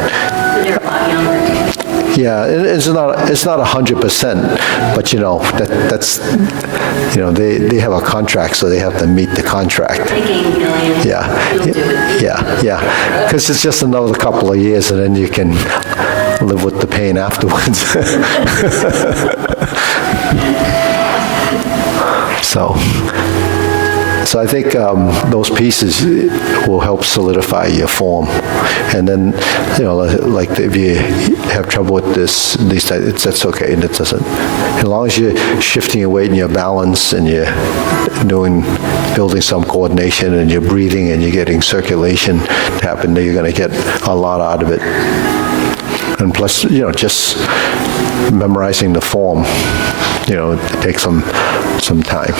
They're a lot younger. Yeah, it's not 100%, but that's they have a contract, so they have to meet the contract. Making millions. Yeah, because it's just another couple of years, and then you can live with the pain afterwards. So I think those pieces will help solidify your form. And then, like if you have trouble with that's okay. And it doesn't, as long as you're shifting your weight and your balance and you're building some coordination and you're breathing and you're getting circulation to happen, then you're going to get a lot out of it. And plus, just memorizing the form, it takes some time.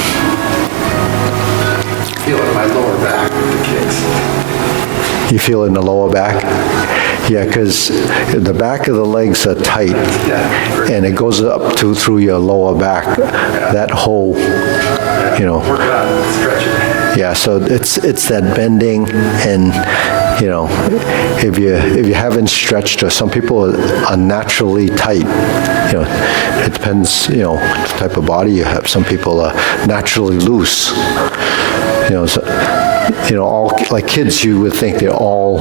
I feel it in my lower back with the kicks. You feel it in the lower back? Yeah, because the back of the legs are tight, and it goes up through your lower back. That whole, Work on stretching. Yeah, so it's that bending, and if you haven't stretched, or some people are naturally tight. It depends, the type of body you have. Some people are naturally loose. All like kids, you would think they're all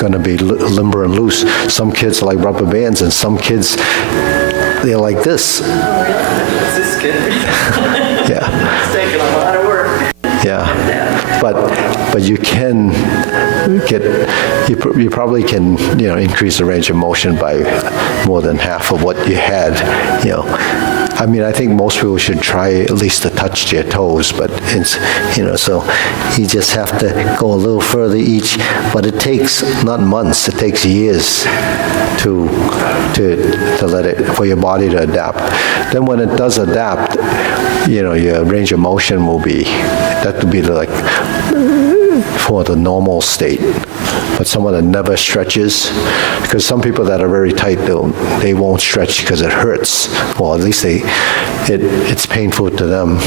going to be limber and loose. Some kids are like rubber bands, and some kids, they're like this. Is this good? Yeah. It's taking a lot of work. Yeah. But you can you probably can, increase the range of motion by more than half of what you had, I think most people should try at least to touch their toes, but it's, so you just have to go a little further each, but it takes not months, it takes years to let it, for your body to adapt. Then when it does adapt, your range of motion will be, that would be for the normal state. But someone that never stretches, because some people that are very tight, they won't stretch because it hurts. Well, at least it's painful to them,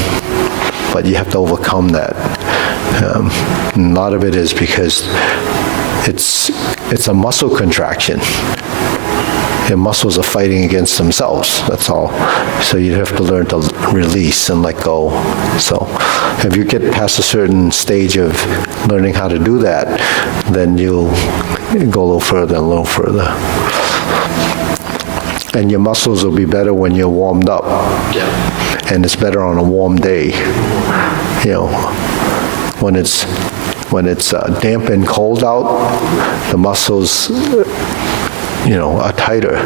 but you have to overcome that. A lot of it is because it's a muscle contraction. Your muscles are fighting against themselves, that's all. So you have to learn to release and let go. So if you get past a certain stage of learning how to do that, then you'll go a little further and a little further. And your muscles will be better when you're warmed up. And it's better on a warm day. You know, when it's damp and cold out, the muscles, are tighter.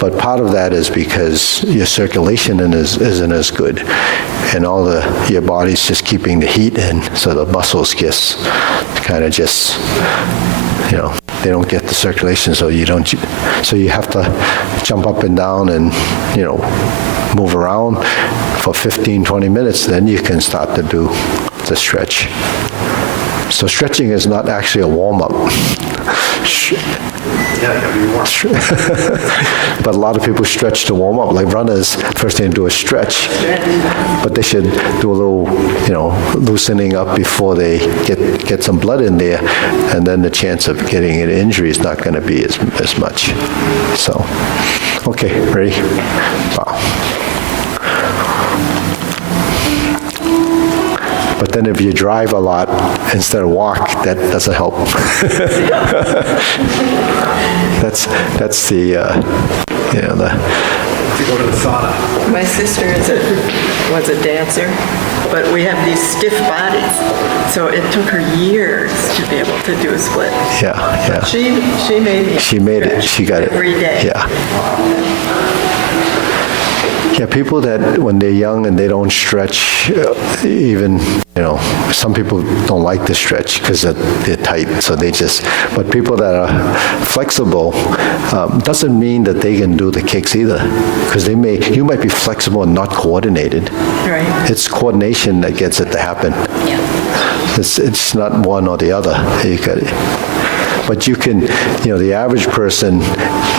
But part of that is because your circulation isn't as good, and your body's just keeping the heat in, so the muscles just kind of just, they don't get the circulation, so you have to jump up and down and, move around for 15, 20 minutes, then you can start to do the stretch. So stretching is not actually a warm-up. But a lot of people stretch to warm up. Like runners, first thing to do is stretch. But they should do a little, loosening up before they get some blood in there, and then the chance of getting an injury is not going to be as much. So, okay, ready? Wow. But then if you drive a lot instead of walk, that doesn't help. That's the, To go to the sauna. My sister was a dancer, but we have these stiff bodies, so it took her years to be able to do a split. Yeah. She made it. She made it. She got it. Every day. Yeah. Yeah, people that, when they're young and they don't stretch, even, some people don't like to stretch because they're tight, so but people that are flexible, doesn't mean that they can do the kicks either, because you might be flexible and not coordinated. Right. It's coordination that gets it to happen. Yeah. It's not one or the other. But you can, the average person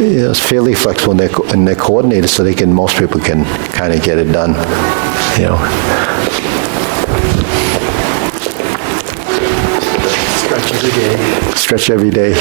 is fairly flexible and they're coordinated, so most people can kind of get it done, Stretch every day. Stretch every day.